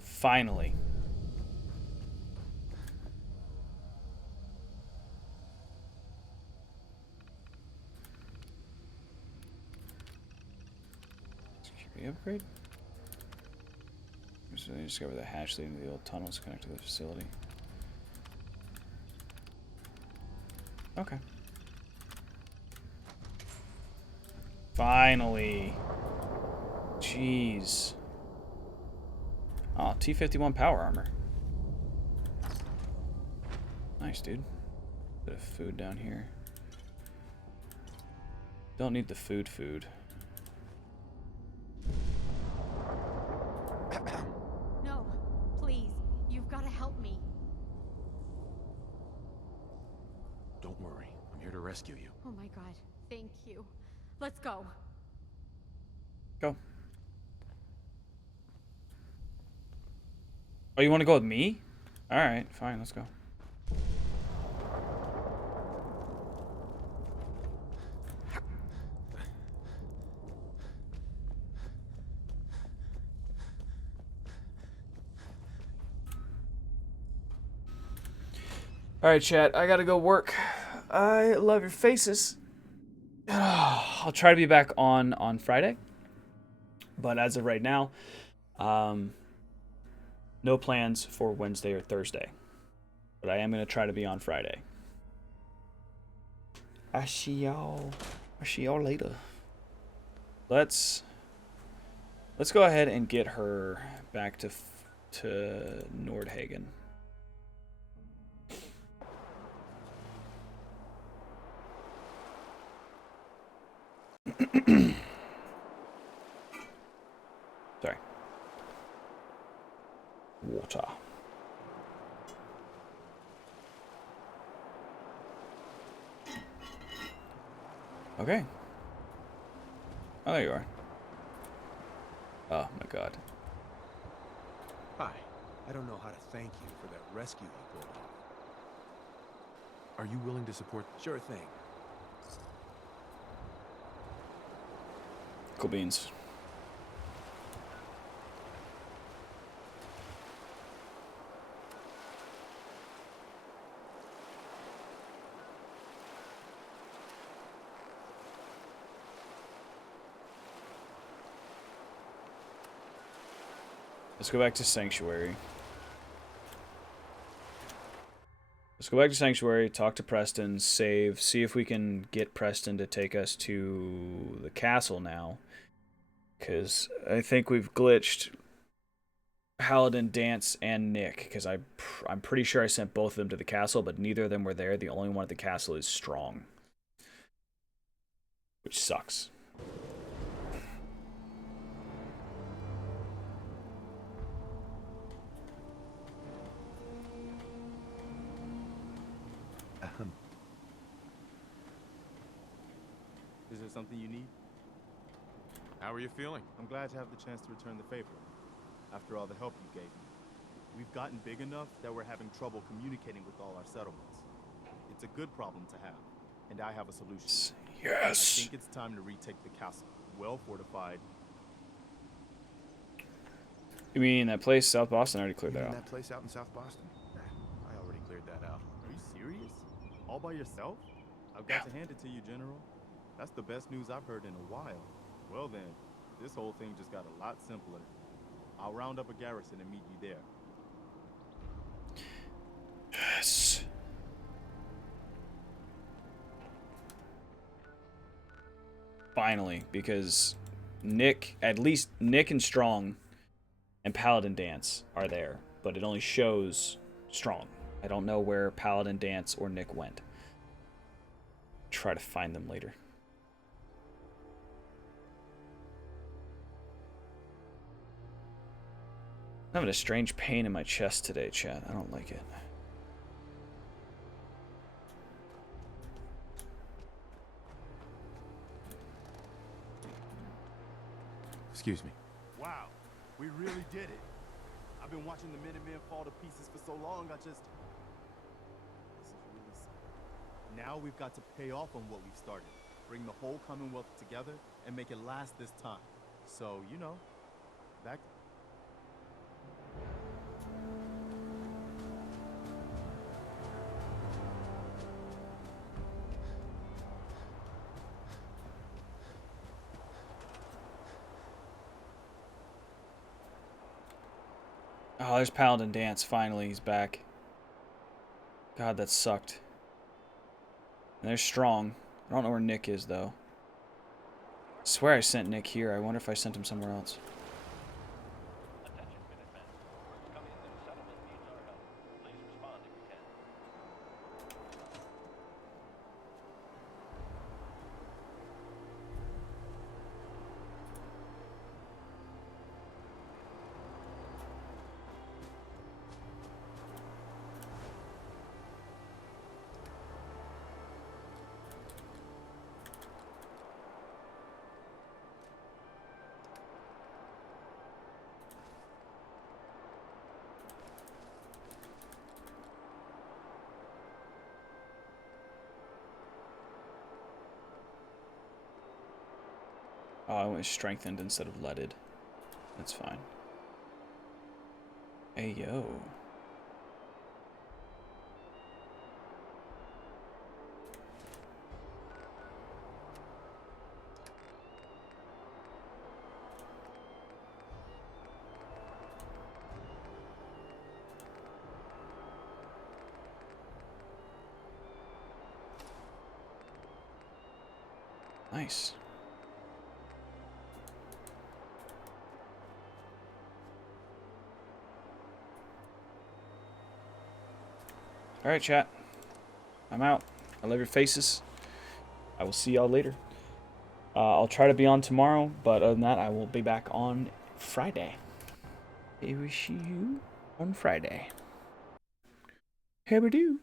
Finally. Security upgrade? Recently discovered the hatch leading to the old tunnels connected to the facility. Okay. Finally. Jeez. Oh, T-51 power armor. Nice, dude. Bit of food down here. Don't need the food. No, please. You've got to help me. Don't worry. I'm here to rescue you. Oh my god. Thank you. Let's go. Go. Oh, you want to go with me? Alright, fine, let's go. Alright, chat, I gotta go work. I love your faces. I'll try to be back on Friday. But as of right now, no plans for Wednesday or Thursday. But I am going to try to be on Friday. I see y'all later. Let's go ahead and get her back to Nordhagen. Sorry. Water. Okay. Oh, there you are. Oh my god. Hi. I don't know how to thank you for that rescue you pulled off. Are you willing to support? Sure thing. Cool beans. Let's go back to Sanctuary. Let's go back to Sanctuary, talk to Preston, save, see if we can get Preston to take us to the castle now. Because I think we've glitched Paladin, Dance, and Nick. Because I'm pretty sure I sent both of them to the castle, but neither of them were there. The only one at the castle is Strong. Which sucks. Is there something you need? How are you feeling? I'm glad to have the chance to return the favor, after all the help you gave me. We've gotten big enough that we're having trouble communicating with all our settlements. It's a good problem to have, and I have a solution. Yes! I think it's time to retake the castle, well fortified. You mean that place, South Boston? I already cleared that out. That place out in South Boston? I already cleared that out. Are you serious? All by yourself? I've got to hand it to you, General. That's the best news I've heard in a while. Well then, this whole thing just got a lot simpler. I'll round up a garrison and meet you there. Yes. Finally, because Nick, at least Nick and Strong and Paladin Dance are there, but it only shows Strong. I don't know where Paladin Dance or Nick went. Try to find them later. I'm having a strange pain in my chest today, chat. I don't like it. Excuse me. Wow, we really did it. I've been watching the Minutemen fall to pieces for so long, this is really something. Now we've got to pay off on what we've started. Bring the whole Commonwealth together and make it last this time. So, you know, back... Oh, there's Paladin Dance. Finally, he's back. God, that sucked. And there's Strong. I don't know where Nick is, though. I swear I sent Nick here. I wonder if I sent him somewhere else. Oh, I went strengthened instead of leaded. That's fine. Hey, yo. Nice. Alright, chat. I'm out. I love your faces. I will see y'all later. I'll try to be on tomorrow, but other than that, I will be back on Friday. I will see you on Friday. How do?